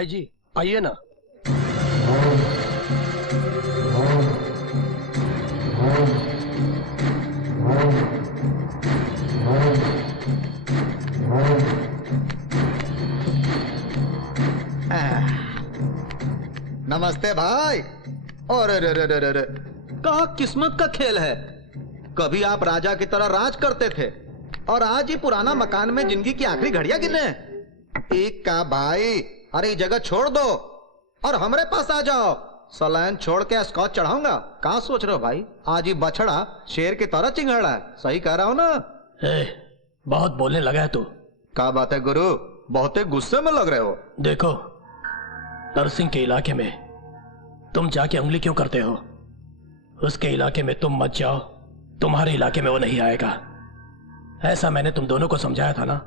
भाई जी आइए ना। नमस्ते भाई। और कहा किस्मत का खेल है। कभी आप राजा की तरह राज करते थे और आज ही पुराना मकान में जिंदगी की आखिरी घड़ियां गिन रहे हैं। एक का भाई, अरे ये जगह छोड़ दो और हमारे पास आ जाओ। सलाइन छोड़ के स्कॉच चढ़ाऊंगा। कहाँ सोच रहे हो भाई, आज ही बछड़ा शेर की तरह चिंगाड़ा है। सही कह रहा हूं ना? बहुत बोलने लगा है तू। क्या बात है गुरु, बहुत ही गुस्से में लग रहे हो। देखो, नरसिंह के इलाके में तुम जाके उंगली क्यों करते हो? उसके इलाके में तुम मत जाओ, तुम्हारे इलाके में वो नहीं आएगा। ऐसा मैंने तुम दोनों को समझाया था ना।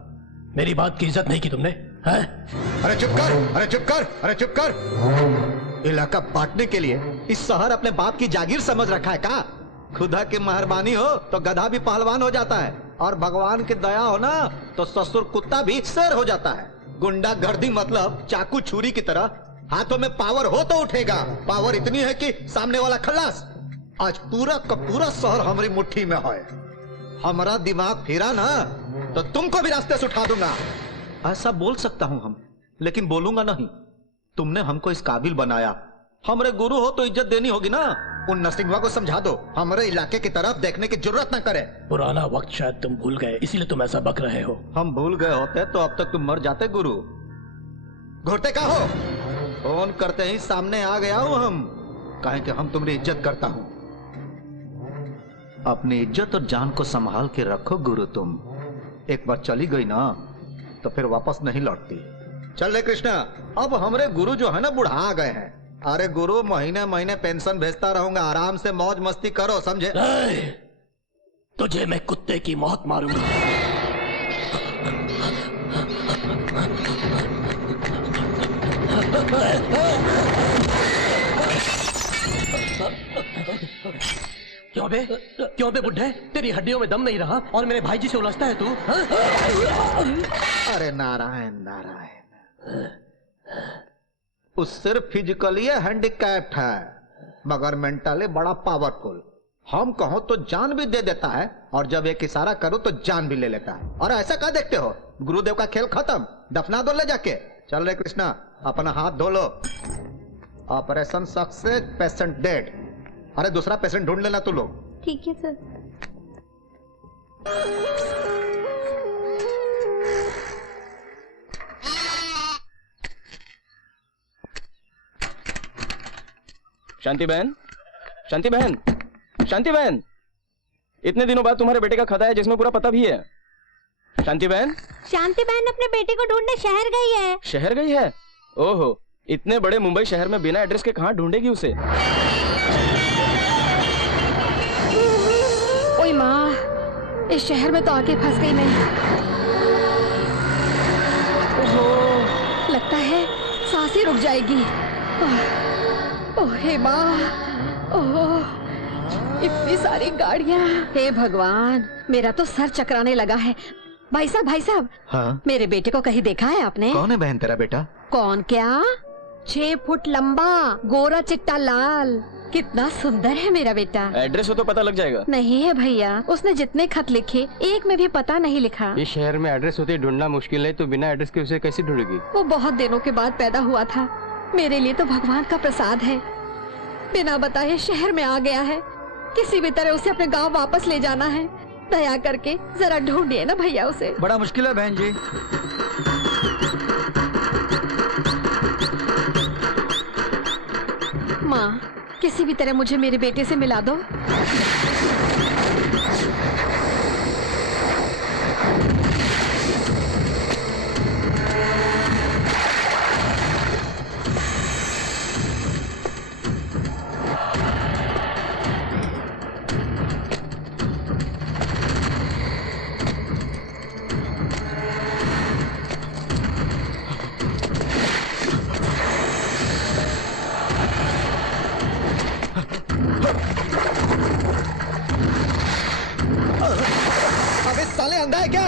मेरी बात की इज्जत नहीं की तुमने, है? अरे चुप कर, अरे चुप कर, अरे चुप कर। इलाका बांटने के लिए इस शहर अपने बाप की जागीर समझ रखा है का? खुदा की मेहरबानी हो तो गधा भी पहलवान हो जाता है, और भगवान की दया हो ना तो ससुर कुत्ता भी शेर हो जाता है। गुंडागर्दी मतलब चाकू छुरी की तरह हाथों में पावर हो तो उठेगा। पावर इतनी है कि सामने वाला खल्लास। आज पूरा का पूरा शहर हमारी मुट्ठी में है। हमारा दिमाग फिरा ना तो तुमको भी रास्ते से उठा दूंगा। ऐसा बोल सकता हूं हम, लेकिन बोलूंगा नहीं। तुमने हमको इस काबिल बनाया। हमारे गुरु हो तो इज्जत देनी होगी ना। उन नरसिंहवा को समझा दो हमारे इलाके की तरफ देखने की जरूरत ना करे। पुराना वक्त शायद तुम भूल गए, इसीलिए तुम ऐसा बक रहे हो। हम भूल गए होते तो अब तक तुम मर जाते गुरु। घुरते का हो? फोन करते ही सामने आ गया हूं हम, कहे कि हम तुम्हारी इज्जत करता हूं। अपनी इज्जत और जान को संभाल के रखो गुरु। तुम एक बार चली गई ना तो फिर वापस नहीं लौटती। चल रे कृष्णा, अब हमारे गुरु जो है ना बुढ़ा गए हैं। अरे गुरु, महीने महीने पेंशन भेजता रहूंगा, आराम से मौज मस्ती करो, समझे? तुझे मैं कुत्ते की मौत मारूंगा। क्यों बे बुड्ढे, तेरी हड्डियों में दम नहीं रहा और मेरे भाई जी से उलझता है तू? अरे नारायण नारायण, उस सिर्फ फिजिकली हैंडीकैप्ड है मगर मेंटली बड़ा पावरफुल। हम कहो तो जान भी दे देता है और जब एक इशारा करो तो जान भी ले लेता है। और ऐसा क्या देखते हो, गुरुदेव का खेल खत्म, दफना दो ले जाके। चल रे कृष्णा, अपना हाथ धो लो। Operation success, patient dead. अरे दूसरा पेशेंट ढूंढ लेना तू लोग। ठीक है सर। शांति बहन, शांति बहन, शांति बहन, इतने दिनों बाद तुम्हारे बेटे का खता है जिसमें पूरा पता भी है। शांति बहन, शांति बहन अपने बेटे को ढूंढने शहर गई है। शहर गई है? ओहो, इतने बड़े मुंबई शहर में बिना एड्रेस के कहाँ ढूंढेगी उसे? ओए माँ, इस शहर में तो आके फंस गई मैं। ओहो, लगता है सांसें रुक जाएगी। ओह हे माँ, ओह इतनी सारी गाड़ियाँ। हे भगवान, मेरा तो सर चकराने लगा है। भाई साहब, हाँ? मेरे बेटे को कहीं देखा है आपने? कौन है बहन तेरा बेटा? कौन क्या, 6 फुट लंबा, गोरा चिट्टा लाल, कितना सुंदर है मेरा बेटा। एड्रेस हो तो पता लग जाएगा। नहीं है भैया, उसने जितने खत लिखे एक में भी पता नहीं लिखा। इस शहर में एड्रेस होते ढूंढना मुश्किल है, तो बिना एड्रेस के उसे कैसे ढूंढेगी? वो बहुत दिनों के बाद पैदा हुआ था, मेरे लिए तो भगवान का प्रसाद है। बिना बताए शहर में आ गया है, किसी भी तरह उसे अपने गांव वापस ले जाना है। दया करके जरा ढूंढिए ना भैया उसे। बड़ा मुश्किल है बहन जी। माँ, किसी भी तरह मुझे मेरे बेटे से मिला दो। अबे साले अंधा है क्या?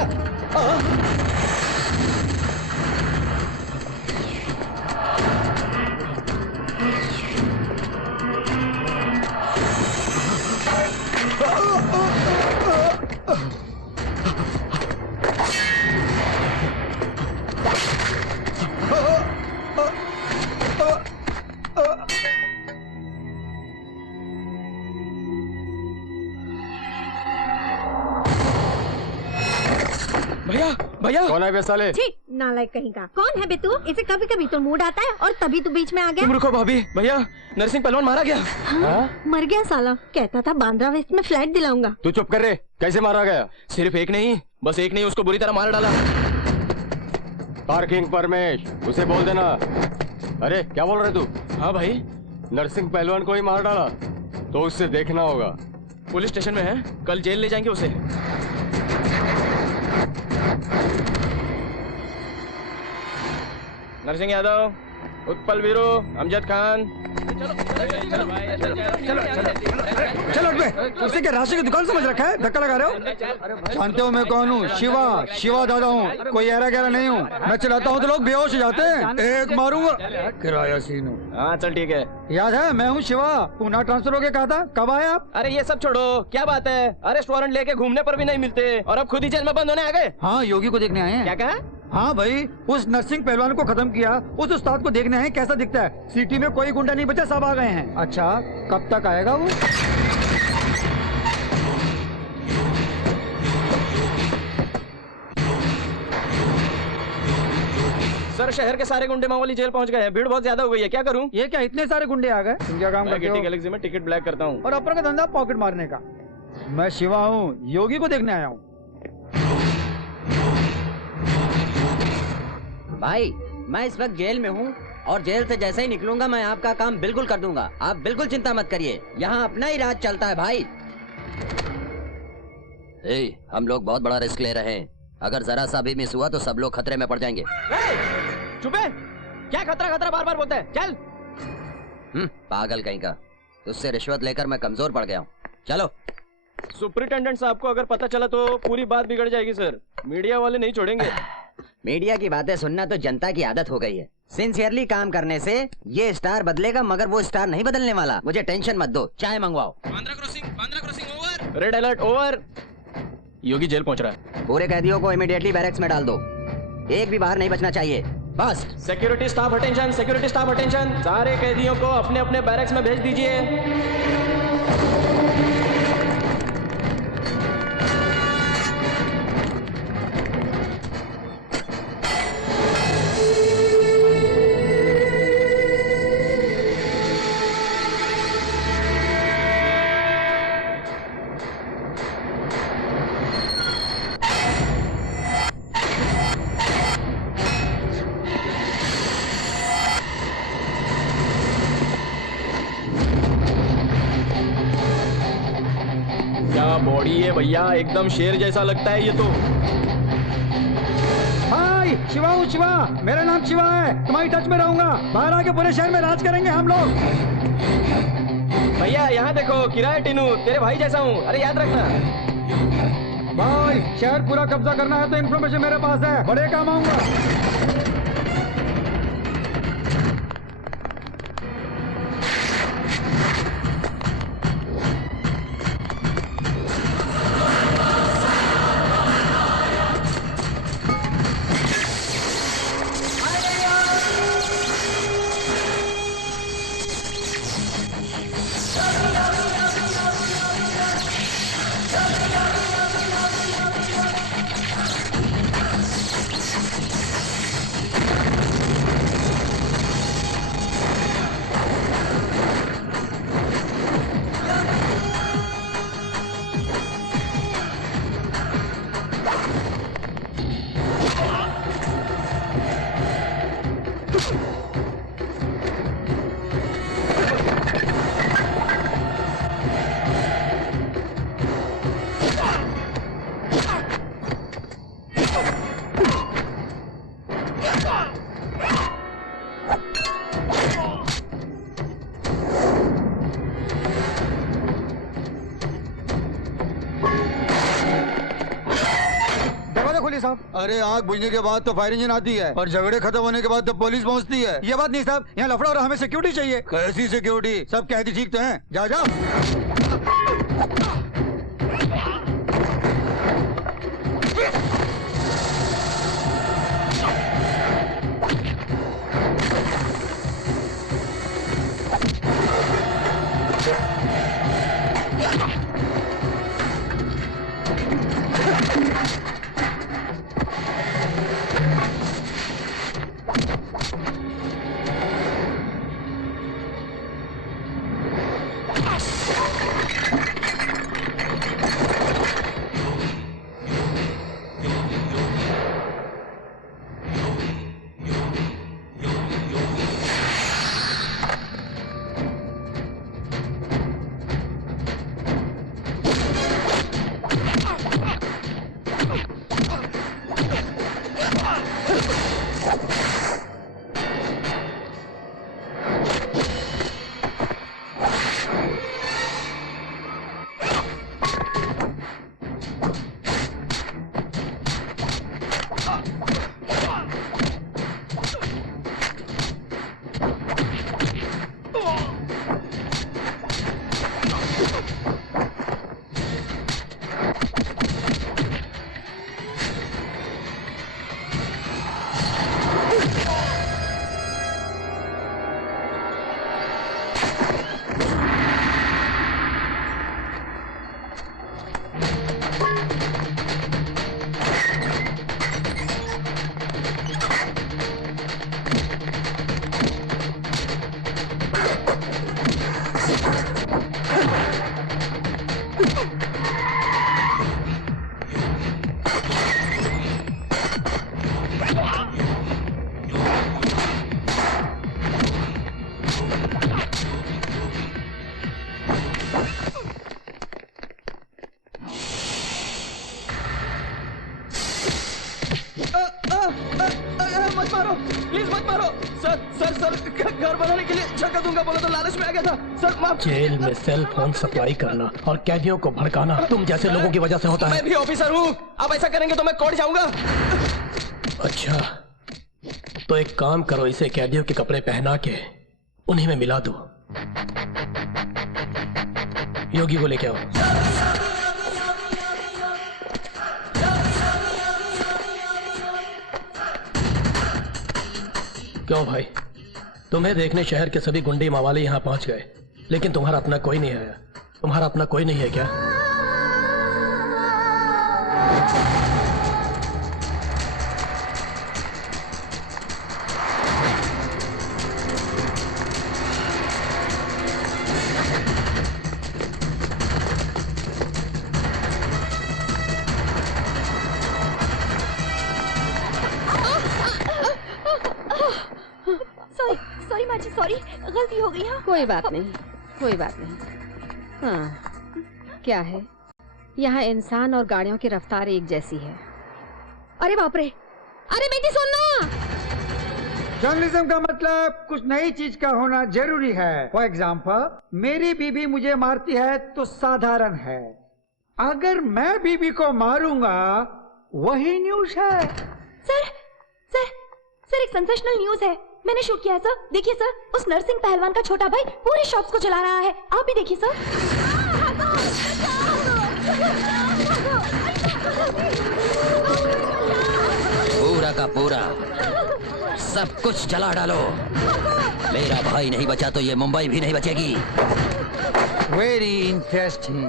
भैया भैया कौन है बे साले? छी नालायक कहीं का। कौन है बे तू? इसे कभी कभी तो मूड आता है और तभी तू बीच में आ गया। तुम रुको भाभी। भैया नरसिंह पहलवान मारा गया। हाँ? मर गया साला। कहता था बांद्रा वेस्ट में फ्लैट दिलाऊंगा। तू चुप कर रे, कैसे मारा गया? सिर्फ एक नहीं, बस एक नहीं, उसको बुरी तरह मार डाला। पार्किंग परमेश, उसे बोल देना। अरे क्या बोल रहे तू? हाँ भाई, नरसिंह पहलवान को ही मार डाला तो उससे देखना होगा। पुलिस स्टेशन में है, कल जेल ले जाएंगे उसे। नरसिंह यादव, उत्पल वीरू, अमजद खान। चलो बे, उसे क्या राशि की दुकान समझ रखा है? धक्का लगा रहे हो? जानते हो मैं कौन हूँ? शिवा दादा हूँ, कोई ऐरा गैरा नहीं हूँ। मैं चलाता हूँ तो लोग बेहोश हो जाते हैं। एक मारूंगा, किराया सीन हूँ। हाँ चल ठीक है। याद है मैं हूँ शिवा, पूना ट्रांसफर हो गया कहा था, कब आए आप? अरे ये सब छोड़ो, क्या बात है, अरेस्ट वारंट लेके घूमने पर भी नहीं मिलते और अब खुद ही जेल में बंद होने आ गए। हाँ योगी को देखने आए हैं। क्या कहा? हाँ भाई, उस नरसिंह पहलवान को खत्म किया, उस उस्ताद को देखने आए, कैसा दिखता है। सिटी में कोई गुंडा नहीं बचा, सब आ गए हैं। अच्छा कब तक आएगा वो? सर शहर के सारे गुंडे मामूली जेल पहुंच गए हैं, भीड़ बहुत ज्यादा हो गई है, क्या करूं? ये क्या इतने सारे गुंडे आ गए? तुम क्या काम मैं करते हो? गेटी गैलेक्सी में टिकट ब्लैक करता हूं। और अपर का धंधा पॉकेट मारने का। मैं शिवा हूँ, योगी को देखने आया हूँ। भाई मैं इस वक्त जेल में हूँ और जेल से जैसे ही निकलूंगा मैं आपका काम बिल्कुल कर दूंगा। आप बिल्कुल चिंता मत करिए, यहाँ अपना ही राज चलता है भाई। हम लोग बहुत बड़ा रिस्क ले रहे हैं, अगर जरा सा भी मिस हुआ तो सब लोग खतरे में पड़ जाएंगे। चुप है, क्या खतरा खतरा बार बार बोलते हैं, चल। पागल कहीं का, तुझसे रिश्वत लेकर मैं कमजोर पड़ गया हूँ। चलो। सुपरिटेंडेंट साहब को अगर पता चला तो पूरी बात बिगड़ जाएगी सर, मीडिया वाले नहीं छोड़ेंगे। मीडिया की बातें सुनना तो जनता की आदत हो गई है। सिंसियरली काम करने से ये स्टार बदलेगा, मगर वो स्टार नहीं बदलने वाला। मुझे टेंशन मत दो, चाय मंगवाओ। Bandra crossing over. Red alert over. Yogi jail पहुंच रहा है। पूरे कैदियों को इमीडिएटली बैरक्स में डाल दो, एक भी बाहर नहीं बचना चाहिए, बस। Security staff attention, security staff attention, सारे कैदियों को अपने अपने बैरक्स में भेज दीजिए। क्या बॉडी है भैया, एकदम शेर जैसा लगता है ये तो। हाय शिवा हूँ, शिवा, मेरा नाम शिवा है, तुम्हारी टच में रहूंगा। बाहर आके पूरे शहर में राज करेंगे हम लोग। भैया यहाँ देखो, किराए टीनू तेरे भाई जैसा हूँ, अरे याद रखना। भाई शहर पूरा कब्जा करना है तो इन्फॉर्मेशन मेरे पास है, बड़े काम आऊंगा। अरे आग बुझने के बाद तो फायर इंजन आती है और झगड़े खत्म होने के बाद तो पुलिस पहुंचती है। ये बात नहीं साहब, यहाँ लफड़ा और हमें सिक्योरिटी चाहिए। कैसी सिक्योरिटी? सब कैदी ठीक तो हैं, जाओ जाओ। घर बनाने के लिए जगह दूंगा बोला तो लालच में आ गया था सर। माफ। जेल में सेल फोन सप्लाई करना और कैदियों को भड़काना तुम जैसे लोगों की वजह से होता मैं है। भी ऑफिसर हूँ, आप ऐसा करेंगे तो मैं कोर्ट जाऊंगा। अच्छा, तो एक काम करो, इसे कैदियों के कपड़े पहना के उन्हीं में मिला दो। योगी को लेके आओ। क्यों भाई, तुम्हें देखने शहर के सभी गुंडे मावाले यहाँ पहुंच गए, लेकिन तुम्हारा अपना कोई नहीं आया। तुम्हारा अपना कोई नहीं है क्या? सॉरी सॉरी माँ जी, सॉरी, गलती हो गई। हाँ कोई बात नहीं, कोई बात नहीं। हाँ, क्या है, यहाँ इंसान और गाड़ियों की रफ्तार एक जैसी है। अरे बाप रे, अरे बेटी सुनना। जर्नलिज्म का मतलब कुछ नई चीज का होना जरूरी है। फॉर एग्जाम्पल, मेरी बीबी मुझे मारती है तो साधारण है, अगर मैं बीबी को मारूंगा वही न्यूज है। सर सर सर, एक सेंसेशनल न्यूज है, मैंने शूट किया है सर। देखिए सर, उस नरसिंह पहलवान का छोटा भाई पूरे शॉप्स को चला रहा है, आप भी देखिए सर। पूरा का पूरा सब कुछ जला डालो। मेरा भाई नहीं बचा तो ये मुंबई भी नहीं बचेगी। Very interesting.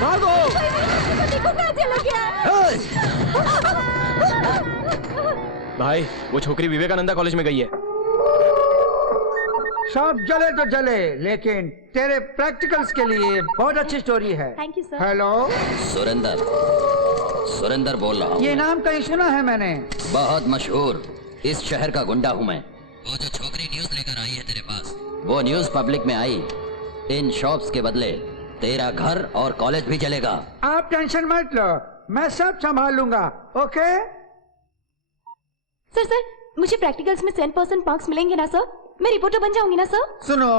भागो। भाई, वो छोकरी विवेकानंदा कॉलेज में गई है। सब जले तो जले, लेकिन तेरे प्रैक्टिकल्स के लिए बहुत अच्छी स्टोरी है। Thank you sir. Hello, Surender, Surender बोल रहा हूँ। ये नाम कहीं सुना है मैंने। बहुत मशहूर इस शहर का गुंडा हूँ मैं। वो जो छोकरी न्यूज लेकर आई है तेरे पास, वो न्यूज पब्लिक में आई। इन शॉप्स के बदले तेरा घर और कॉलेज भी जलेगा। आप टेंशन मत लो, मैं सब संभाल लूंगा। ओके सर सर, मुझे प्रैक्टिकल्स में 100% मार्क्स मिलेंगे ना सर? मैं रिपोर्टर बन जाऊंगी ना सर? सुनो,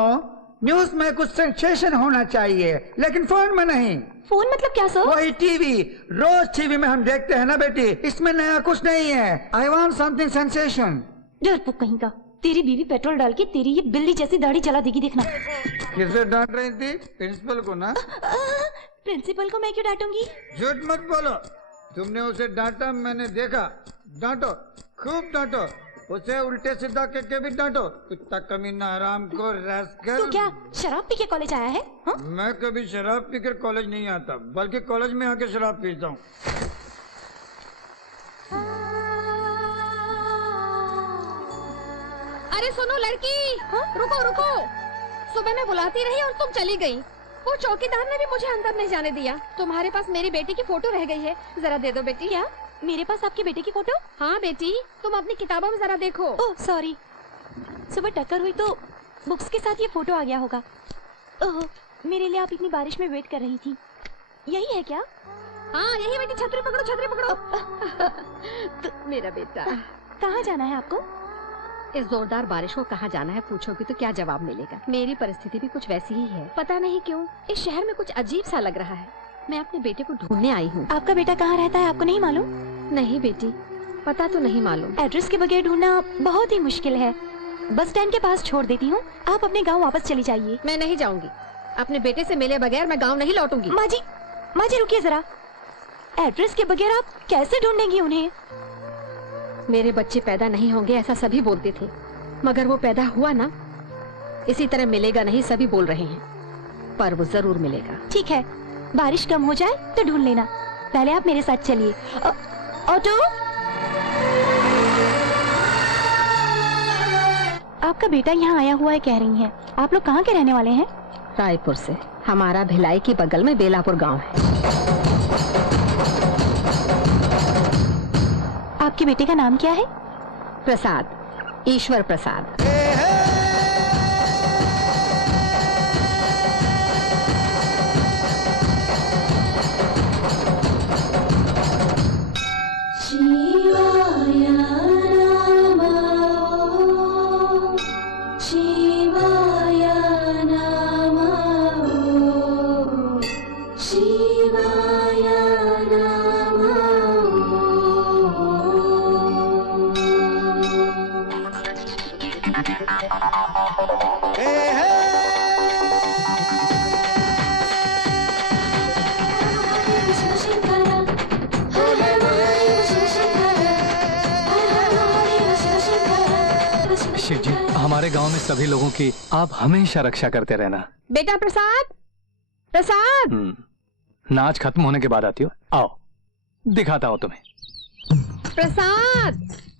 न्यूज में कुछ सेंसेशन होना चाहिए, लेकिन फोन में नहीं। फोन मतलब क्या सर? वही टीवी, रोज टीवी में हम देखते हैं ना बेटी, इसमें नया कुछ नहीं है। I want something sensation. डरपोक कहीं का, तेरी बीवी पेट्रोल डाल के तेरी ये बिल्ली जैसी दाढ़ी जला देगी, देखना। किसे डांट रही थी? प्रिंसिपल को ना? प्रिंसिपल को मैं क्यों डांटूंगी? झूठ मत बोलो, तुमने उसे डांटा, मैंने देखा। डांटो, खूब डांटो, उसे उल्टे सीधा करके भी डांटो। कुत्ता कमीना, हराम को रैस्कल। तू क्या शराब पी के कॉलेज आया है? हाँ? मैं कभी शराब पीकर कॉलेज नहीं आता, बल्कि कॉलेज में आके शराब पीता हूँ। अरे सुनो लड़की, रुको रुको। सुबह मैं बुलाती रही और तुम चली गई। वो चौकीदार ने भी मुझे अंदर नहीं जाने दिया। तुम्हारे पास मेरी बेटी की फोटो रह गई है, जरा दे दो बेटी। क्या मेरे पास आपके बेटे की फोटो? हाँ बेटी, तुम अपनी किताबों में जरा देखो। ओह सॉरी, सुबह टक्कर हुई तो बुक्स के साथ ये फोटो आ गया होगा। ओह, मेरे लिए आप इतनी बारिश में वेट कर रही थी, यही है क्या? हाँ यही बेटी, छतरी पकड़ो, छतरी पकड़ो। मेरा बेटा। कहाँ जाना है आपको? इस जोरदार बारिश को कहाँ जाना है पूछोगी तो क्या जवाब मिलेगा। मेरी परिस्थिति भी कुछ वैसी ही है, पता नहीं क्यों इस शहर में कुछ अजीब सा लग रहा है। मैं अपने बेटे को ढूंढने आई हूँ। आपका बेटा कहाँ रहता है, आपको नहीं मालूम? नहीं बेटी, पता तो नहीं मालूम। एड्रेस के बगैर ढूंढना बहुत ही मुश्किल है। बस स्टैंड के पास छोड़ देती हूँ, आप अपने गाँव वापस चली जाइए। मैं नहीं जाऊंगी, अपने बेटे से मिले बगैर मैं गाँव नहीं लौटूंगी। माँ जी रुकिए जरा, एड्रेस के बगैर आप कैसे ढूंढेंगी उन्हें? मेरे बच्चे पैदा नहीं होंगे ऐसा सभी बोलते थे, मगर वो पैदा हुआ ना। इसी तरह मिलेगा नहीं सभी बोल रहे हैं, पर वो जरूर मिलेगा। ठीक है, बारिश कम हो जाए तो ढूंढ लेना, पहले आप मेरे साथ चलिए। ऑटो, आपका बेटा यहाँ आया हुआ है कह रही हैं। आप लोग कहाँ के रहने वाले हैं? रायपुर से। हमारा भिलाई के बगल में बेलापुर गांव है। आपके बेटे का नाम क्या है? प्रसाद, ईश्वर प्रसाद। हमारे गांव में सभी लोगों की आप हमेशा रक्षा करते रहना। बेटा प्रसाद, प्रसाद। नाच खत्म होने के बाद आती हो, आओ दिखाता हूँ तुम्हें। प्रसाद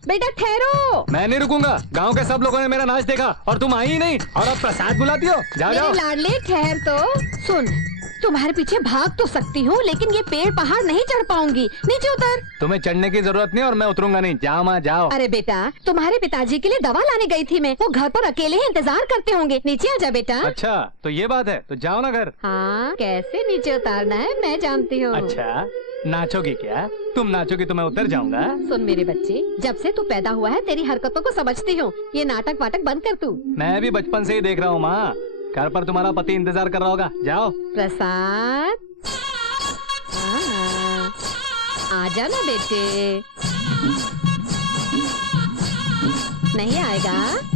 बेटा ठहरो। मैं नहीं रुकूंगा, गांव के सब लोगों ने मेरा नाच देखा और तुम आई ही नहीं, और अब प्रसाद बुलाती हो। जाओ जाओ। मेरे लाडले ठहर तो। सुन, तुम्हारे पीछे भाग तो सकती हूँ, लेकिन ये पेड़ पहाड़ नहीं चढ़ पाऊंगी। नीचे उतर। तुम्हें चढ़ने की जरूरत नहीं और मैं उतरूंगा नहीं। जाओ माँ जाओ। अरे बेटा, तुम्हारे पिताजी के लिए दवा लाने गई थी मैं, वो घर पर अकेले ही इंतजार करते होंगे। नीचे आ जा बेटा। अच्छा तो ये बात है, तो जाओ ना घर। हाँ, कैसे नीचे उतारना है मैं जानती हूँ। अच्छा नाचोगी क्या? तुम नाचोगी तो मैं उतर जाऊंगा। सुन मेरे बच्चे, जब से तू पैदा हुआ है तेरी हरकतों को समझती हूँ। ये नाटक वाटक बंद कर तू। मैं भी बचपन से ही देख रहा हूँ माँ, घर पर तुम्हारा पति इंतजार कर रहा होगा। जाओ। प्रसाद, आजा ना बेटे। नहीं आएगा?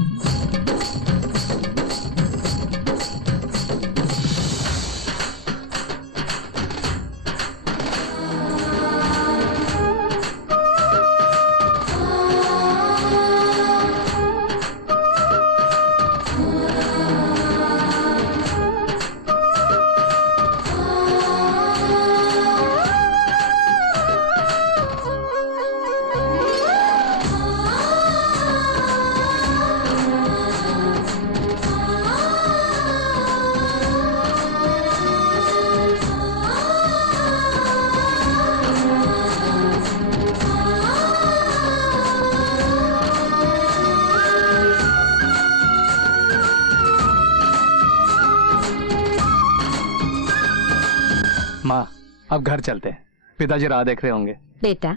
माँ अब घर चलते हैं, पिताजी राह देख रहे होंगे। बेटा,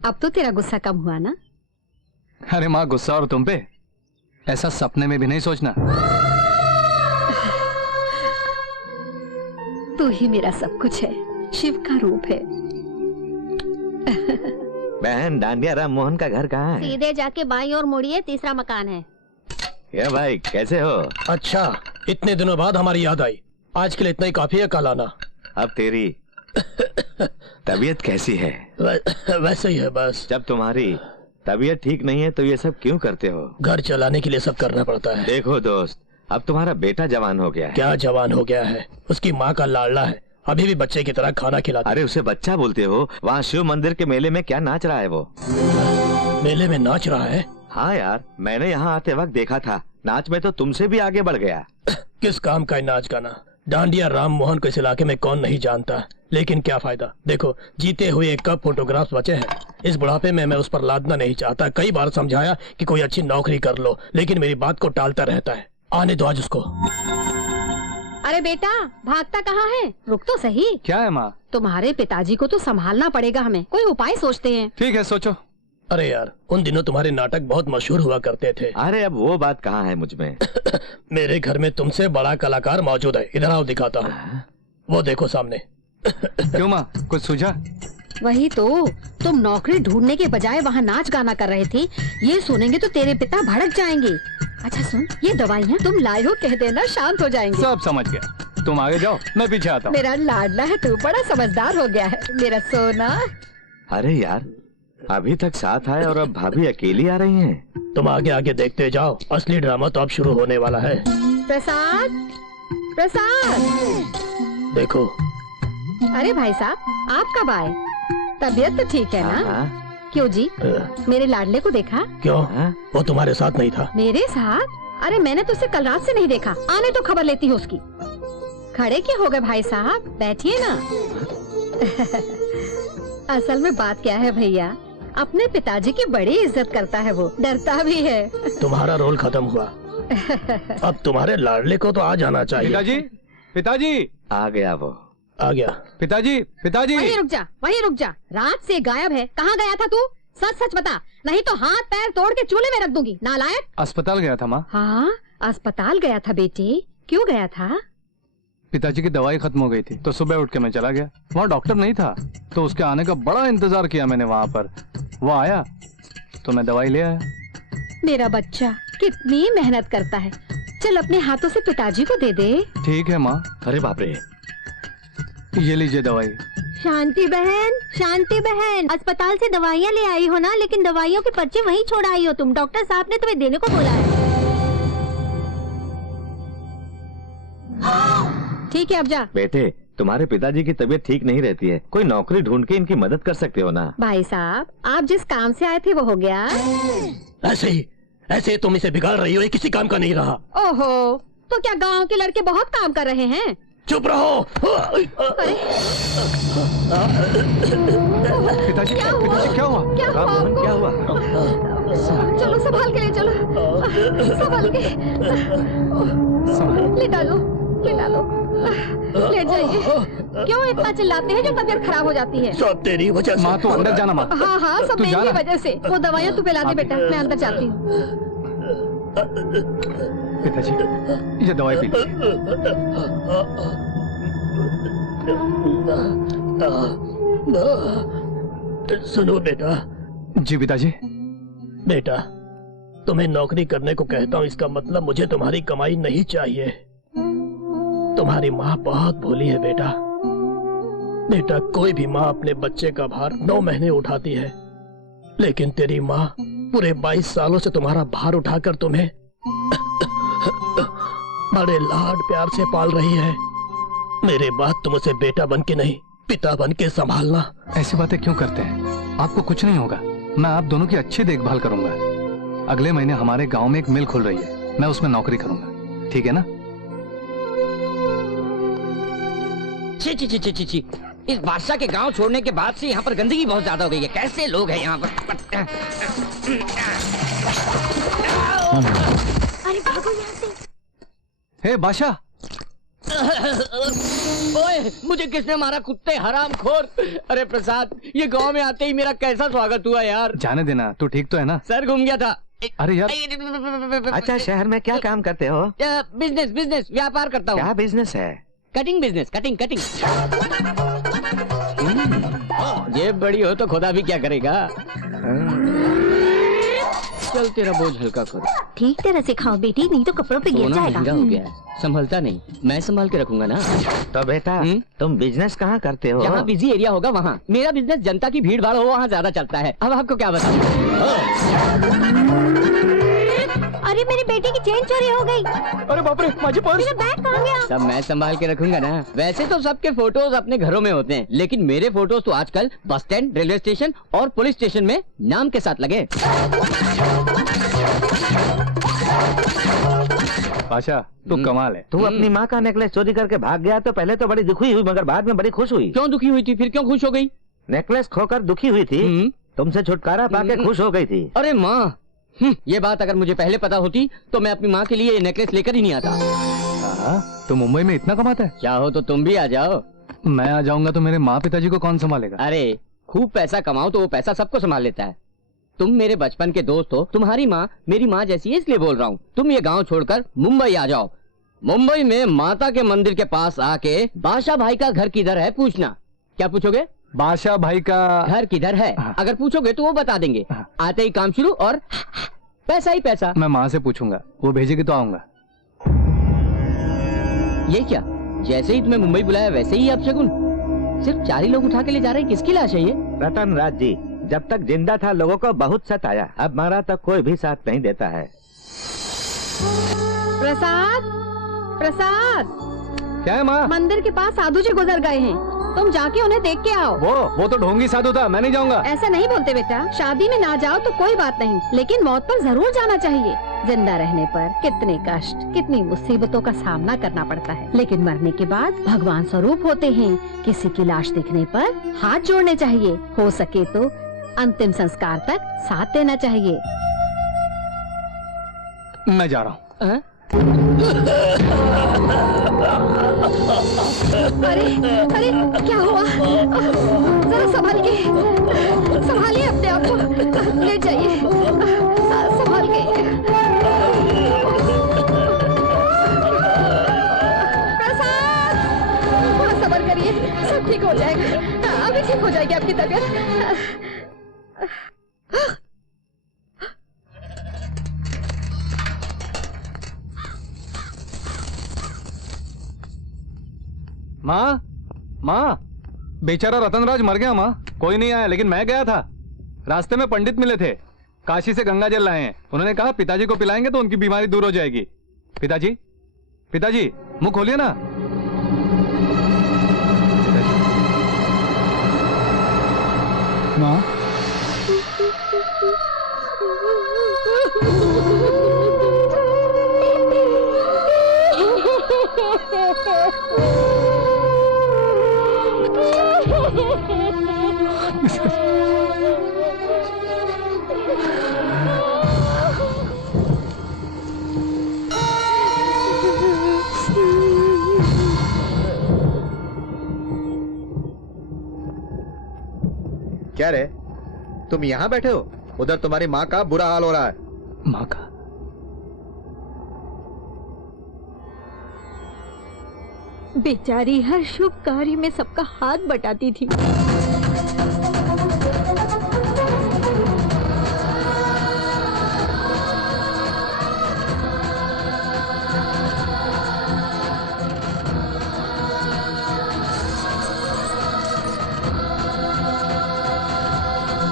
अब तो तेरा गुस्सा कम हुआ ना? अरे माँ गुस्सा और तुम पे ऐसा सपने में भी नहीं सोचना। तू ही मेरा सब कुछ है, शिव का रूप है। बहन, डांडिया राम मोहन का घर कहाँ है? सीधे जाके बाईं ओर मुड़िए, तीसरा मकान है। ये भाई कैसे हो? अच्छा, इतने दिनों बाद हमारी याद आई। आज के लिए इतना ही काफी है, कल आना। अब तेरी तबीयत कैसी है? वैसे ही है बस। जब तुम्हारी तबीयत ठीक नहीं है तो ये सब क्यों करते हो? घर चलाने के लिए सब करना पड़ता है। देखो दोस्त, अब तुम्हारा बेटा जवान हो गया है। क्या जवान हो गया है? उसकी माँ का लाडला है, अभी भी बच्चे की तरह खाना खिलाता। अरे उसे बच्चा बोलते हो? वहाँ शिव मंदिर के मेले में क्या नाच रहा है वो? मेले में नाच रहा है? हाँ यार, मैंने यहाँ आते वक्त देखा था। नाच में तो तुमसे भी आगे बढ़ गया। किस काम का नाच गाना? डांडिया राम मोहन को इस इलाके में कौन नहीं जानता, लेकिन क्या फायदा। देखो, जीते हुए कब फोटोग्राफ्स बचे हैं। इस बुढ़ापे में मैं उस पर लादना नहीं चाहता। कई बार समझाया कि कोई अच्छी नौकरी कर लो, लेकिन मेरी बात को टालता रहता है। आने दो आज उसको। अरे बेटा, भागता कहाँ है? रुक तो सही। क्या है माँ? तुम्हारे पिताजी को तो संभालना पड़ेगा हमें, कोई उपाय सोचते हैं। ठीक है सोचो। अरे यार, उन दिनों तुम्हारे नाटक बहुत मशहूर हुआ करते थे। अरे अब वो बात कहाँ है मुझ में? मेरे घर में तुमसे बड़ा कलाकार मौजूद है। इधर आओ, दिखाता हूँ। वो देखो सामने। क्यों माँ, कुछ सूझा? वही तो, तुम नौकरी ढूंढने के बजाय वहाँ नाच गाना कर रहे थे। ये सुनेंगे तो तेरे पिता भड़क जाएंगे। अच्छा सुन, ये दवाइयाँ तुम लाए हो, कह देना, शांत हो जाएंगे। सब समझ गया, तुम आगे जाओ, मैं पीछे आता हूँ। मेरा लाडला है तू, बड़ा समझदार हो गया है मेरा सोना। अरे यार, अभी तक साथ आए और अब भाभी अकेली आ रही हैं। तुम आगे आगे देखते जाओ, असली ड्रामा तो अब शुरू होने वाला है। प्रसाद, प्रसाद। देखो। अरे भाई साहब, आप कब आए? तबीयत तो ठीक है ना? हाँ। क्यों जी, मेरे लाडले को देखा? क्यों? हाँ? वो तुम्हारे साथ नहीं था? मेरे साथ? अरे मैंने तो उसे कल रात से नहीं देखा। आने तो खबर लेती हूँ उसकी। खड़े क्यों हो गए भाई साहब, बैठिए ना। असल में बात क्या है भैया, अपने पिताजी की बड़ी इज्जत करता है वो, डरता भी है। तुम्हारा रोल खत्म हुआ। अब तुम्हारे लाडले को तो आ जाना चाहिए। पिताजी, पिताजी। आ गया वो। आ गया। पिताजी, पिताजी। वहीं रुक जा, वहीं रुक जा। रात से गायब है, कहाँ गया था तू? सच सच बता, नहीं तो हाथ पैर तोड़ के चूल्हे में रख दूंगी, नालायक। अस्पताल गया था माँ। हाँ, अस्पताल गया था बेटे, क्यों गया था? पिताजी की दवाई खत्म हो गई थी तो सुबह उठ के मैं चला गया। वहाँ डॉक्टर नहीं था तो उसके आने का बड़ा इंतजार किया मैंने वहाँ पर। वो आया तो मैं दवाई ले आया। मेरा बच्चा कितनी मेहनत करता है। चल अपने हाथों से पिताजी को दे दे। ठीक है माँ। अरे बाप रे, ये लीजिए दवाई। शांति बहन, शांति बहन, अस्पताल से दवाइयाँ ले आई हो ना, लेकिन दवाइयों के पर्चे वहीं छोड़ आई हो तुम। डॉक्टर साहब ने तुम्हें देने को बोला है। ठीक है अब जा। बेटे, तुम्हारे पिताजी की तबीयत ठीक नहीं रहती है, कोई नौकरी ढूंढ के इनकी मदद कर सकते हो ना। भाई साहब, आप जिस काम से आए थे वो हो गया? ऐसे तुम इसे बिगाड़ रही हो, ये किसी काम का नहीं रहा। ओहो, तो क्या गांव के लड़के बहुत काम कर रहे हैं? चुप रहो। अरे पिताजी क्या हुआ? पिताजी क्या हुआ? क्या हुआ आपको? क्या हुआ? चलो संभाल के ले चलो, संभाल के लेटा लो, लेटा लो, लेट जाइए। क्यों इतना चिल्लाते हैं जो तबीयत खराब हो जाती है? सब तेरी वजह से। माँ तू अंदर जाना माँ। हाँ हाँ, सब तू जा मेरी ना। वजह से। वो दवाइयाँ तू पिला दे बेटा, मैं अंदर जाती हूँ। पिताजी ये दवाई पी लीजिए। सुनो बेटा। जी पिताजी। बेटा, तुम्हें नौकरी करने को कहता हूँ, इसका मतलब मुझे तुम्हारी कमाई नहीं चाहिए। तुम्हारी माँ बहुत भोली है बेटा। बेटा, कोई भी माँ अपने बच्चे का भार 9 महीने उठाती है, लेकिन तेरी माँ पूरे 22 सालों से तुम्हारा भार उठाकर तुम्हें बड़े लाड प्यार से पाल रही है। मेरे बाद तुम उसे बेटा बन के नहीं, पिता बन के संभालना। ऐसी बातें क्यों करते हैं? आपको कुछ नहीं होगा, मैं आप दोनों की अच्छी देखभाल करूंगा। अगले महीने हमारे गांव में एक मिल खुल रही है, मैं उसमें नौकरी करूंगा, ठीक है ना? छी छी छी छी छी छी, इस बादशाह के गांव छोड़ने के बाद से यहाँ पर गंदगी बहुत ज्यादा हो गई है। कैसे लोग हैं यहाँ पर? अरे भागो यहाँ से। हे बादशाह, ओए, मुझे किसने मारा? कुत्ते हरामखोर! अरे प्रसाद, ये गांव में आते ही मेरा कैसा स्वागत हुआ यार। जाने देना, तू ठीक तो है ना? सर घूम गया था। अरे यार, अच्छा, शहर में क्या काम करते हो? बिजनेस बिजनेस व्यापार करता हूँ। क्या बिजनेस है? Cutting business, cutting cutting. जेब बड़ी हो तो खुदा भी क्या करेगा। चल तेरा बोझ हल्का करो। ठीक तरह से खाओ बेटी, नहीं तो कपड़ों पे गिर सोना जाएगा। महंगा हो गया है, संभलता नहीं। मैं संभाल के रखूंगा ना। तो बेटा, तुम बिजनेस कहाँ करते हो? जहाँ बिजी एरिया होगा वहाँ। मेरा बिजनेस जनता की भीड़ भाड़ हो वहाँ ज्यादा चलता है। अब आपको क्या बताऊँ? अरे मेरी बेटी की चेन चोरी हो गई। अरे बाप रे, माझी पर्स! मेरा बैग कहाँ गया? सब मैं संभाल के रखूंगा ना। वैसे तो सबके फोटोज अपने घरों में होते हैं, लेकिन मेरे फोटोज तो आजकल बस स्टैंड, रेलवे स्टेशन और पुलिस स्टेशन में नाम के साथ लगे। बादशाह तू कमाल है। तू अपनी माँ का नेकलेस चोरी करके भाग गया तो पहले तो बड़ी दुखी हुई, मगर बाद में बड़ी खुश हुई। क्यों दुखी हुई थी? फिर क्यों खुश हो गई? नेकलेस खोकर दुखी हुई थी, तुमसे छुटकारा पाके खुश हो गई थी। अरे माँ, ये बात अगर मुझे पहले पता होती तो मैं अपनी माँ के लिए ये नेकलेस लेकर ही नहीं आता। तो मुंबई में इतना कमाता है? चाहो तो तुम भी आ जाओ। मैं आ जाऊंगा तो मेरे माँ पिताजी को कौन संभालेगा? अरे खूब पैसा कमाओ तो वो पैसा सबको संभाल लेता है। तुम मेरे बचपन के दोस्त हो, तुम्हारी माँ मेरी माँ जैसी है, इसलिए बोल रहा हूँ। तुम ये गांव छोड़कर मुंबई आ जाओ। मुंबई में माता के मंदिर के पास आके बादशाह भाई का घर किधर है पूछना। क्या पूछोगे? बादशाह भाई का घर किधर है? अगर पूछोगे तो वो बता देंगे। आते ही काम शुरू और पैसा ही पैसा। मैं माँ से पूछूंगा, वो भेजेगी तो आऊंगा। ये क्या, जैसे ही तुम्हें मुंबई बुलाया वैसे ही अब शगुन? सिर्फ 4 ही लोग उठा के ले जा रहे हैं, किसकी लाश है ये? रतन राज जी जब तक जिंदा था लोगों को बहुत सताया, अब मारा तो कोई भी साथ नहीं देता है। प्रसाद, प्रसाद, क्या है माँ? मंदिर के पास साधु जी गुजर गए हैं, तुम जाके उन्हें देख के आओ। वो तो ढोंगी साधु था, मैं नहीं जाऊंगा। ऐसा नहीं बोलते बेटा, शादी में ना जाओ तो कोई बात नहीं, लेकिन मौत पर जरूर जाना चाहिए। जिंदा रहने पर कितने कष्ट, कितनी मुसीबतों का सामना करना पड़ता है, लेकिन मरने के बाद भगवान स्वरूप होते हैं। किसी की लाश दिखने पर हाथ जोड़ने चाहिए, हो सके तो अंतिम संस्कार तक साथ देना चाहिए। मैं जा रहा हूँ। अरे अरे क्या हुआ? जरा संभाल के, संभालिए अपने आप को, लेट जाइए, संभाल के। प्रसाद, थोड़ा सब्र करिए, सब ठीक हो जाएगा, अभी ठीक हो जाएगी आपकी तबीयत। माँ, माँ, बेचारा रतनराज मर गया माँ। कोई नहीं आया, लेकिन मैं गया था। रास्ते में पंडित मिले थे, काशी से गंगा जल लाए हैं। उन्होंने कहा पिताजी को पिलाएंगे तो उनकी बीमारी दूर हो जाएगी। पिताजी, पिताजी, मुंह खोलिए ना। माँ क्या रे, तुम यहाँ बैठे हो? उधर तुम्हारी माँ का बुरा हाल हो रहा है। माँ का बेचारी हर शुभ कार्य में सबका हाथ बटाती थी।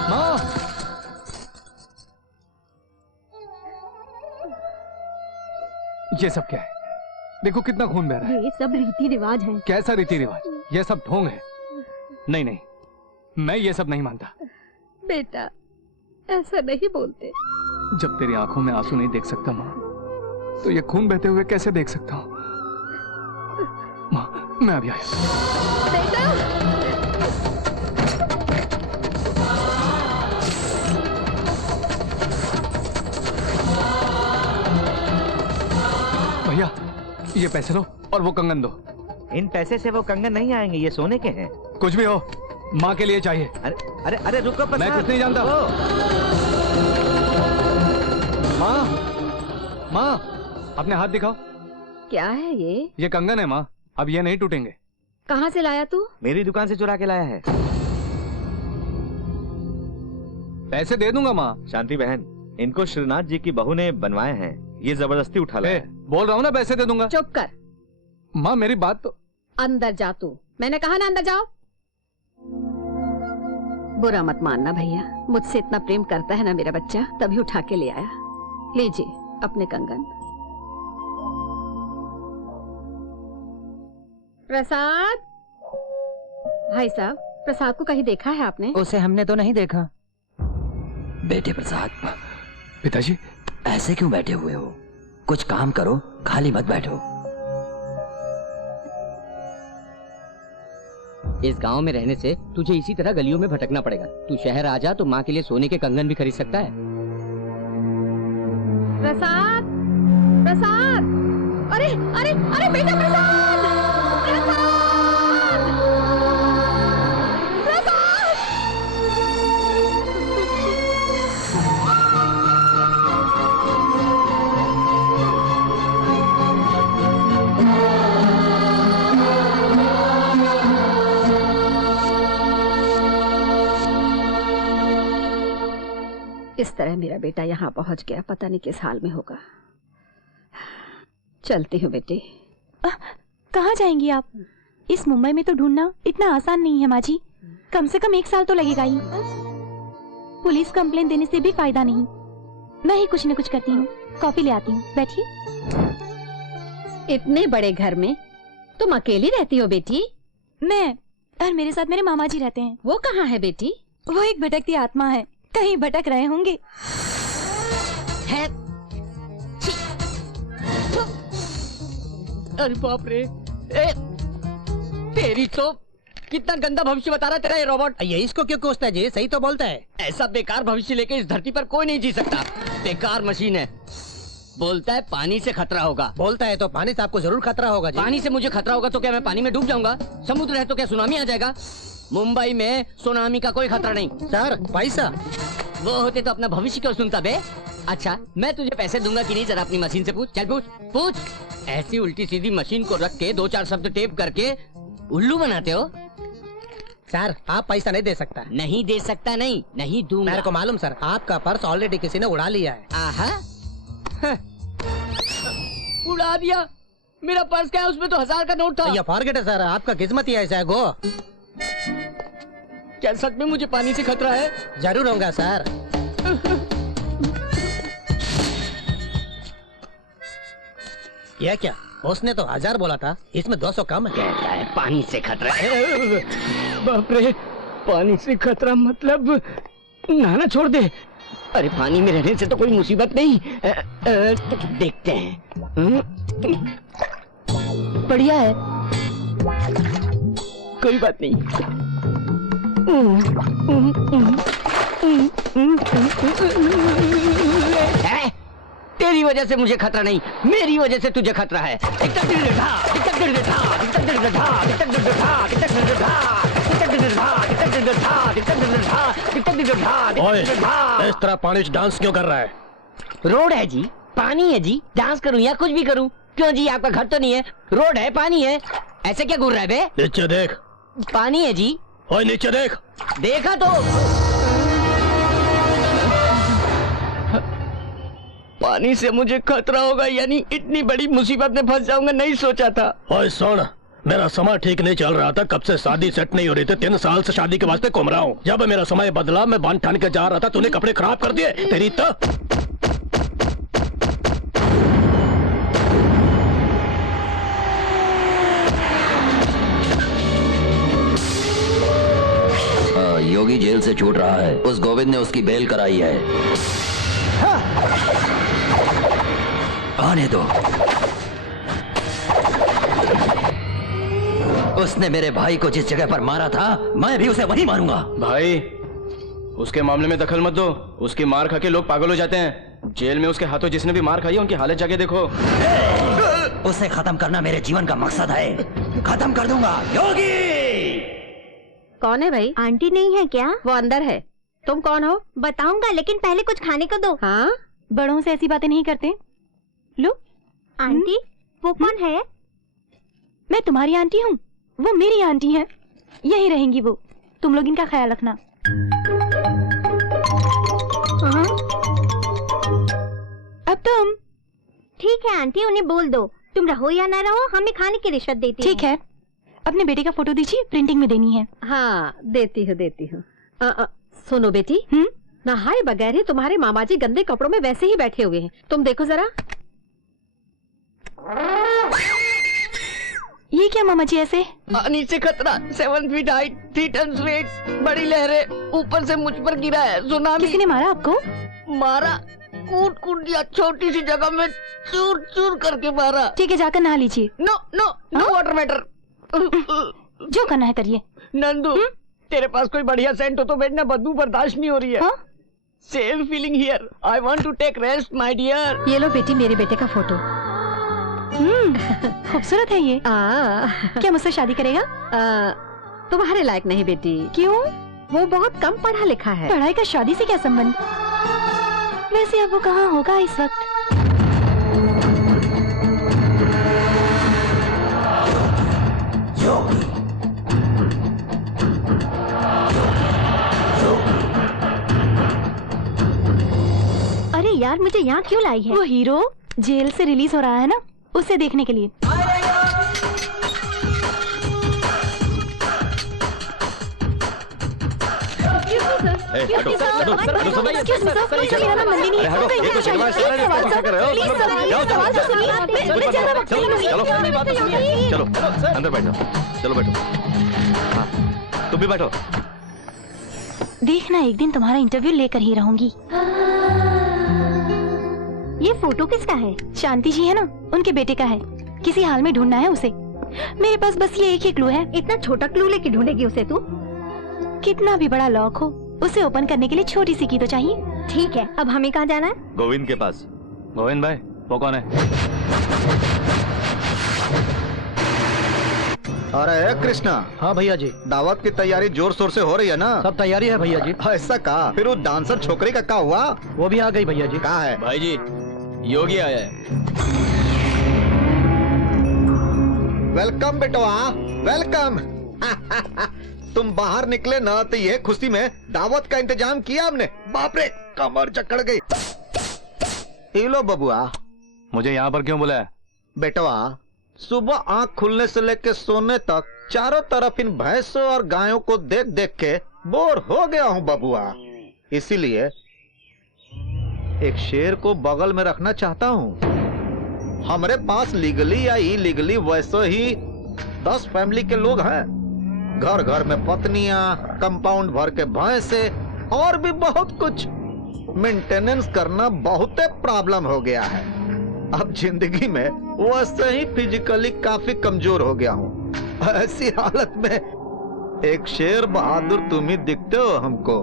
माँ ये सब क्या है? देखो कितना खून बह रहा है। ये सब रीति रिवाज है। कैसा रीति रिवाज? ये सब ढोंग है। नहीं नहीं, मैं ये सब नहीं मानता। बेटा ऐसा नहीं बोलते। जब तेरी आंखों में आंसू नहीं देख सकता माँ, तो ये खून बहते हुए कैसे देख सकता हूँ? माँ मैं अभी आया। बेटा भैया ये पैसे लो और वो कंगन दो। इन पैसे से वो कंगन नहीं आएंगे, ये सोने के हैं। कुछ भी हो, माँ के लिए चाहिए। अरे अरे अरे रुको प्रसाद। मैं कुछ नहीं जानता। माँ माँ अपने हाथ दिखाओ। क्या है ये कंगन है माँ, अब ये नहीं टूटेंगे। कहाँ से लाया तू? मेरी दुकान से चुरा के लाया है। पैसे दे दूंगा माँ। शांति बहन, इनको श्रीनाथ जी की बहू ने बनवाए हैं, ये जबरदस्ती उठा लाया। बोल रहा हूँ ना पैसे दे दूंगा। चुप कर। माँ मेरी बात तो। अंदर जा तू, मैंने कहा ना अंदर जाओ। बुरा मत मानना भैया, मुझसे इतना प्रेम करता है ना मेरा बच्चा, तभी उठा के ले आया। लीजिए अपने कंगन। प्रसाद भाई साहब, प्रसाद को कहीं देखा है आपने? उसे हमने तो नहीं देखा। बेटे प्रसाद, पिताजी ऐसे क्यों बैठे हुए हो? कुछ काम करो, खाली मत बैठो। इस गांव में रहने से तुझे इसी तरह गलियों में भटकना पड़ेगा। तू शहर आ जा तो माँ के लिए सोने के कंगन भी खरीद सकता है। प्रसाद प्रसाद, अरे अरे अरे बेटा प्रसाद, प्रसाद इस तरह मेरा बेटा यहाँ पहुँच गया, पता नहीं किस हाल में होगा। चलती हूँ बेटी। कहाँ जाएंगी आप? इस मुंबई में तो ढूंढना इतना आसान नहीं है माँ जी, कम से कम 1 साल तो लगेगा ही। पुलिस कंप्लेन देने से भी फायदा नहीं, मैं ही कुछ न कुछ करती हूँ। कॉफी ले आती हूँ, बैठिए। इतने बड़े घर में तुम अकेली रहती हो बेटी? मैं और मेरे साथ मेरे मामा जी रहते हैं। वो कहाँ है बेटी? वो एक भटकती आत्मा है, कहीं भटक रहे होंगे। है अरे बाप रे, तेरी तो कितना गंदा भविष्य बता रहा है तेरा ये रोबोट। ये इसको क्यों कोसता है जी? सही तो बोलता है। ऐसा बेकार भविष्य लेके इस धरती पर कोई नहीं जी सकता। बेकार मशीन है। बोलता है पानी से खतरा होगा। बोलता है तो पानी से आपको जरूर खतरा होगा जी। पानी से मुझे खतरा होगा तो क्या मैं पानी में डूब जाऊंगा? समुद्र है तो क्या सुनामी आ जाएगा? मुंबई में सुनामी का कोई खतरा नहीं। सर पैसा वो होते तो अपना भविष्य क्यों सुनता बे? अच्छा मैं तुझे पैसे दूंगा कि नहीं, जरा अपनी मशीन से पूछ। चल पूछ पूछ। ऐसी उल्टी सीधी मशीन को रख के 2-4 शब्द टेप करके उल्लू बनाते हो। सर आप पैसा नहीं दे सकता। नहीं दे सकता? नहीं नहीं दूंगा। मेरे को मालूम सर, आपका पर्स ऑलरेडी किसी ने उड़ा लिया है। आहा उड़ा दिया? मेरा पर्स क्या है? उसमें तो 1000 का नोट था। ये फॉरगेट है सर, आपका किस्मत ही ऐसा है। गो। क्या सच में मुझे पानी से खतरा है? जरूर होगा सर। यह क्या, उसने तो 1000 बोला था, इसमें 200 कम है। कहता है पानी से खतरा है। बाप रे, पानी से खतरा मतलब नहाना छोड़ दे। अरे पानी में रहने से तो कोई मुसीबत नहीं। देखते हैं। बढ़िया है, कोई बात नहीं। तेरी वजह से मुझे खतरा नहीं, मेरी वजह से तुझे खतरा है। ओए, इस तरह पानी से डांस क्यों कर रहा है? रोड है जी, पानी है जी, डांस करूं या कुछ भी करूं? क्यों जी, आपका घर तो नहीं है, रोड है, पानी है, ऐसे क्या घूर रहा है बे? नीचे देख। पानी है जी। ओए नीचे देख। देखा तो। पानी से मुझे खतरा होगा, यानी इतनी बड़ी मुसीबत में फंस जाऊंगा, नहीं सोचा था। ओए सुन, मेरा समय ठीक नहीं चल रहा था, कब से शादी सेट नहीं हो रही थी, 3 साल से शादी के वास्ते घूम रहा हूँ। जब मेरा समय बदला, मैं बांध ठान के जा रहा था, तूने कपड़े खराब कर दिए। तेरी तो योगी जेल से छूट रहा है, उस गोविंद ने उसकी बेल कराई है। आने दो। उसने मेरे भाई को जिस जगह पर मारा था, मैं भी उसे वहीं मारूंगा। भाई, उसके मामले में दखल मत दो, उसकी मार खा के लोग पागल हो जाते हैं। जेल में उसके हाथों जिसने भी मार खाई है, उनकी हालत जाके देखो। उसे खत्म करना मेरे जीवन का मकसद है, खत्म कर दूंगा। योगी! कौन है भाई? आंटी नहीं है क्या? वो अंदर है। तुम कौन हो? बताऊंगा, लेकिन पहले कुछ खाने को दो। हाँ, बड़ों से ऐसी बातें नहीं करते। लो। आंटी, वो कौन है? मैं तुम्हारी आंटी हूँ, वो मेरी आंटी है, यही रहेंगी वो। तुम लोग इनका ख्याल रखना। हाँ? अब तुम। ठीक है आंटी, उन्हें बोल दो, तुम रहो या ना रहो, हमें खाने की रिश्वत देती ठीक है, अपने बेटे का फोटो दीजिए, प्रिंटिंग में देनी है। हाँ, देती हूँ। सुनो बेटी, नहाए बगैर ही तुम्हारे मामा जी गंदे कपड़ों में वैसे ही बैठे हुए हैं, तुम देखो जरा। ये क्या मामा जी ऐसे? नीचे खतरा, 7 फीट हाइट, 3 टन वेट, बड़ी लहरें, ऊपर से मुझ पर गिरा है सुनामी। किसी ने मारा आपको? मारा, कूट कूट दिया, छोटी सी जगह में चूर चूर करके मारा। ठीक है, जाकर नहा लीजिए। No no no water matter. जो करना है करिए। नंदू, तेरे पास कोई बढ़िया सेंट हो तो भेजना, बदबू बर्दाश्त नहीं हो रही है। Same feeling here, I want to take rest my dear. ये लो बेटी, मेरे बेटे का फोटो। खूबसूरत है ये। क्या मुझसे शादी करेगा? तुम्हारे लायक नहीं बेटी। क्यों? वो बहुत कम पढ़ा लिखा है। पढ़ाई का शादी से क्या संबंध? वैसे अब वो कहाँ होगा इस वक्त? अरे यार, मुझे यहाँ क्यों लाई है? वो हीरो जेल से रिलीज हो रहा है ना, उसे देखने के लिए। चलो अंदर बैठो, चलो बैठो। हाँ, तुम भी बैठो। देखना, एक दिन तुम्हारा इंटरव्यू लेकर ही रहूंगी। ये फोटो किसका है? शांति जी है ना, उनके बेटे का है। किसी हाल में ढूंढना है उसे। मेरे पास बस ये एक ही क्लू है। इतना छोटा क्लू लेके ढूंढेगी उसे तू? कितना भी बड़ा लॉक हो, उसे ओपन करने के लिए छोटी सी की तो चाहिए। ठीक है, अब हमें कहाँ जाना है? गोविंद के पास। गोविंद भाई, वो कौन है? अरे कृष्णा। हाँ भैया जी। दावत की तैयारी जोर शोर से हो रही है ना? सब तैयारी है भैया जी। ऐसा कहा, फिर वो डांसर छोकरी का क्या हुआ? वो भी आ गई भैया जी। कहाँ है? भाई जी, योगी आया है। वेलकम बेटवा, वेलकम। तुम बाहर निकले ना तो ये खुशी में दावत का इंतजाम किया हमने। बाप रे, कमर जकड़ गई। ये लो बबुआ। मुझे यहाँ पर क्यों बुलाया? बेटवा, सुबह आंख खुलने से लेकर सोने तक चारों तरफ इन भैंसों और गायों को देख देख के बोर हो गया हूँ बबुआ। इसीलिए एक शेर को बगल में रखना चाहता हूँ। हमारे पास लीगली या इलीगली वैसे ही 10 फैमिली के लोग हैं घर घर में पत्नियां, कंपाउंड भर के भैंसे और भी बहुत कुछ। मेंटेनेंस करना बहुत प्रॉब्लम हो गया है। अब जिंदगी में वैसे ही फिजिकली काफी कमजोर हो गया हूँ। ऐसी हालत में एक शेर बहादुर तुम ही दिखते हो हमको।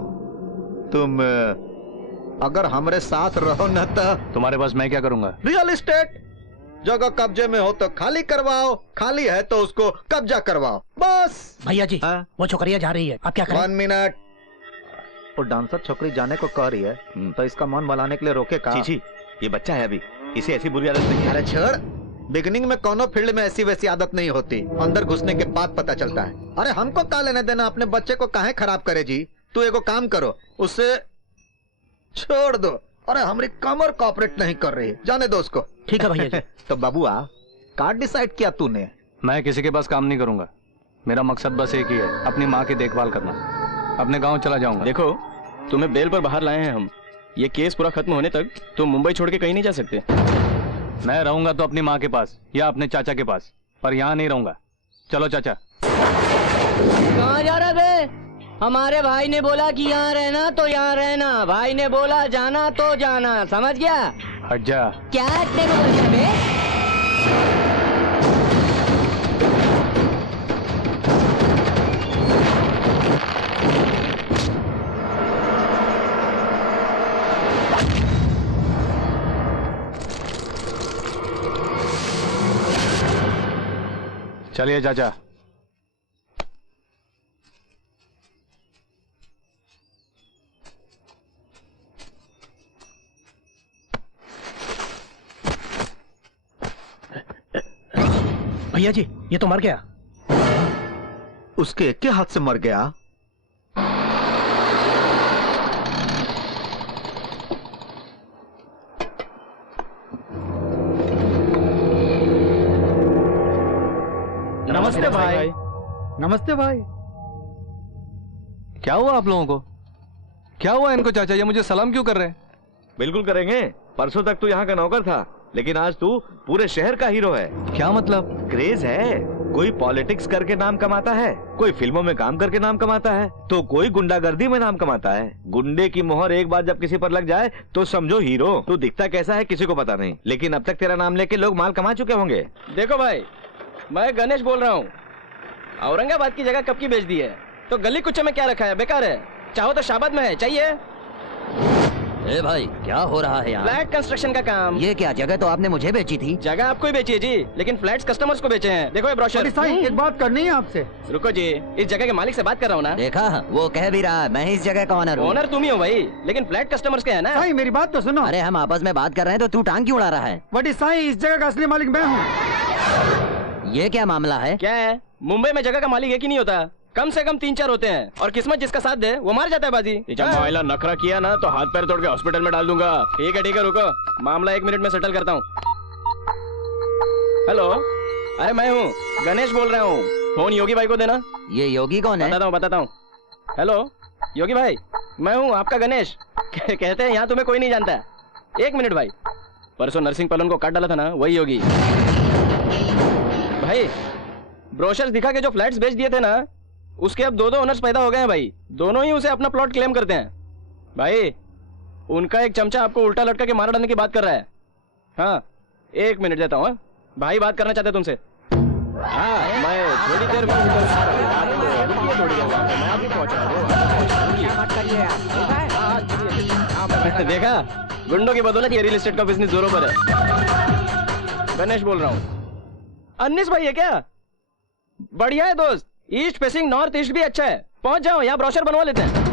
तुम अगर हमारे साथ रहो न तो तुम्हारे पास मैं क्या करूंगा? रियल एस्टेट जगह कब्जे में हो तो खाली करवाओ, खाली है तो उसको कब्जा करवाओ, बस। भैया जी वो छोकरिया जा रही है, अब क्या करें? 1 मिनट। वो डांसर छोकरी जाने को कह रही है तो इसका मन बनाने के लिए रोके का? जी ये बच्चा है अभी, इसे ऐसी बुरी आदत नहीं है। अरे छोड़, बिगनिंग में कोनो फील्ड में ऐसी वैसी आदत नहीं होती, अंदर घुसने के बाद पता चलता है। अरे हमको क्या लेने देना, अपने बच्चे को काहे खराब करे जी। तू एगो काम करो, उसे छोड़ दो। अरे हमारी कमर कॉपरेट नहीं कर रही, जाने दो उसको। ठीक है भैया जी। तो बाबुआ कार्ड डिसाइड किया तूने? मैं किसी के पास काम नहीं करूंगा। मेरा मकसद बस एक ही है, अपनी माँ की देखभाल करना। अपने गांव चला जाऊंगा। देखो तुम्हें बेल पर बाहर लाए हैं हम, ये केस पूरा खत्म होने तक तुम मुंबई छोड़ के कहीं नहीं जा सकते। मैं रहूंगा तो अपनी माँ के पास या अपने चाचा के पास, पर यहाँ नहीं रहूंगा। चलो चाचा। कहाँ जा रहा बे? हमारे भाई ने बोला कि यहाँ रहना तो यहाँ रहना, भाई ने बोला जाना तो जाना, समझ गया? हट जा। क्या हटने को बोलता है बे? चलिए चाचा। भैया जी ये तो मर गया। उसके एक के हाथ से मर गया? नमस्ते भाई। नमस्ते भाई। क्या हुआ आप लोगों को? क्या हुआ इनको चाचा, ये मुझे सलाम क्यों कर रहे हैं? बिल्कुल करेंगे। परसों तक तू यहाँ का नौकर था, लेकिन आज तू पूरे शहर का हीरो है। क्या मतलब? क्रेज है। कोई पॉलिटिक्स करके नाम कमाता है, कोई फिल्मों में काम करके नाम कमाता है, तो कोई गुंडागर्दी में नाम कमाता है। गुंडे की मोहर एक बार जब किसी पर लग जाए तो समझो हीरो। तू दिखता कैसा है किसी को पता नहीं, लेकिन अब तक तेरा नाम लेके लोग माल कमा चुके होंगे। देखो भाई, मैं गणेश बोल रहा हूँ। औरंगाबाद की जगह कब की बेच दी है, तो गली कुचे में क्या रखा है, बेकार है। चाहो तो शाबाद में है, चाहिए? ए भाई क्या हो रहा है यहाँ? फ्लैट कंस्ट्रक्शन का काम। ये क्या, जगह तो आपने मुझे बेची थी। जगह आपको ही बेची है जी, लेकिन फ्लैट्स कस्टमर्स को बेचे हैं। देखो ये ब्रोशर। एक बात करनी है आपसे। रुको जी, इस जगह के मालिक से बात कर रहा हूँ ना। देखा, वो कह भी रहा है मैं इस जगह का ऑनर हूँ। ओनर तुम ही हो भाई, लेकिन फ्लैट कस्टमर्स के है ना। साईं मेरी बात तो सुनो। अरे हम आपस में बात कर रहे हैं तो तू टांग क्यों उड़ा रहा है? बड़ी साईं, इस जगह का असली मालिक मैं हूँ। ये क्या मामला है? क्या है, मुंबई में जगह का मालिक एक ही नहीं होता, कम से कम 3-4 होते हैं, और किस्मत जिसका साथ दे वो मार जाता है बाजी। जब महिला नखरा किया ना तो हाथ पैर तोड़ के हॉस्पिटल में डाल दूंगा। ठीक है रुको, मामला 1 मिनट में सेटल करता हूँ। हेलो, अरे मैं हूँ गणेश बोल रहा हूँ, फोन योगी भाई को देना। ये योगी कौन है? बताता हूँ। हेलो योगी भाई, मैं हूँ आपका गणेश। कहते हैं यहाँ तुम्हें कोई नहीं जानता। 1 मिनट भाई, परसों नरसिंह पलन को काट डाला था ना, वही योगी भाई। ब्रोशर्स दिखा के जो फ्लैट्स बेच दिए थे ना, उसके अब 2 ओनर्स पैदा हो गए हैं भाई। दोनों ही उसे अपना प्लॉट क्लेम करते हैं भाई। उनका एक चमचा आपको उल्टा लटका के मार डालने की बात कर रहा है। हाँ 1 मिनट देता हूँ भाई, बात करना चाहते तुमसे। हाँ मैं थोड़ी देर में देखा, गुंडों की बदौलत ये रियल एस्टेट का बिजनेस जोरों पर है। गणेश बोल रहा हूँ। अन्नीस भाई है क्या? बढ़िया है दोस्त, ईस्ट फेसिंग नॉर्थ ईस्ट भी अच्छा है। पहुंच जाओ, यहाँ ब्रोशर बनवा लेते हैं।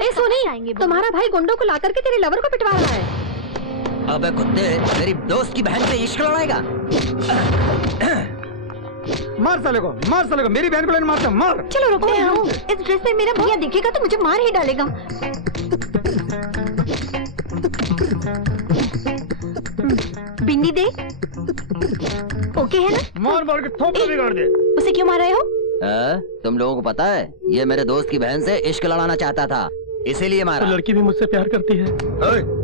ए सोनी, तुम्हारा भाई गुंडों को लाकर के तेरे लवर को पिटवा रहा है। अबे कुत्ते, मेरी दोस्त की बहन से इश्क लड़ाएगा? मार साले को, मार साले को, मेरी बहन को लेने मारता, मार। चलो रुकते हैं हम। इस ड्रेस में मेरा भैया दिखेगा तो मुझे मार ही डालेगा। बिन्नी दे, ओके है ना? मार मार के थोपड़ा बिगाड़ दे। उसे क्यों मार रहे हो? तुम लोगों को पता है, ये मेरे दोस्त की बहन से इश्क लड़ाना चाहता था, इसीलिए मारा। लड़की भी मुझसे प्यार करती है।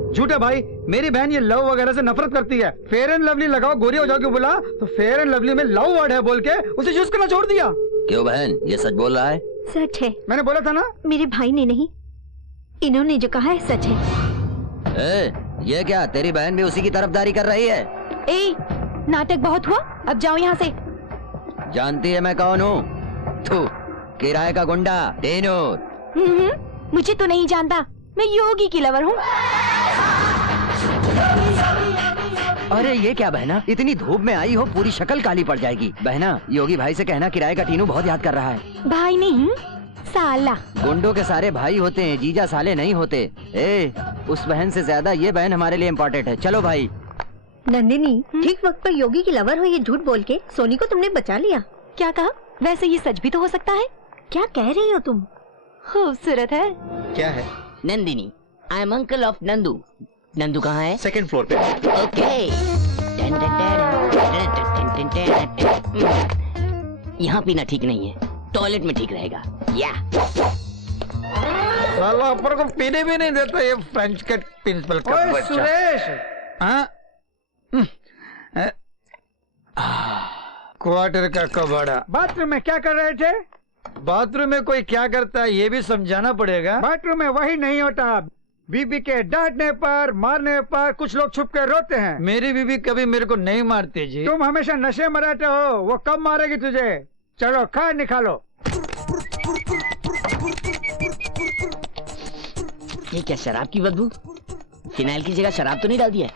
झूठे भाई, मेरी बहन ये लव वगैरह से नफरत करती है। फेयर एंड लवली लगाओ, गोरी हो जाओगे बोला तो फेयर एंड लवली में लव वर्ड है बोल के उसे यूज करना छोड़ दिया। क्यों बहन, ये सच बोल रहा है? सच है। मैंने बोला था ना। मेरे भाई ने नहीं, इन्होंने जो कहा है सच है। ये क्या, तेरी बहन भी उसी की तरफदारी कर रही है? ए, नाटक बहुत हुआ, अब जाओ यहाँ से। जानती है मैं कौन हूँ? तू किराए का गुंडा टेनूर। मुझे तो नहीं जानता, मैं योगी की लवर हूँ। अरे ये क्या बहना, इतनी धूप में आई हो, पूरी शक्ल काली पड़ जाएगी। बहना, योगी भाई से कहना किराए का टीनू बहुत याद कर रहा है। भाई नहीं, साला। गुंडों के सारे भाई होते हैं, जीजा साले नहीं होते। उस बहन से ज्यादा ये बहन हमारे लिए इम्पोर्टेंट है। चलो भाई। नंदिनी, ठीक वक्त पर योगी की लवर हो ये झूठ बोल के सोनी को तुमने बचा लिया। क्या कहा? वैसे ये सच भी तो हो सकता है। क्या कह रही हो तुम? खूबसूरत है। क्या है? Nandini, I am uncle of Nandu. Nandu कहाँ है? सेकंड फ्लोर पे। ओके। यहाँ पीना ठीक नहीं है, टॉयलेट में ठीक रहेगा। या साला ऊपर को पीने भी नहीं देता ये फ्रेंच कट प्रिंसिपल का बच्चा। सुरेश, क्वार्टर का कबाड़ा। बाथरूम में क्या कर रहे थे? बाथरूम में कोई क्या करता है ये भी समझाना पड़ेगा। बाथरूम में वही नहीं होता। बीबी के डांटने पर, मारने पर कुछ लोग छुप कर रोते हैं। मेरी बीबी कभी मेरे को नहीं मारती जी। तुम हमेशा नशे में रहते हो, वो कब मारेगी तुझे? चलो खा निकालो। ये क्या शराब की बदबू? फिनाइल की जगह शराब तो नहीं डाल दिया?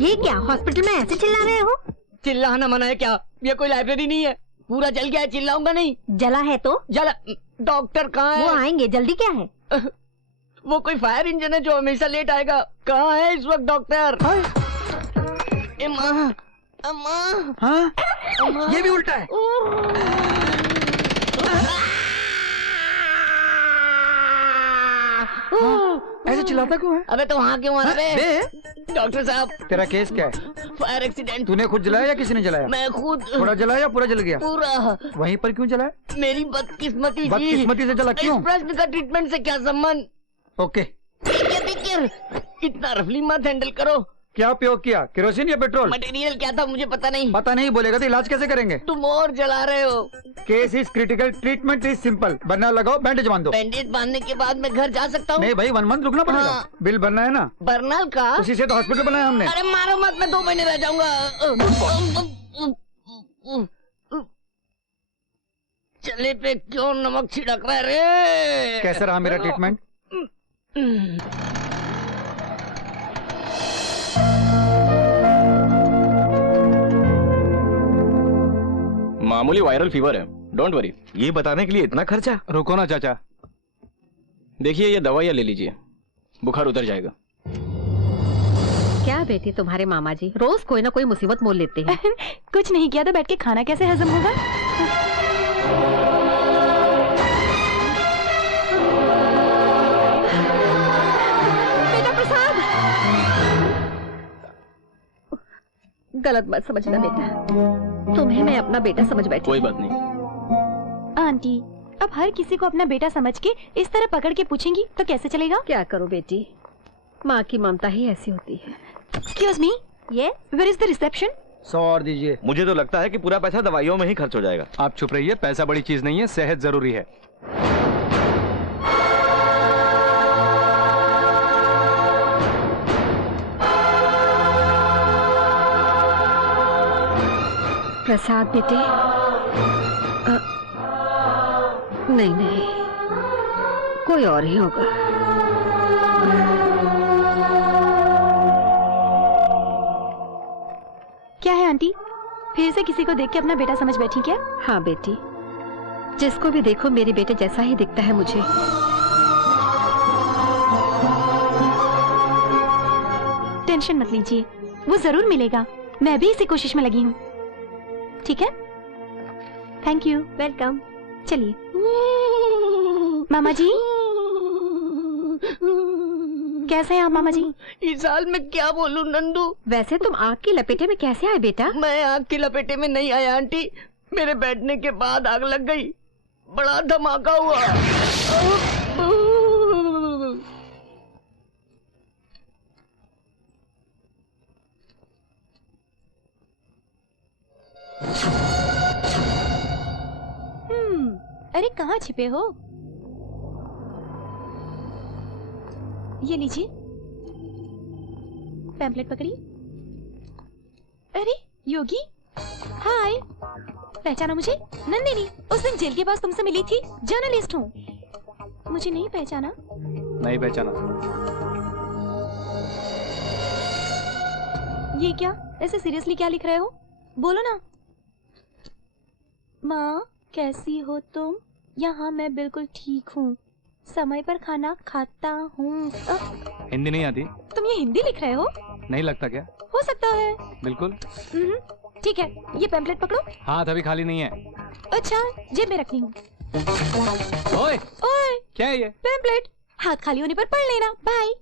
ये क्या हॉस्पिटल में ऐसे चिल्ला रहे हो? चिल्लाना मना है क्या? ये कोई लाइब्रेरी नहीं है, पूरा जल गया है, चिल्लाऊंगा नहीं। जला है तो? जला। डॉक्टर कहाँ है? वो आएंगे, जल्दी क्या है? वो कोई फायर इंजन है जो हमेशा लेट आएगा। कहाँ है इस वक्त डॉक्टर? अम्मा, अम्मा, हाँ? ये भी उल्टा है। ऐसे चिल्लाता क्यों है? अबे तो वहाँ क्यों आ रहे हैं? डॉक्टर साहब, तेरा केस क्या है? Fire accident. तूने खुद जलाया या किसी ने जलाया? मैं खुद। थोड़ा जलाया, पूरा जल गया? पूरा। वहीं पर क्यों जलाया? मेरी बदकिस्मती। बदकिस्मती से जला क्यों? इस प्रश्न का ट्रीटमेंट से क्या संबंध? ओके। इतना रफली मत हैंडल करो। क्या उपयोग किया, केरोसिन या पेट्रोल? मटेरियल क्या था मुझे पता नहीं। पता नहीं बोलेगा तो इलाज कैसे करेंगे? तुम और जला रहे हो। Case is critical, treatment is simple. Burner लगाओ, बैंडेज बांध दो। बैंडेज बांधने के बाद मैं घर जा सकता हूँ? नहीं भाई, 1 मंथ रुकना पड़ेगा। हाँ। बिल भरना है ना? बर्नल का? उसी से तो हॉस्पिटल बनाया हमने। अरे मारो मत, मैं 2 महीने रह जाऊंगा। चले पे क्यों नमक छिड़क रहे रे? कैसा रहा मेरा ट्रीटमेंट? मामूली वायरल फीवर है, डोंट वरी। ये बताने के लिए इतना खर्चा? रुको ना चाचा। देखिए ये दवाइयाँ ले लीजिए, बुखार उतर जाएगा। क्या बेटी तुम्हारे मामा जी रोज कोई ना कोई मुसीबत मोल लेते हैं। कुछ नहीं किया तो बैठ के खाना कैसे हजम होगा? बेटा प्रसाद, गलत मत समझना बेटा, तुम्हें मैं अपना बेटा समझ बैठी। कोई बात नहीं। आंटी, अब हर किसी को अपना बेटा समझ के इस तरह पकड़ के पूछेंगी तो कैसे चलेगा? क्या करूं बेटी, माँ की ममता ही ऐसी होती है। Excuse me, yes, where is the reception? 100 और दीजिए। मुझे तो लगता है कि पूरा पैसा दवाइयों में ही खर्च हो जाएगा। आप चुप रहिए, पैसा बड़ी चीज नहीं है, सेहत जरूरी है। प्रसाद बेटे, नहीं नहीं, कोई और ही होगा। क्या है आंटी, फिर से किसी को देख के अपना बेटा समझ बैठी क्या? हाँ बेटी, जिसको भी देखो मेरे बेटे जैसा ही दिखता है मुझे। टेंशन मत लीजिए, वो जरूर मिलेगा। मैं भी इसी कोशिश में लगी हूँ। ठीक है, थैंक यू। वेलकम। चलिए। मामा जी कैसे हैं आप मामा जी? इस हाल में क्या बोलूं नंदू। वैसे तुम आग की लपेटे में कैसे आए बेटा? मैं आग की लपेटे में नहीं आया आंटी, मेरे बैठने के बाद आग लग गई, बड़ा धमाका हुआ। अरे कहाँ छिपे हो? ये लीजिए पैम्पलेट पकड़िए। अरे योगी, हाय, पहचाना मुझे? नंदिनी, उस दिन जेल के पास तुमसे मिली थी, जर्नलिस्ट हूँ। मुझे नहीं पहचाना? नहीं पहचाना। ये क्या ऐसे सीरियसली क्या लिख रहे हो? बोलो ना। माँ कैसी हो तुम? यहाँ मैं बिल्कुल ठीक हूँ, समय पर खाना खाता हूँ। हिंदी नहीं आती? तुम ये हिंदी लिख रहे हो? नहीं लगता क्या? हो सकता है। बिल्कुल। ठीक है, ये पैम्पलेट पकड़ो। हाथ अभी खाली नहीं है। अच्छा, जेब में रखनी हूँ। ओए, ओए, क्या है ये? पैम्पलेट, हाथ खाली होने पर पढ़ लेना। बाय।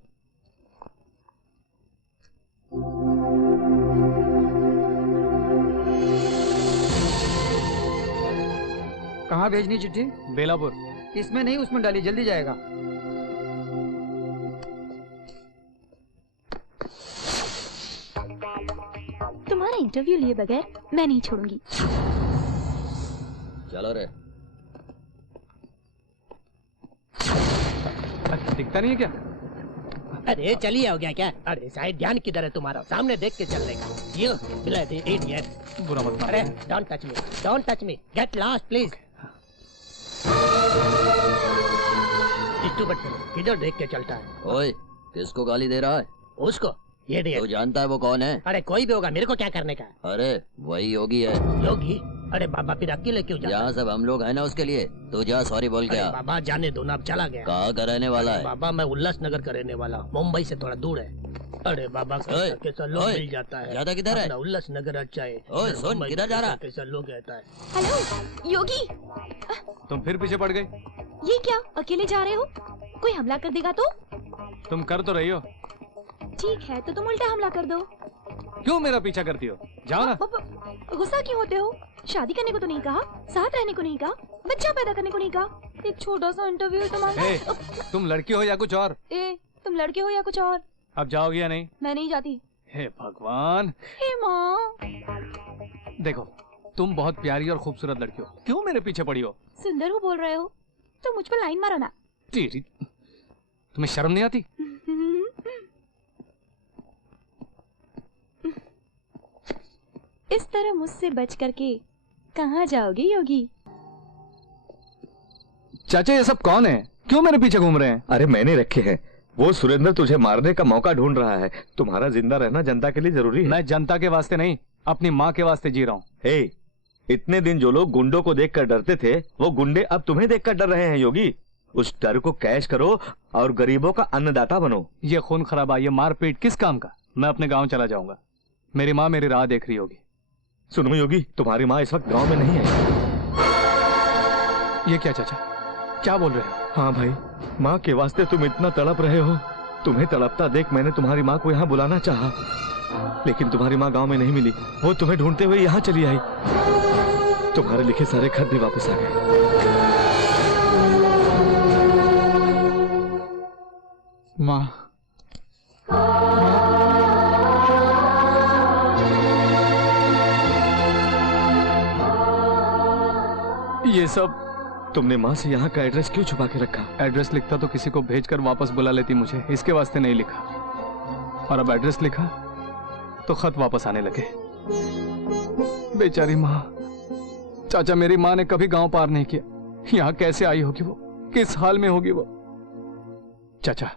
कहाँ भेजनी चिट्ठी? बेलापुर। इसमें नहीं, उसमें डाली, जल्दी जाएगा। तुम्हारा इंटरव्यू लिए बगैर मैं नहीं छोड़ूंगी। चलो रे। दिखता नहीं है क्या? अरे चलिए, हो गया क्या? अरे शायद ध्यान किधर है तुम्हारा? सामने देख के चलने का। ये मिला दे इडियट। बुरा मत अरे मानो। Don't touch me, don't touch me, get lost please. It to बच्चे किधर देख के चलता है? ओए, किसको गाली दे रहा है? उसको, ये तू जानता है वो कौन है? अरे कोई भी होगा, मेरे को क्या करने का? अरे वही योगी है। योगी? अरे बाबा फिर अकेले क्यों जा? यहाँ सब हम लोग हैं ना उसके लिए। तू जा सॉरी बोल के अरे आ। बाबा जाने दो ना, अब चला गया। कहाँ का रहने वाला है? बाबा मैं उल्लासनगर का रहने वाला हूँ, मुंबई से थोड़ा दूर है। अरे बाबा ओए, कैसा लोग ओए, मिल जाता है। ज्यादा किधर है? अपना उल्लासनगर अच्छा है। ओए, सुन, मुंबई किधर जा रहा? कैसा लोग रहता है। हेलो योगी, तुम फिर पीछे पड़ गई। ये क्या अकेले जा रहे हो? कोई हमला कर देगा तो? तुम कर तो रही हो। ठीक है, तो तुम उल्टा हमला कर दो। क्यों मेरा पीछा करती हो? जाओ ना। गुस्सा क्यों होते हो? शादी करने को तो नहीं कहा, साथ रहने को नहीं कहा, बच्चा पैदा करने को नहीं कहा। एक छोटा सा इंटरव्यू है तुम्हारा। ए, तुम लड़की हो या कुछ और? तुम लड़के हो या कुछ और? अब जाओगी या नहीं? मैं नहीं जाती। हे भगवान। हे माँ। देखो, तुम बहुत प्यारी और खूबसूरत लड़की हो, क्यों मेरे पीछे पड़ी हो? सुंदर हो बोल रहे हो तो मुझ पर लाइन मारो ना। तेरी, तुम्हें शर्म नहीं आती? इस तरह मुझसे बच करके कहाँ जाओगे योगी? चाचा ये सब कौन है? क्यों मेरे पीछे घूम रहे हैं? अरे मैंने रखे हैं, वो सुरेंद्र तुझे मारने का मौका ढूंढ रहा है। तुम्हारा जिंदा रहना जनता के लिए जरूरी है। मैं जनता के वास्ते नहीं, अपनी माँ के वास्ते जी रहा हूँ। हे, इतने दिन जो लोग गुंडों को देखकर डरते थे, वो गुंडे अब तुम्हें देखकर डर रहे हैं योगी। उस डर को कैश करो और गरीबों का अन्नदाता बनो। ये खून खराबा, ये मारपीट किस काम का? मैं अपने गांव चला जाऊंगा, मेरी माँ मेरी राह देख रही होगी। सुनो योगी, तुम्हारी माँ इस वक्त गांव में नहीं है। ये क्या चाचा, क्या बोल रहे हो? हाँ भाई, माँ के वास्ते तुम इतना तड़प रहे हो। तुम्हें तड़पता देख मैंने तुम्हारी माँ को यहाँ बुलाना चाहा, लेकिन तुम्हारी माँ गांव में नहीं मिली। वो तुम्हें ढूंढते हुए यहाँ चली आई। तुम्हारे लिखे सारे खत भी वापस आ गए। माँ, ये सब तुमने माँ से यहाँ का एड्रेस क्यों छुपा के रखा? एड्रेस लिखता तो किसी को भेजकर वापस बुला लेती मुझे, इसके वास्ते नहीं लिखा। और अब एड्रेस लिखा तो खत वापस आने लगे। बेचारी माँ। चाचा, मेरी माँ ने कभी गांव पार नहीं किया, यहाँ कैसे आई होगी वो? किस हाल में होगी वो? चाचा,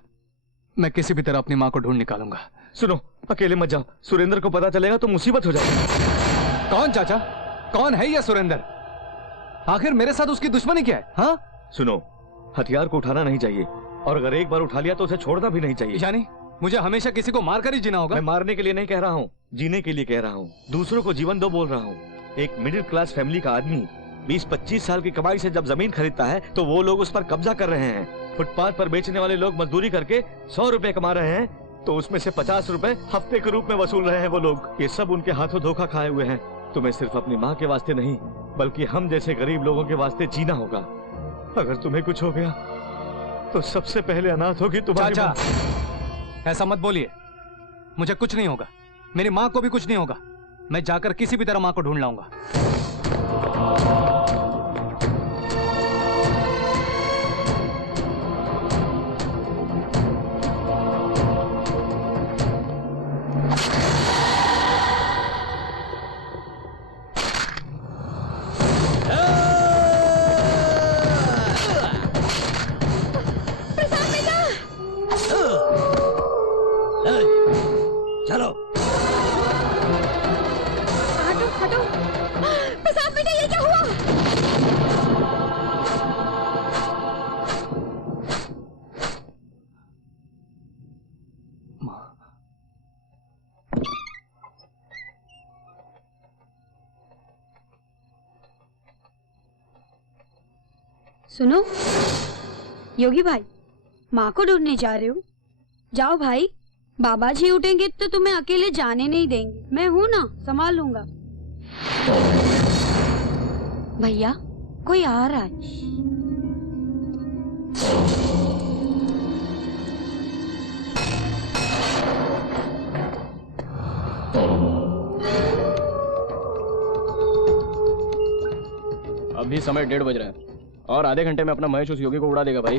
मैं किसी भी तरह अपनी माँ को ढूंढ निकालूंगा। सुनो, अकेले मत जाओ, सुरेंद्र को पता चलेगा तो मुसीबत हो जाएगी। कौन चाचा? कौन है यह सुरेंद्र? आखिर मेरे साथ उसकी दुश्मनी क्या है? हाँ? सुनो, हथियार को उठाना नहीं चाहिए, और अगर एक बार उठा लिया तो उसे छोड़ना भी नहीं चाहिए। यानी मुझे हमेशा किसी को मारकर ही जीना होगा? मैं मारने के लिए नहीं कह रहा हूँ, जीने के लिए कह रहा हूँ। दूसरों को जीवन दो बोल रहा हूँ। एक मिडिल क्लास फैमिली का आदमी 20-25 साल की कमाई से जब जमीन खरीदता है तो वो लोग उस पर कब्जा कर रहे हैं। फुटपाथ पर बेचने वाले लोग मजदूरी करके 100 रुपए कमा रहे हैं तो उसमें से 50 रुपए हफ्ते के रूप में वसूल रहे हैं वो लोग। ये सब उनके हाथों धोखा खाए हुए हैं। तुम्हें सिर्फ अपनी माँ के वास्ते नहीं बल्कि हम जैसे गरीब लोगों के वास्ते जीना होगा। अगर तुम्हें कुछ हो गया तो सबसे पहले अनाथ होगी तुम्हारी चाचा, माँ। ऐसा मत बोलिए। मुझे कुछ नहीं होगा, मेरी माँ को भी कुछ नहीं होगा। मैं जाकर किसी भी तरह माँ को ढूंढ लाऊंगा। चलो हटो हटो। प्रसाद बेटा, ये क्या हुआ? सुनो योगी भाई, माँ को ढूंढने जा रहे हो? जाओ भाई, बाबा जी उठेंगे तो तुम्हें अकेले जाने नहीं देंगे। मैं हूँ ना, संभाल लूंगा। भैया कोई आ रहा है। अभी समय 1:30 बज रहा है और आधे घंटे में अपना महेश उस योगी को उड़ा देगा भाई।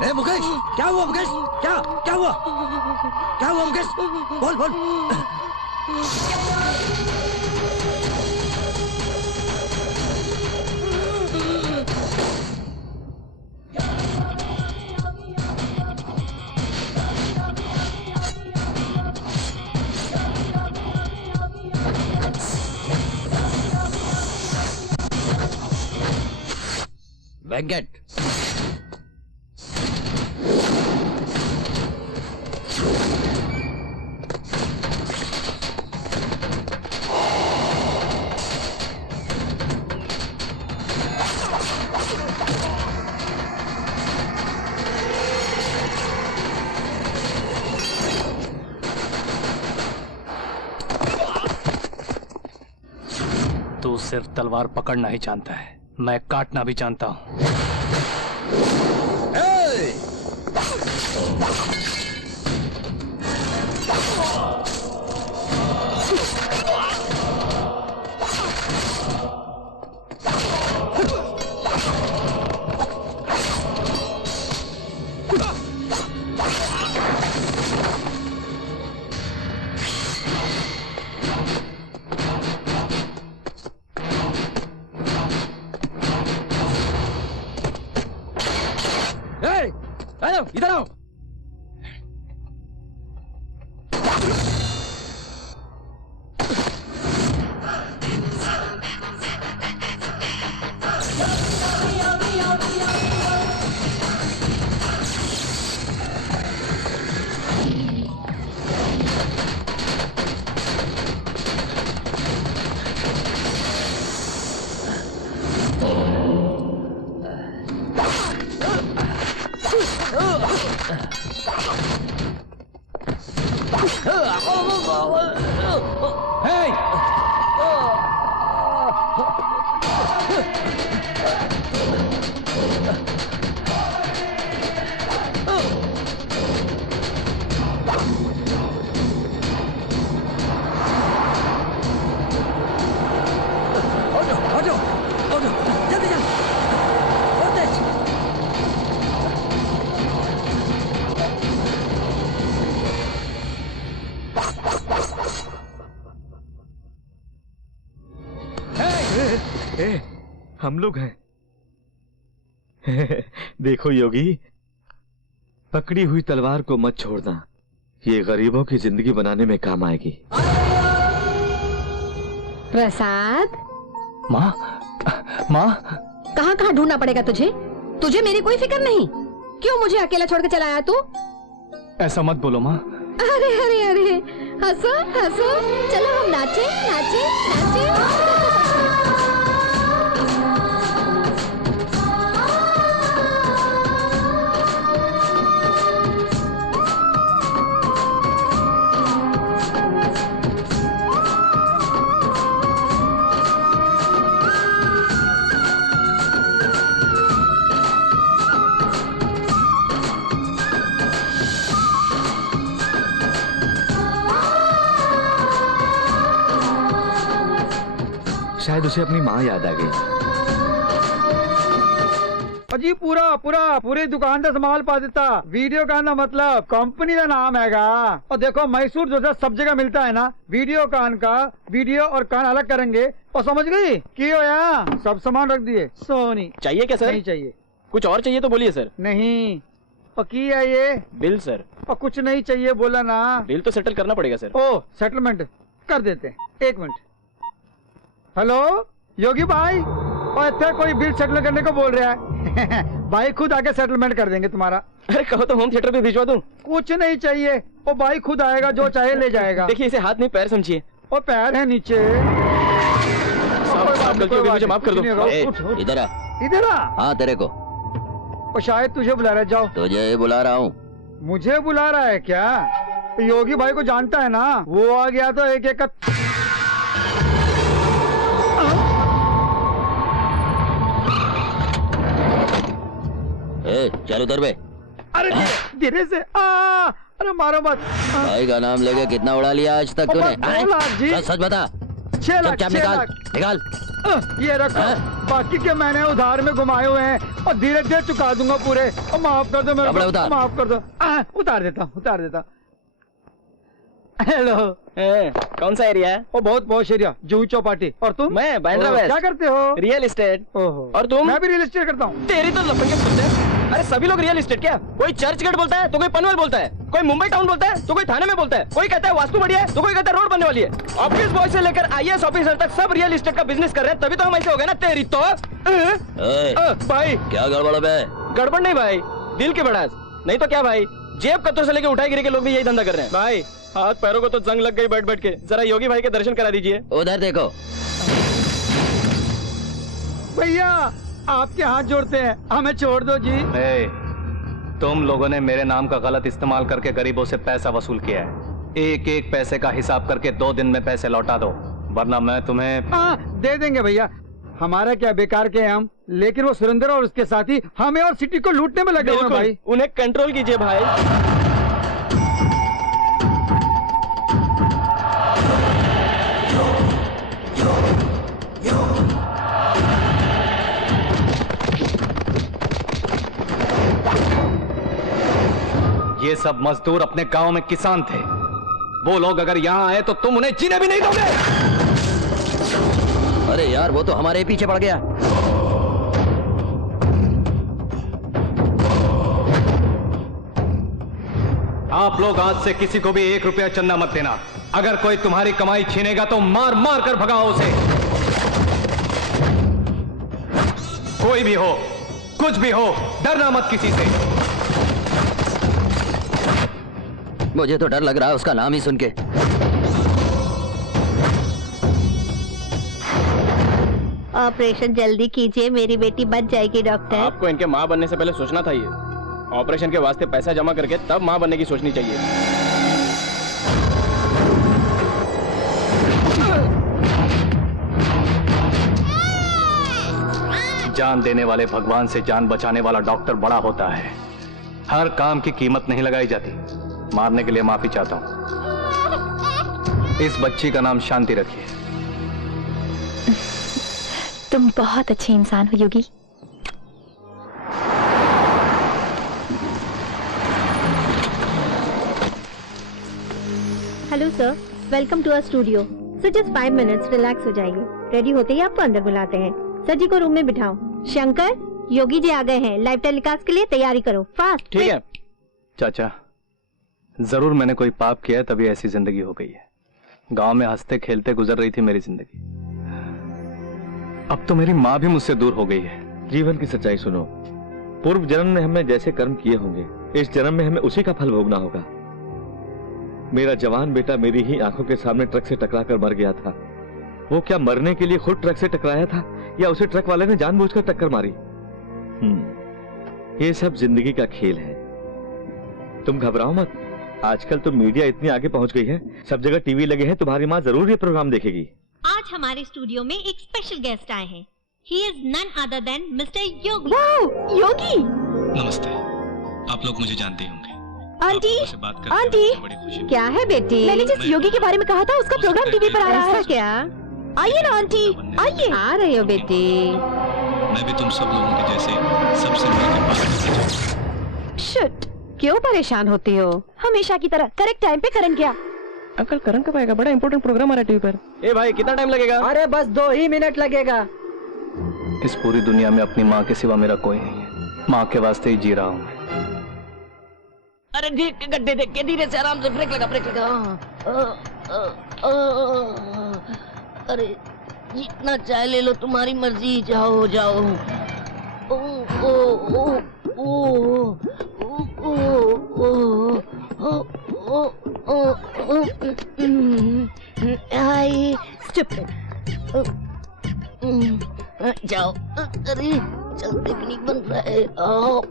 ए मुकेश, क्या हुआ मुकेश? क्या क्या हुआ? क्या हुआ मुकेश? बोल बोल। वेंकट, तू सिर्फ तलवार पकड़ना ही जानता है, मैं काटना भी जानता हूँ। इधर आओ। हम लोग हैं। देखो योगी, पकड़ी हुई तलवार को मत छोड़ना, ये गरीबों की जिंदगी बनाने में काम आएगी। प्रसाद, माँ, माँ, कहाँ कहाँ ढूंढना पड़ेगा तुझे? तुझे मेरी कोई फिक्र नहीं? क्यों मुझे अकेला छोड़ के चला आया तू? ऐसा मत बोलो माँ। अरे अरे अरे, हंसो हंसो, चलो हम नाचे नाचे नाचे। शायद उसे अपनी माँ याद आ गई। जी पूरी दुकान का संभाल पा देता। वीडियो का ना मतलब कंपनी का नाम हैगा। और देखो मैसूर जो सब जगह मिलता है ना, वीडियो कान का वीडियो और कान अलग करेंगे। और समझ गई की हो या सब सामान रख दिए। सोनी चाहिए क्या सर? नहीं चाहिए। कुछ और चाहिए तो बोलिए सर। नहीं। और की है ये बिल सर। और कुछ नहीं चाहिए बोला ना। बिल तो सेटल करना पड़ेगा सर। ओ सेटलमेंट कर देते हैं। एक मिनट। हेलो योगी भाई, और इतना कोई बिल सेटल करने को बोल रहा है। भाई खुद आके सेटलमेंट कर देंगे तुम्हारा। अरे कहो तो होम थिएटर पे भिजवा दूं। कुछ नहीं चाहिए, वो भाई खुद आएगा, जो चाहे ले जाएगा। देखिए इसे हाथ नहीं पैर समझिए। और पैर है नीचे। साहब गलती हो गई, मुझे माफ कर दो। इधर आ। इधर आ। हाँ तेरे को। और शायद तुझे बुला रहा है। जाओ। तुझे बुला रहा हूँ। मुझे बुला रहा है क्या? तो योगी भाई को जानता है ना, वो आ गया तो एक एक का। चल उधर बे। अरे धीरे से। अरे मारो मत। भाई का नाम लेके कितना उड़ा लिया आज तक तूने? 2 लाख जी। सच बता। 6 लाख। चुपचाप निकाल निकाल। ये रखो। बाकी के मैंने उधार में घुमाए हुए हैं और धीरे धीरे चुका दूंगा पूरे। और माफ कर दो मेरे को, माफ कर दो। उतार देता। हेलो। कौन सा एरिया है? वो बहुत पॉश एरिया, जूही चौपाटी। और तुम? मैं बांद्रा वेस्ट। क्या करते हो? Real estate. ओहो। और तुम? मैं भी रियल एस्टेट करता हूँ। तेरी तो लफंगे बोलते हैं। अरे सभी लोग रियल एस्टेट क्या? कोई चर्च गेट बोलता है तो कोई पनवेल बोलता है, कोई मुंबई टाउन बोलता है तो कोई थाने में बोलता है, कोई कहता है वास्तु बढ़िया है तो कोई कहता है रोड बनने वाली है। ऑफिस बॉय से लेकर आईएएस ऑफिसर तक सब रियल एस्टेट का बिजनेस कर रहे हैं, तभी तो हम ऐसे हो गए ना। तेरी तो भाई क्या गड़बड़ है? गड़बड़ नहीं भाई, दिल की बढ़ास। नहीं तो क्या भाई, जेब कत्तों से लेके उठाई गिरे के लोग भी यही धंधा कर रहे हैं भाई। हाथ पैरों को तो जंग लग गई बैठ बैठ के। जरा योगी भाई के दर्शन करा दीजिए। उधर देखो। भैया आपके हाथ जोड़ते हैं, हमें छोड़ दो जी। तुम लोगों ने मेरे नाम का गलत इस्तेमाल करके गरीबों से पैसा वसूल किया है। एक एक पैसे का हिसाब करके 2 दिन में पैसे लौटा दो, वरना मैं तुम्हें। दे देंगे भैया, हमारा क्या बेकार के हम। लेकिन वो सुरेंद्र और उसके साथी हमें और सिटी को लूटने में लगे हुए भाई। उन्हें कंट्रोल कीजिए भाई। ये सब मजदूर अपने गांव में किसान थे। वो लोग अगर यहाँ आए तो तुम उन्हें जीने भी नहीं दोगे। अरे यार वो तो हमारे पीछे पड़ गया। आप लोग आज से किसी को भी 1 रुपया चंदा मत देना। अगर कोई तुम्हारी कमाई छीनेगा तो मार मार कर भगाओ उसे। कोई भी हो, कुछ भी हो, डरना मत किसी से। मुझे तो डर लग रहा है उसका नाम ही सुन के। ऑपरेशन जल्दी कीजिए, मेरी बेटी बच जाएगी डॉक्टर। आपको इनके माँ बनने से पहले सोचना था। ये ऑपरेशन के वास्ते पैसा जमा करके तब माँ बनने की सोचनी चाहिए। जान देने वाले भगवान से जान बचाने वाला डॉक्टर बड़ा होता है। हर काम की कीमत नहीं लगाई जाती। मारने के लिए माफी चाहता हूं। इस बच्ची का नाम शांति रखिए। तुम बहुत अच्छे इंसान हो Yogi. Hello sir, welcome to our studio. Sir just 5 minutes, relax हो जाइए। रेडी होते ही आपको अंदर बुलाते हैं। सर जी को रूम में बिठाओ। शंकर, योगी जी आ गए हैं। लाइव टेलीकास्ट के लिए तैयारी करो, फास्ट। ठीक है चाचा, जरूर मैंने कोई पाप किया है तभी ऐसी जिंदगी हो गई है। गांव में हंसते खेलते गुजर रही थी मेरी जिंदगी। अब तो मेरी माँ भी मुझसे दूर हो गई है। जीवन की सच्चाई सुनो। पूर्व जन्म में हमने जैसे कर्म किए होंगे, इस जन्म में हमें उसी का फल भोगना होगा। मेरा जवान बेटा मेरी ही आंखों के सामने ट्रक से टकराकर मर गया था। वो क्या मरने के लिए खुद ट्रक से टकराया था या उसे ट्रक वाले ने जानबूझकर टक्कर मारी? ये सब जिंदगी का खेल है। तुम घबराओ मत, आजकल तो मीडिया इतनी आगे पहुंच गई है, सब जगह टीवी लगे हैं, तुम्हारी माँ जरूर ये प्रोग्राम देखेगी। आज हमारे स्टूडियो में एक स्पेशल गेस्ट आए हैं। He is none other than mister Yogi. Yogi, नमस्ते। आप लोग मुझे जानते ही होंगे। आंटी, आंटी, क्या है बेटी? मैंने जिस योगी के बारे में कहा था उसका प्रोग्राम टीवी पर आ रहा है। क्या? आइए ना आंटी, आइए। आ रही हो बेटी? मैं भी तुम सब लोगों के जैसे सबसे मिलकर बात करना चाहता हूं। शिट, क्यों परेशान होती हो? हमेशा की तरह करेक्ट टाइम पे करण गया। अंकल करण कब आएगा? बड़ा इंपॉर्टेंट प्रोग्राम आ रहा है टीवी पर। ए भाई, कितना टाइम लगेगा? अरे बस 2 ही मिनट लगेगा। इस पूरी दुनिया में अपनी माँ के सिवा मेरा कोई नहीं है। माँ के वास्ते ही जी रहा हूँ। अरे ठीक, गड्ढे देख के धीरे से, आराम से, ब्रेक लगा, ब्रेक लगा। अरे जितना चाय ले लो, तुम्हारी मर्जी, जाओ जाओ। ओ ओ ओ ओ ओ ओ ओ ओ हाय स्टूपिड। जाओ। अरे चलते भी नहीं बन रहा है,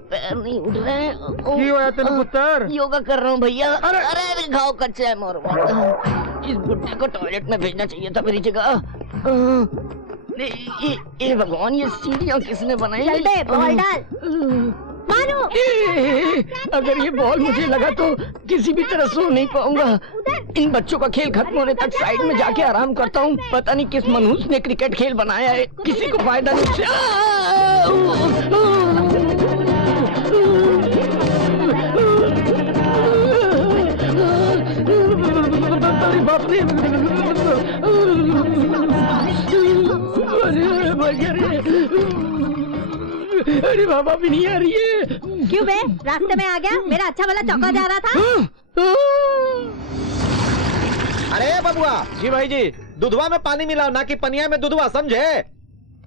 पैर नहीं उठ रहे हैं। पुत्र? योगा कर रहा हूँ भैया। अरे घाव कच्चा है मोर। इस बुड्ढे को टॉयलेट में भेजना चाहिए था मेरी जगह। ये भगवान, ये सीढ़ियाँ किसने बनाई? बॉल डाल। मानो, अगर ये बॉल मुझे लगा तो किसी भी तरह सो नहीं पाऊंगा। इन बच्चों का खेल खत्म होने तक साइड में जाके आराम करता हूँ। पता नहीं किस मनहूस ने क्रिकेट खेल बनाया है, किसी को फायदा नहीं उससे। अरे बाप रे, अरे बाबा भी नहीं आ रही है। क्यों बे, रास्ते में आ गया? मेरा अच्छा वाला चौका जा रहा था। अरे बबुआ जी भाई जी। दूधवा में पानी मिलाओ, ना कि पनिया में दूधवा, समझे?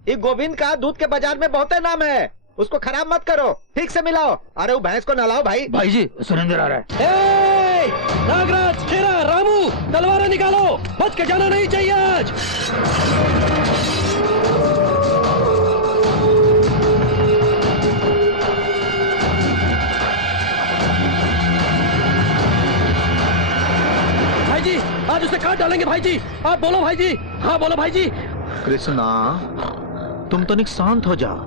ये गोविंद का दूध के बाजार में बहुत नाम है, उसको खराब मत करो, ठीक से मिलाओ। अरे वो भैंस को नहलाओ भाई। भाई जी, सुरेंद्र आ रहा है। नागराज, शेरा, रामू, तलवारें निकालो, बच के जाना नहीं चाहिए आज। भाई जी, आज उसे काट डालेंगे भाई जी। आप बोलो भाई जी। हाँ बोलो भाई जी। कृष्णा, तुम तो शांत हो जाओ।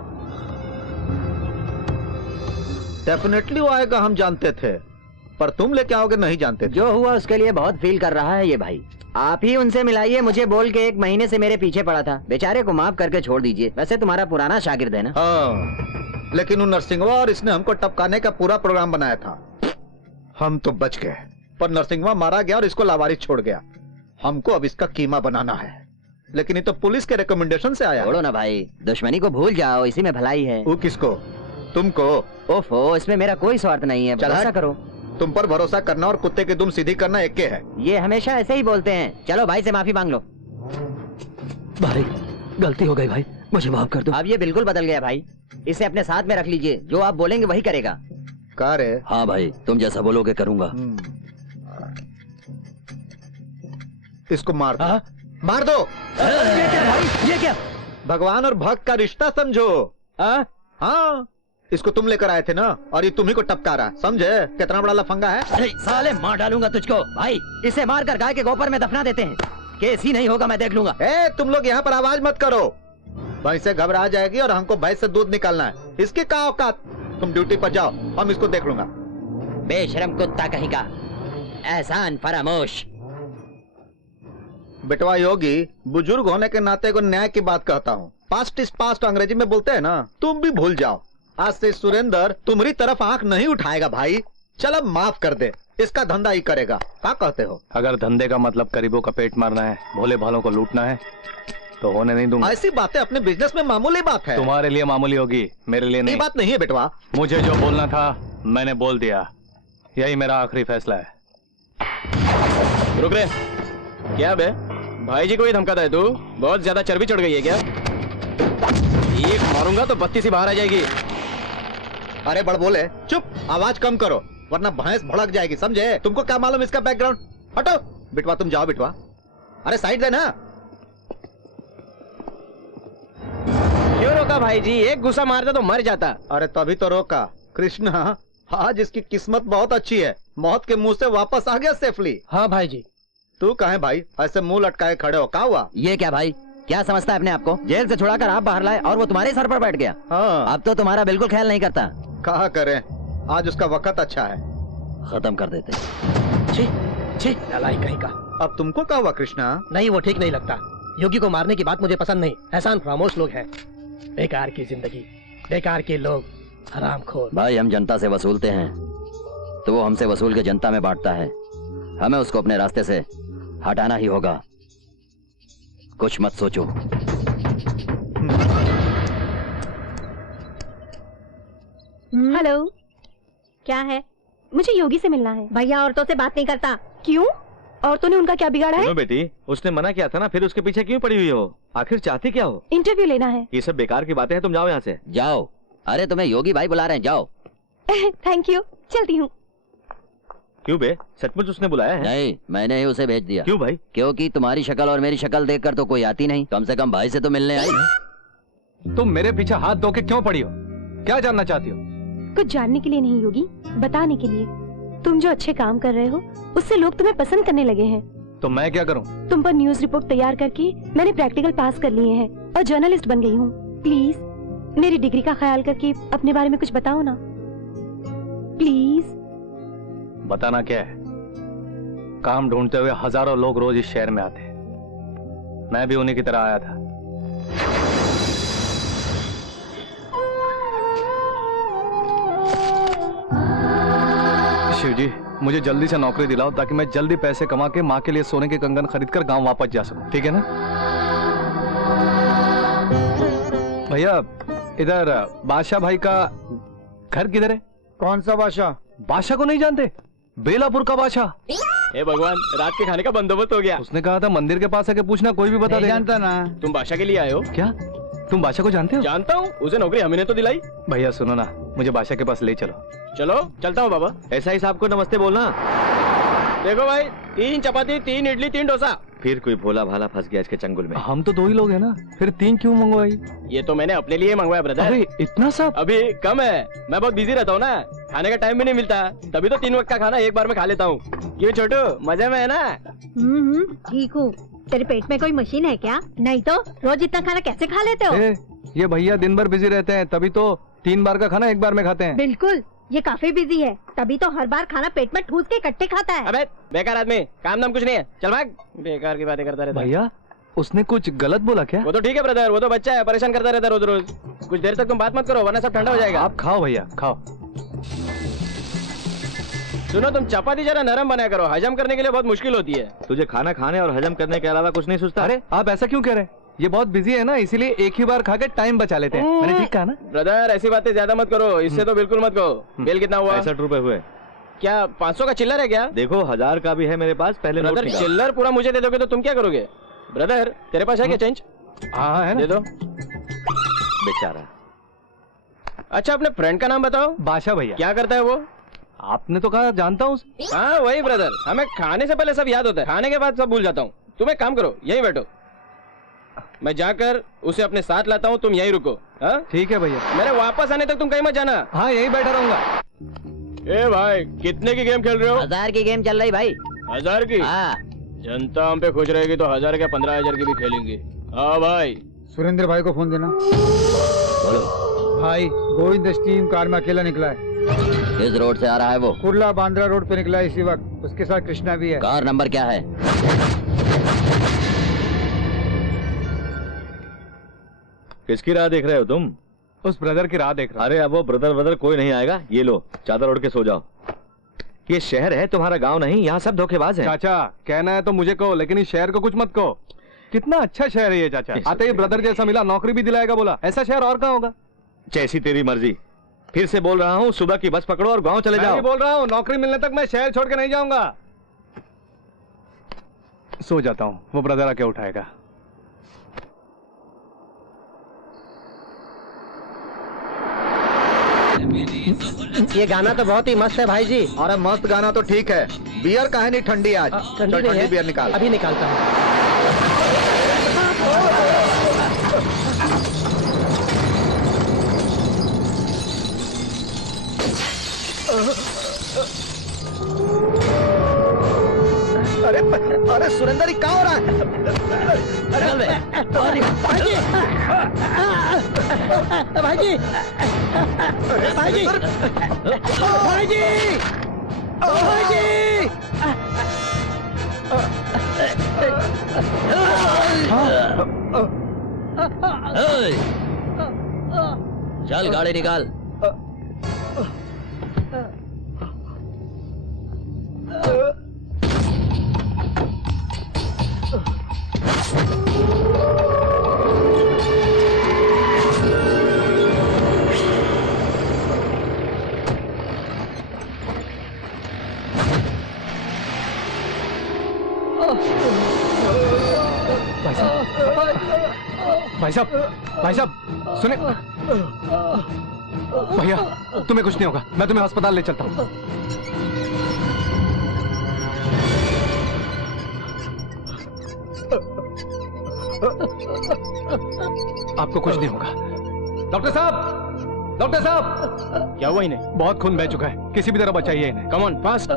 डेफिनेटली वो आएगा, हम जानते थे, पर तुम लेके आओगे नहीं जानते थे। जो हुआ उसके लिए बहुत फील कर रहा है ये भाई। आप ही उनसे मिलाइए, मुझे बोल के 1 महीने से मेरे पीछे पड़ा था। बेचारे को माफ करके छोड़ दीजिए। वैसे तुम्हारा पुराना शागिर्द है ना? हाँ, लेकिन उन नरसिंहवा और इसने हमको टपकाने का पूरा प्रोग्राम बनाया था। हम तो बच गए, पर नरसिंहवा मारा गया और इसको लावारिस छोड़ गया। हमको अब इसका कीमा बनाना है, लेकिन ये तो पुलिस के रिकमेंडेशन से आया। छोड़ो ना भाई, दुश्मनी को भूल जाओ, इसी में भलाई है। वो किसको? तुमको? ओफो, इसमें मेरा कोई स्वार्थ नहीं है, भरोसा करो। तुम पर भरोसा करना और कुत्ते की दुम सीधी करना एक के है। ये हमेशा ऐसे ही बोलते हैं। चलो भाई से माफी मांग लो। भाई, गलती हो गई भाई, मुझे माफ कर दो। अब ये बिल्कुल बदल गया भाई, इसे अपने साथ में रख लीजिए, जो आप बोलेंगे वही करेगा। का रे? हाँ भाई, तुम जैसा बोलोगे करूंगा। इसको मार दो। मार दो। ये क्या भाई, ये क्या? भगवान और भक्त का रिश्ता समझो। हाँ, इसको तुम लेकर आए थे ना, और ये तुम्ही को टपका रहा, समझे? कितना बड़ा लफंगा है। अरे साले, मार डालूंगा तुझको। भाई, इसे मारकर गाय के गोबर में दफना देते हैं। केस ही नहीं होगा, मैं देख लूंगा। तुम लोग यहाँ पर आवाज मत करो, भैंस से घबरा जाएगी और हमको भैंस से दूध निकालना है। इसकी क्या औकात? तुम ड्यूटी पर जाओ, हम इसको देख लूंगा। बेशरम कुत्ता कहीं का, एहसान फरामोश। बेटवा योगी, बुजुर्ग होने के नाते को न्याय की बात कहता हूँ। पास्ट इज पास्ट अंग्रेजी में बोलते हैं ना, तुम भी भूल जाओ। आज से सुरेंद्र तुम्हारी तरफ आंख नहीं उठाएगा भाई। चल अब माफ कर दे, इसका धंधा ही करेगा। क्या कहते हो? अगर धंधे का मतलब गरीबों का पेट मारना है, भोले भालों को लूटना है, तो होने नहीं दूंगा। ऐसी बातें अपने बिजनेस में मामूली बात है। तुम्हारे लिए मामूली होगी, मेरे लिए नहीं। ये बात नहीं है बेटवा। मुझे जो बोलना था मैंने बोल दिया, यही मेरा आखिरी फैसला है। रुक रे, क्या बे, भाई जी को ही धमकाता है तू? बहुत ज्यादा चर्बी चढ़ गई है क्या? एक मारूंगा तो बत्ती सी बाहर आ जाएगी। अरे बड़ बोले, चुप, आवाज कम करो, वरना भैंस भड़क जाएगी, समझे? तुमको क्या मालूम इसका बैकग्राउंड? हटो। बिटवा तुम जाओ बिटवा। अरे साइड देना। क्यों रोका भाई जी? एक गुस्सा मारता तो मर जाता। अरे तभी तो रोका। कृष्णा, आज इसकी किस्मत बहुत अच्छी है, मौत के मुंह से वापस आ गया सेफली। हाँ भाई जी। तू कहाँ है भाई? ऐसे मुंह लटकाए खड़े हो, क्या हुआ? ये क्या भाई, क्या समझता है अपने आप को? जेल से छुड़ाकर आप बाहर लाए और वो तुम्हारे सर पर बैठ गया। हाँ, अब तो तुम्हारा बिल्कुल ख्याल नहीं करता। कहा करें, आज उसका वक्त अच्छा है। खत्म कर देते। छी छी, नालायक कहीं का। अब तुमको क्या हुआ कृष्णा? नहीं, वो ठीक नहीं लगता। योगी को मारने की बात मुझे पसंद नहीं। एहसान फरामोश लोग हैं। बेकार की जिंदगी, बेकार के लोग, हरामखोर। भाई हम जनता से वसूलते हैं तो वो हमसे वसूल के जनता में बांटता है। हमें उसको अपने रास्ते से हटाना ही होगा। कुछ मत सोचो। हेलो, क्या है? मुझे योगी से मिलना है। भैया औरतों से बात नहीं करता। क्यों? औरतों ने उनका क्या बिगाड़ा है? सुनो बेटी, उसने मना किया था ना, फिर उसके पीछे क्यों पड़ी हुई हो? आखिर चाहती क्या हो? इंटरव्यू लेना है। ये सब बेकार की बातें हैं, तुम जाओ यहाँ से। जाओ। अरे तुम्हें योगी भाई बुला रहे हैं, जाओ। थैंक यू, चलती हूँ। क्यों बे, सचमुच उसने बुलाया है? नहीं, मैंने ही उसे भेज दिया। क्यों भाई? क्योंकि तुम्हारी शक्ल और मेरी शक्ल देखकर तो कोई आती नहीं, कम से कम भाई से तो मिलने आई। तुम मेरे पीछे हाथ धो के क्यों पड़ी हो? क्या जानना चाहती हो? कुछ जानने के लिए नहीं योगी, बताने के लिए। तुम जो अच्छे काम कर रहे हो उससे लोग तुम्हें पसंद करने लगे हैं। तो मैं क्या करूं? तुम पर न्यूज रिपोर्ट तैयार करके मैंने प्रैक्टिकल पास कर लिए हैं और जर्नलिस्ट बन गई हूँ। प्लीज मेरी डिग्री का ख्याल करके अपने बारे में कुछ बताओ ना, प्लीज। बताना क्या है? काम ढूंढते हुए हजारों लोग रोज इस शहर में आते हैं। मैं भी उन्हीं की तरह आया था। शिव जी, मुझे जल्दी से नौकरी दिलाओ ताकि मैं जल्दी पैसे कमा के माँ के लिए सोने के कंगन खरीदकर गांव वापस जा सकूं, ठीक है ना? भैया, इधर बादशाह भाई का घर किधर है? कौन सा बादशाह? बादशाह को नहीं जानते? बेलापुर का बादशाह। हे भगवान, रात के खाने का बंदोबस्त हो गया। उसने कहा था मंदिर के पास आके पूछना, कोई भी बता नहीं देगा। जानता ना। तुम बादशाह के लिए आए हो? क्या तुम बादशाह को जानते हो? जानता हूँ, उसे नौकरी हमने तो दिलाई। भैया सुनो ना, मुझे बादशाह के पास ले चलो। चलो चलता हूँ बाबा। ऐसा ही साहब को नमस्ते बोलना। देखो भाई, 3 चपाती, 3 इडली, 3 डोसा। फिर कोई भोला भाला फंस गया इसके चंगुल में। हम तो 2 ही लोग हैं ना, फिर 3 क्यों मंगवाई? ये तो मैंने अपने लिए मंगवाया ब्रदर। अरे इतना सब? अभी कम है, मैं बहुत बिजी रहता हूँ ना, खाने का टाइम भी नहीं मिलता, तभी तो 3 वक्त का खाना एक बार में खा लेता हूँ। क्यों छोटू, मजे में है ना? ठीक हूँ। तेरे पेट में कोई मशीन है क्या? नहीं तो रोज इतना खाना कैसे खा लेते हो? ये भैया दिन भर बिजी रहते हैं, तभी तो 3 बार का खाना एक बार में खाते हैं। बिल्कुल, ये काफी बिजी है, तभी तो हर बार खाना पेट में ठूस के इकट्ठे खाता है। अबे बेकार आदमी, काम धाम कुछ नहीं है, चल भाग। बेकार की बातें करता रहता है। भैया, उसने कुछ गलत बोला क्या? वो तो ठीक है ब्रदर, वो तो बच्चा है, परेशान करता रहता है रोज रोज। कुछ देर तक तुम बात मत करो वरना सब ठंडा हो जाएगा। आप खाओ भैया, खाओ। सुनो, तुम चपाती जरा नरम बनाया करो, हजम करने के लिए बहुत मुश्किल होती है। तुझे खाना खाने और हजम करने के अलावा कुछ नहीं सोचता? अरे आप ऐसा क्यों कह रहे हैं? ये बहुत बिजी है ना, इसीलिए एक ही बार खा के टाइम बचा लेते हैं। मैंने ठीक कहा ना? ब्रदर ऐसी बातें ज्यादा मत करो, इससे तो बिल्कुल मत कहो। बिल कितना हुआ? 65 रुपए हुए। क्या 500 का चिल्लर है क्या? देखो 1000 का भी है मेरे पास, पहले नोट ब्रदर निकाल। चिल्लर पूरा मुझे दे दोगे तो तुम क्या करोगे? ब्रदर तेरे पास है क्या चेंज? हाँ है ना। दे दो। बेचारा। अच्छा अपने फ्रेंड का नाम बताओ। बादशाह भैया। क्या करता है वो? आपने तो कहा जानता हूँ। हाँ वही ब्रदर, हमें खाने से पहले सब याद होता है, खाने के बाद सब भूल जाता हूँ। तुम एक काम करो, यहीं बैठो, मैं जाकर उसे अपने साथ लाता हूँ, तुम यहीं रुको। हाँ ठीक है भैया। मेरे वापस आने तक तुम कहीं मत जाना। हाँ यहीं बैठा रहूंगा। ए भाई, कितने की गेम खेल रहे हो? 1000 की गेम चल रही भाई। 1000 की? हाँ। जनता हम पे खुश रहेगी तो 1000 क्या 15,000 की भी खेलेंगे। हाँ भाई। सुरेंद्र भाई को फोन देना। बोलो भाई, गोविंद स्टीम कार में अकेला निकला है। किस रोड से आ रहा है वो? कुर्ला बांद्रा रोड पे निकला है इसी वक्त। उसके साथ कृष्णा भी है। कार नंबर क्या है? किसकी राह देख रहे हो तुम? उस ब्रदर की राह देख रहा हूं। अरे अब वो ब्रदर कोई नहीं आएगा। ये लो चादर ओढ़ के सो जाओ। ये शहर है, तुम्हारा गांव नहीं। यहाँ सब धोखेबाज हैं। चाचा कहना है तो मुझे कहो, लेकिन इस शहर को कुछ मत कहो। कितना अच्छा शहर है ये चाचा। आते ही ब्रदर जैसा मिला, नौकरी भी दिलाएगा बोला। ऐसा शहर और कहाँ होगा? जैसी तेरी मर्जी। फिर से बोल रहा हूँ, सुबह की बस पकड़ो और गांव चले मैं जाओ। भी बोल रहा हूँ, नौकरी मिलने तक मैं शहर छोड़ के नहीं जाऊंगा। सो जाता हूँ, वो ब्रदर आके उठाएगा। ये गाना तो बहुत ही मस्त है भाई जी। अरे मस्त गाना तो ठीक है, बियर काहे नहीं ठंडी आज? ठंडी चल, है। बियर निकाल। अभी निकालता हूँ। अरे अरे सुरेंद्र ये क्या हो रहा है? भाई जी, भाई जी, भाई जी, भाई जी, चल गाड़ी निकाल। भाई साहब, भाई साहब, सुने भैया, तुम्हें कुछ नहीं होगा, मैं तुम्हें अस्पताल ले चलता हूँ। आपको कुछ नहीं होगा। डॉक्टर साहब, डॉक्टर साहब, क्या हुआ इन्हें? बहुत खून बह चुका है, किसी भी तरह बचाइए इन्हें। Come on fast.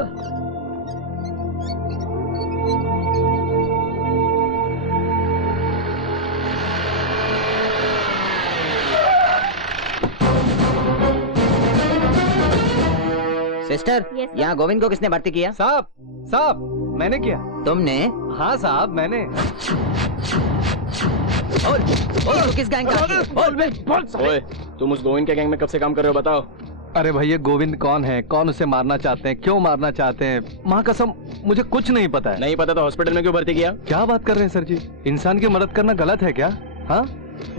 सिस्टर, यहाँ गोविंद को किसने भर्ती किया? साहब, साहब, मैंने किया। तुमने? हाँ साहब, मैंने। बोल, किस गैंग का? ओए, तुम उस गोविंद के गैंग में कब से काम कर रहे हो बताओ? अरे भैया, गोविंद कौन है, कौन उसे मारना चाहते हैं, क्यों मारना चाहते हैं, माँ कसम मुझे कुछ नहीं पता है। नहीं पता तो हॉस्पिटल में क्यों भर्ती किया? क्या बात कर रहे हैं सर जी, इंसान की मदद करना गलत है क्या? हाँ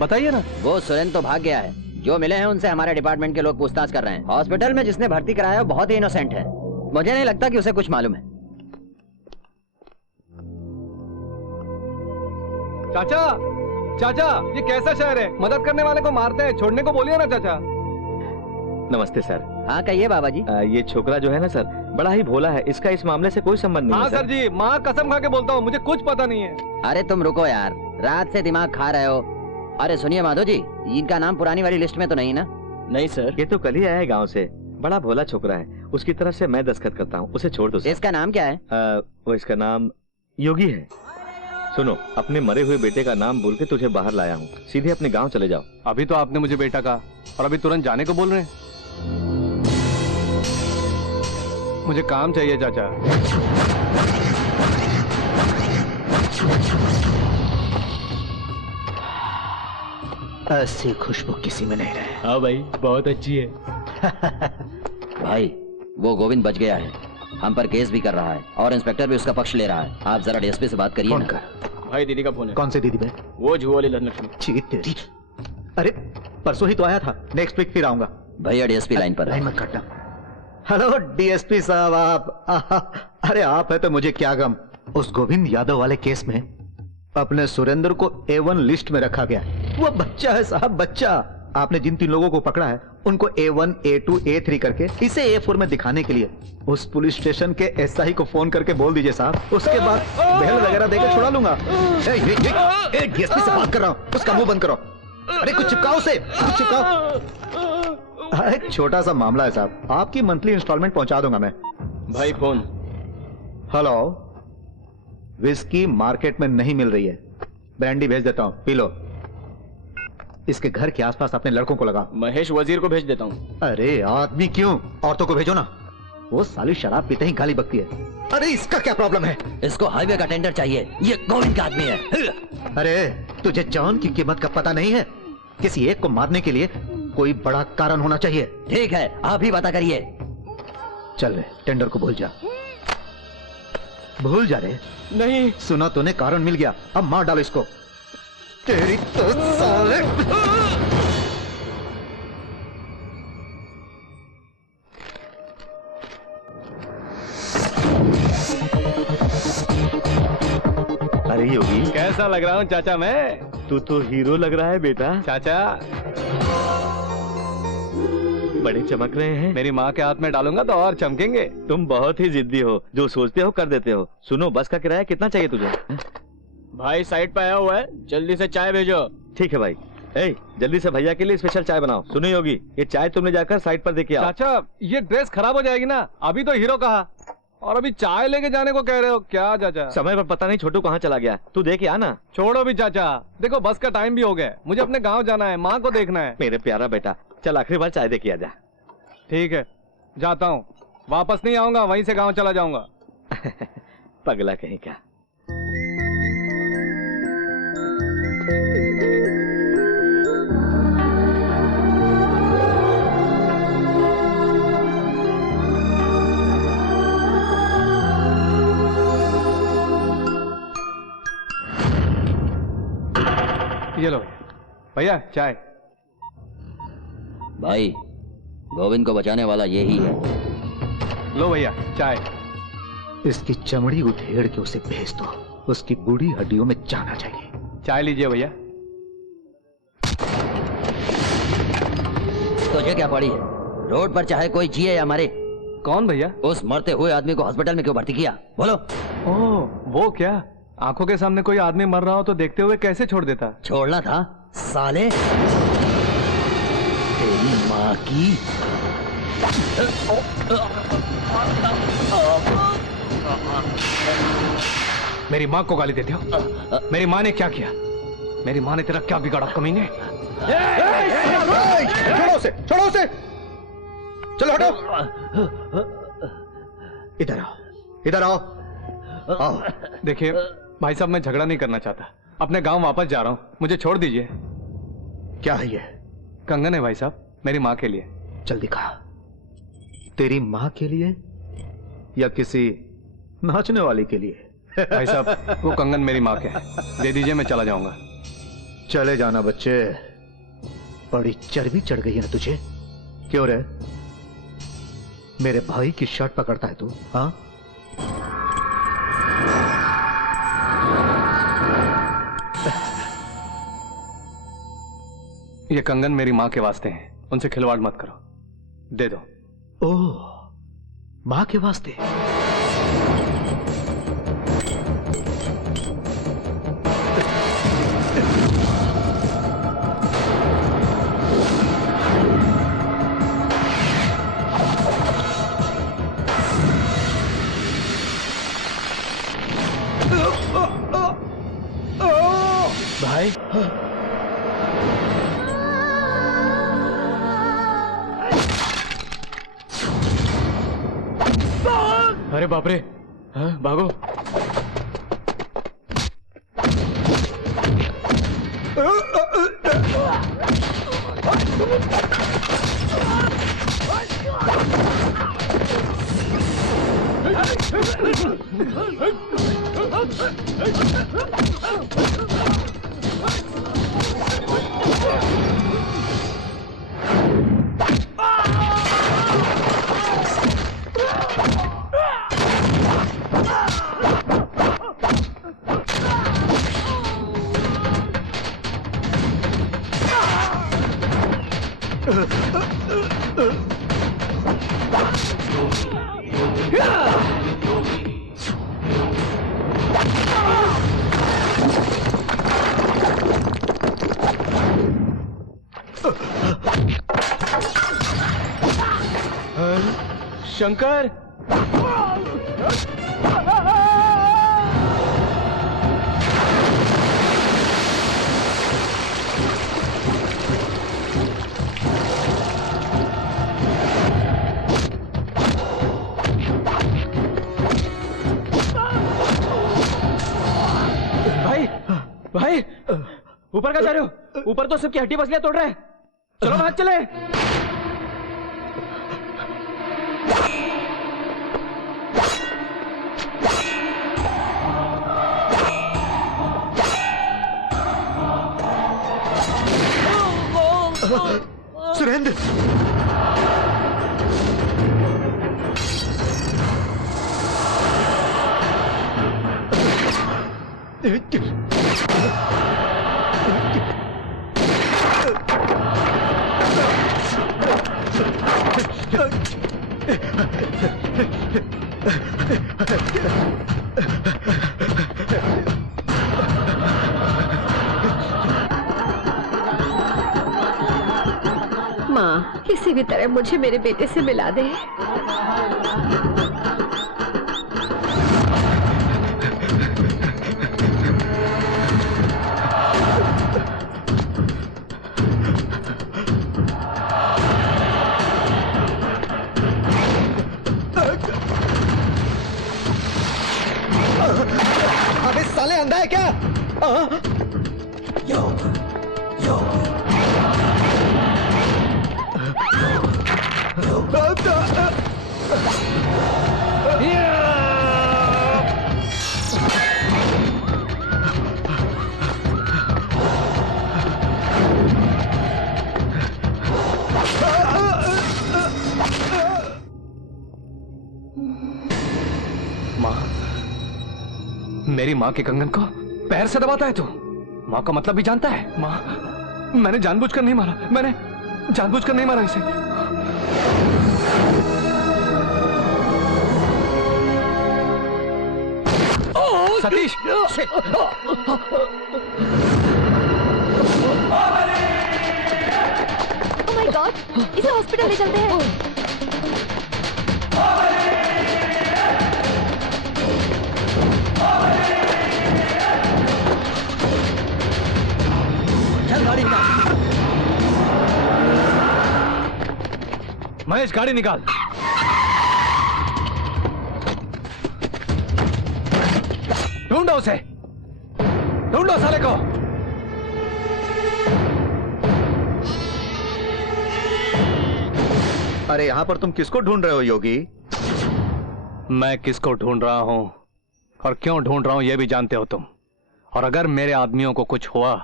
बताइए ना। वो सुरेंद्र तो भाग गया है, जो मिले हैं उनसे हमारे डिपार्टमेंट के लोग पूछताछ कर रहे हैं। हॉस्पिटल में जिसने भर्ती कराया वो बहुत ही इनोसेंट है, मुझे नहीं लगता कि उसे कुछ मालूम है। चाचा, चाचा, ये कैसा शहर है, मदद करने वाले को मारते हैं, छोड़ने को बोलिए ना चाचा। नमस्ते सर। हाँ कहिए बाबा जी। ये छोकरा जो है ना सर, बड़ा ही भोला है, इसका इस मामले से कोई संबंध नहीं हाँ है सर जी, माँ कसम खा के बोलता हूँ, मुझे कुछ पता नहीं है। अरे तुम रुको यार, रात से दिमाग खा रहे हो। अरे सुनिए माधव जी, इनका नाम पुरानी वाली लिस्ट में तो नहीं ना? नहीं सर। ये तो कल ही आया है गाँव से, बड़ा भोला छोकरा है, उसकी तरफ से मैं दस्तखत करता हूँ, उसे छोड़ दो सर। इसका नाम क्या है? वो इसका नाम योगी है। सुनो, अपने मरे हुए बेटे का नाम बोल के तुझे बाहर लाया हूँ, सीधे अपने गांव चले जाओ। अभी तो आपने मुझे बेटा कहा और अभी तुरंत जाने को बोल रहे हैं। मुझे काम चाहिए चाचा। ऐसी खुशबू किसी में नहीं रहे। हाँ भाई, बहुत अच्छी है। भाई वो गोविंद बच गया है, हम पर केस भी कर रहा है और इंस्पेक्टर भी उसका पक्ष ले रहा है। आप जरा डीएसपी से बात करिए फोन ना। कर। भाई दीदी का फोन है। कौन सी दीदी बे? वो जुआ वाली धनलक्ष्मी। छी तेरी। अरे परसों ही तो आया था, नेक्स्ट वीक फिर आऊंगा। भैया डीएसपी लाइन पर लाइन है। मत काटना। हेलो डीएसपी साहब, आप अरे आप है तो मुझे क्या गम। उस गोविंद यादव वाले केस में अपने सुरेंद्र को A1 लिस्ट में रखा गया। वो बच्चा है साहब, बच्चा। आपने जिन 3 लोगों को पकड़ा है उनको A1, A2, A3 करके इसे A4 में दिखाने के लिए उस पुलिस स्टेशन के एसआई को फोन करके बोल दीजिए साहब, उसके बाद बेल वगैरह देकर छुड़ा लूंगा। डीएसपी से बात कर रहा हूँ, उसका मुंह बंद करो। अरे कुछ चिपकाओ उसे, कुछ चिपकाओ। अरे छोटा सा मामला है साहब, आपकी मंथली इंस्टॉलमेंट पहुंचा दूंगा मैं। भाई फोन। हेलो, विस्की मार्केट में नहीं मिल रही है, ब्रांडी भेज देता हूं, पी लो। इसके घर के आसपास अपने लड़कों को लगा। महेश वजीर को भेज देता हूँ। अरे आदमी क्यों, औरतों को भेजो ना, वो साली शराब पीते ही गाली बकती है। अरे इसका क्या प्रॉब्लम है? इसको हाईवे का टेंडर चाहिए, ये गोविंद का आदमी है। अरे तुझे जॉन की कीमत का पता नहीं है? किसी एक को मारने के लिए कोई बड़ा कारण होना चाहिए। ठीक है, आप ही पता करिए। चल रे, टेंडर को भूल जा, भूल जा रे। नहीं सुना तूने, कारण मिल गया, अब मार डालो इसको। तेरी तो साले। अरे योगी, कैसा लग रहा हूँ चाचा मैं? तू तो हीरो लग रहा है बेटा। चाचा बड़े चमक रहे हैं। मेरी माँ के हाथ में डालूंगा तो और चमकेंगे। तुम बहुत ही जिद्दी हो, जो सोचते हो कर देते हो। सुनो, बस का किराया कितना चाहिए तुझे? भाई साइड पे आया हुआ है, जल्दी से चाय भेजो। ठीक है भाई। ए, जल्दी से भैया के लिए स्पेशल चाय बनाओ। सुनो योगी, ये चाय तुमने जाकर साइड पर देके आओ। चाचा ये ड्रेस खराब हो जाएगी ना, अभी तो हीरो कहा और अभी चाय लेके जाने को कह रहे हो क्या चाचा? समय पर पता नहीं छोटू कहाँ चला गया, तू देख आ ना। छोड़ो भी चाचा, देखो बस का टाइम भी हो गया, मुझे अपने गांव जाना है, माँ को देखना है। मेरे प्यारा बेटा, चल आखिरी बार चाय दे के आ जा। ठीक है जाता हूँ, वापस नहीं आऊंगा, वहीं से गांव चला जाऊंगा। पगला कहीं का। ये लो भैया चाय। भाई गोविंद को बचाने वाला यही है। लो भैया चाय। इसकी चमड़ी उधेड़ के उसे भेज दो, उसकी बूढ़ी हड्डियों में जाना चाहिए। चाय लीजिए भैया। तुझे क्या पड़ी है? रोड पर चाहे कोई जिए या मरे, कौन भैया? उस मरते हुए आदमी को हॉस्पिटल में क्यों भर्ती किया? बोलो। ओह वो क्या, आंखों के सामने कोई आदमी मर रहा हो तो देखते हुए कैसे छोड़ देता? छोड़ना था साले, तेरी माँ की। मेरी माँ को गाली देते हो? मेरी माँ ने क्या किया? मेरी माँ ने तेरा क्या बिगाड़ा कमीने? छोड़ो उसे, छोड़ो उसे, चलो हटो। इधर आओ, इधर आओ, आओ। देखिए भाई साहब, मैं झगड़ा नहीं करना चाहता, अपने गांव वापस जा रहा हूँ, मुझे छोड़ दीजिए। क्या है ये? कंगन है भाई साहब, मेरी माँ के लिए। चल दिखा। तेरी माँ के लिए या किसी नाचने वाली के लिए? भाई साहब वो कंगन मेरी माँ के है, दे दीजिए, मैं चला जाऊंगा। चले जाना बच्चे, बड़ी चर्बी चढ़ गई है ना तुझे। क्यों रे, मेरे भाई की शर्ट पकड़ता है तू? हाँ, ये कंगन मेरी माँ के वास्ते हैं, उनसे खिलवाड़ मत करो, दे दो। ओह, माँ के वास्ते? भाई अरे बाप रे, हाँ, भागो। शंकर, भाई भाई ऊपर का जा रहे हो? ऊपर तो सबकी हड्डी पसलियां तोड़ रहे हैं, चलो भाग चले। सुरेंद्र, माँ, किसी भी तरह मुझे मेरे बेटे से मिला दे। अबे साले अंधा है क्या? माँ, मेरी माँ के कंगन को पैर से दबाता है तू? माँ का मतलब भी जानता है? माँ, मैंने जानबूझकर नहीं मारा, मैंने जानबूझकर नहीं मारा इसे। सतीश! ओह माय गॉड, इसे हॉस्पिटल ले चलते हैं। चल गाड़ी निकाल। महेश, गाड़ी निकाल। ढूंढो उसे, ढूंढो साले को। अरे यहाँ पर तुम किसको ढूंढ रहे हो योगी? मैं किसको ढूंढ रहा हूं और क्यों ढूंढ रहा हूं यह भी जानते हो तुम। और अगर मेरे आदमियों को कुछ हुआ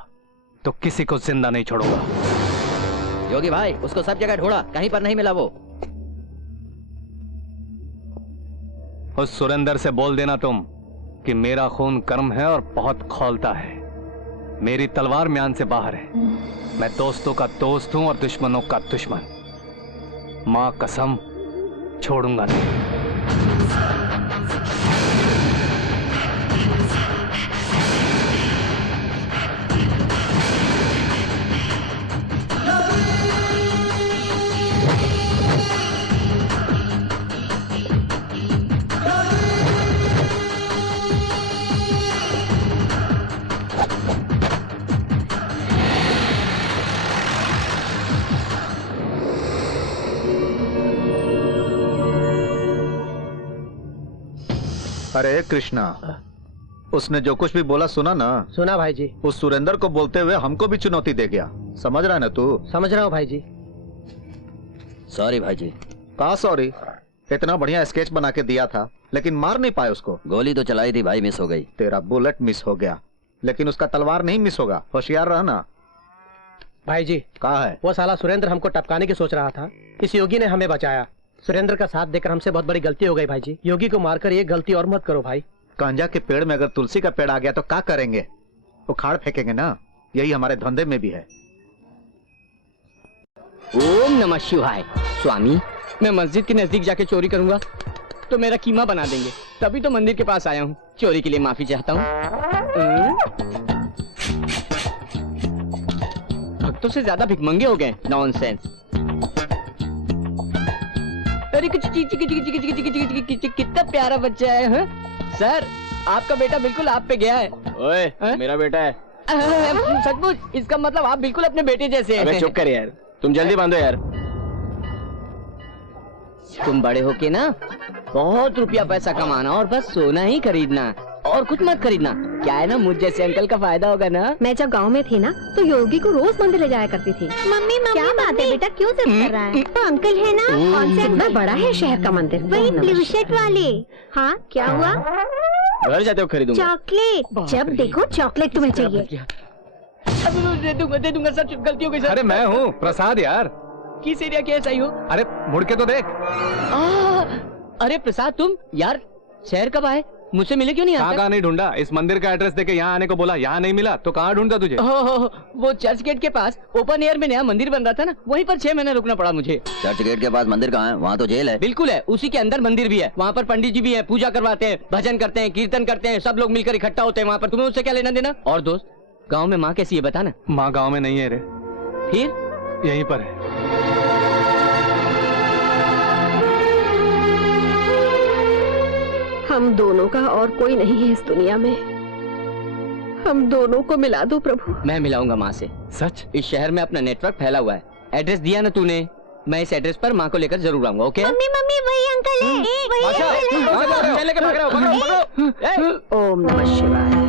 तो किसी को जिंदा नहीं छोड़ूंगा। योगी भाई, उसको सब जगह ढूंढा, कहीं पर नहीं मिला वो। उस सुरेंद्र से बोल देना तुम कि मेरा खून गर्म है और बहुत खौलता है। मेरी तलवार म्यान से बाहर है। मैं दोस्तों का दोस्त हूं और दुश्मनों का दुश्मन। मां कसम, छोड़ूंगा नहीं। अरे कृष्णा, उसने जो कुछ भी बोला सुना ना? सुना भाई जी। उस सुरेंद्र को बोलते हुए हमको भी चुनौती दे गया। समझ रहा है ना तू? समझ रहा हूँ भाई जी। सॉरी भाई जी। कहा सॉरी? इतना बढ़िया स्केच बना के दिया था लेकिन मार नहीं पाए उसको। गोली तो चलाई थी भाई, मिस हो गई। तेरा बुलेट मिस हो गया लेकिन उसका तलवार नहीं मिस होगा। होशियार रहना। भाई जी, कहा है? वो साला सुरेंद्र हमको टपकाने की सोच रहा था। इस योगी ने हमें बचाया। सुरेंद्र का साथ देकर हमसे बहुत बड़ी गलती हो गई भाई जी। योगी को मारकर ये गलती और मत करो भाई। गांजा के पेड़ में अगर तुलसी का पेड़ आ गया तो क्या करेंगे? उखाड़ फेंकेंगे ना। यही हमारे धंधे में भी है। ओम नमः शिवाय। स्वामी, मैं मस्जिद के नजदीक जाके चोरी करूंगा तो मेरा कीमा बना देंगे, तभी तो मंदिर के पास आया हूँ। चोरी के लिए माफी चाहता हूँ। भक्तों से ज्यादा भिखमंगे हो गए। नॉनसेंस। अरे कितना प्यारा बच्चा है। हाँ? सर, आपका बेटा बिल्कुल आप पे गया है। ओए, मेरा बेटा है। सचमुच? इसका मतलब आप बिल्कुल अपने बेटे जैसे हैं। अबे चुप कर यार, तुम जल्दी बांधो यार। तुम बड़े होके ना बहुत रुपया पैसा कमाना और बस सोना ही खरीदना और कुछ मत खरीदना। क्या है ना, मुझ जैसे अंकल का फायदा होगा ना। मैं जब गांव में थी ना तो योगी को रोज मंदिर ले जाया करती थी। मम्मी क्या बात है बेटा, क्यों जिद कर रहा है? तो अंकल है ना, कौन सा इतना बड़ा है शहर का मंदिर? वही ब्लू शर्ट वाले। हाँ, क्या हुआ? घर जाते हो खरीदूंगा। चॉकलेट, जब देखो चॉकलेट तुम्हें चाहिए। दे दूंगा सर, गलती हो गई सर। अरे मैं हूँ प्रसाद यार। किस एरिया के सही हो? अरे मुड़ के तो देख। अरे प्रसाद, तुम यार शहर कब आए? मुझसे मिले क्यों नहीं? कहाँ नहीं ढूंढा? इस मंदिर का एड्रेस देके यहाँ आने को बोला, यहाँ नहीं मिला तो कहाँ ढूंढता तुझे? वो चर्च गेट के पास ओपन एयर में नया मंदिर बन रहा था ना, वहीं पर 6 महीने रुकना पड़ा मुझे। चर्च गेट के पास मंदिर कहाँ है? वहाँ तो जेल है। बिल्कुल है, उसी के अंदर मंदिर भी है। वहाँ पर पंडित जी भी है, पूजा करवाते हैं, भजन करते हैं, कीर्तन करते हैं, सब लोग मिलकर इकट्ठा होते हैं वहाँ पर। तुम्हें उससे क्या लेना देना? और दोस्त, गाँव में माँ कैसी है बता ना? माँ गाँव में नहीं है रे, फिर यहीं पर है। हम दोनों का और कोई नहीं है इस दुनिया में। हम दोनों को मिला दो प्रभु। मैं मिलाऊंगा माँ से। सच? इस शहर में अपना नेटवर्क फैला हुआ है। एड्रेस दिया ना तूने, मैं इस एड्रेस पर माँ को लेकर जरूर आऊंगा। ओके? मम्मी मम्मी वही अंकल है, वही आशा, अंकल है। लेके भाग रहे हो, पकड़ो। ओम नमः शिवाय।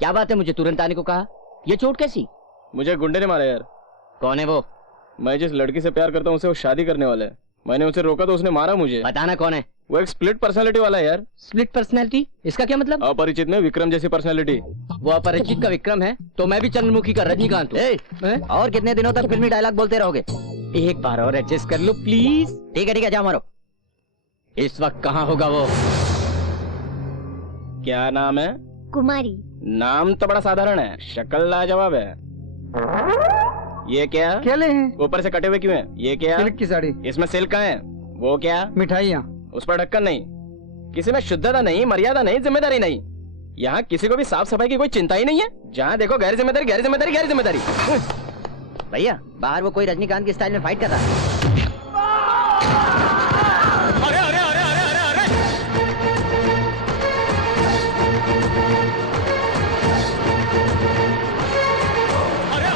क्या बात है, मुझे तुरंत आने को कहा? ये चोट कैसी? मुझे गुंडे ने मारा यार। कौन है वो? मैं जिस लड़की से प्यार करता हूँ उससे वो शादी करने वाला है। मैंने उसे रोका तो उसने मारा मुझे। बताना कौन है? वो एक स्प्लिट पर्सनालिटी वाला है यार। Split personality? इसका क्या मतलब? अपरिचित में विक्रम जैसी पर्सनालिटी। वो अपरिचित का विक्रम है तो मैं भी चंद्रमुखी का रजनीकांत हूँ। और कितने दिनों तक फिल्मी डायलॉग बोलते रहोगे? एक बार और एडजस्ट कर लो प्लीज। ठीक है जाओ मारो। इस वक्त कहाँ होगा वो? क्या नाम है? कुमारी। नाम तो बड़ा साधारण है, शक्ल लाजवाब है। ये क्या? केले हैं। ऊपर से कटे हुए क्यों हैं? ये क्या? सिल्क की साड़ी। इसमें सिल्क का है। वो क्या? मिठाइयाँ। उस पर ढक्कन नहीं। किसी में शुद्धता नहीं, मर्यादा नहीं, जिम्मेदारी नहीं। यहाँ किसी को भी साफ सफाई की कोई चिंता ही नहीं है। जहाँ देखो गैर जिम्मेदारी, गैर जिम्मेदारी, गैर जिम्मेदारी। भैया बाहर वो कोई रजनीकांत की स्टाइल में फाइट कर रहा है। अरे अरे अरे अरे अरे अरे अरे अरे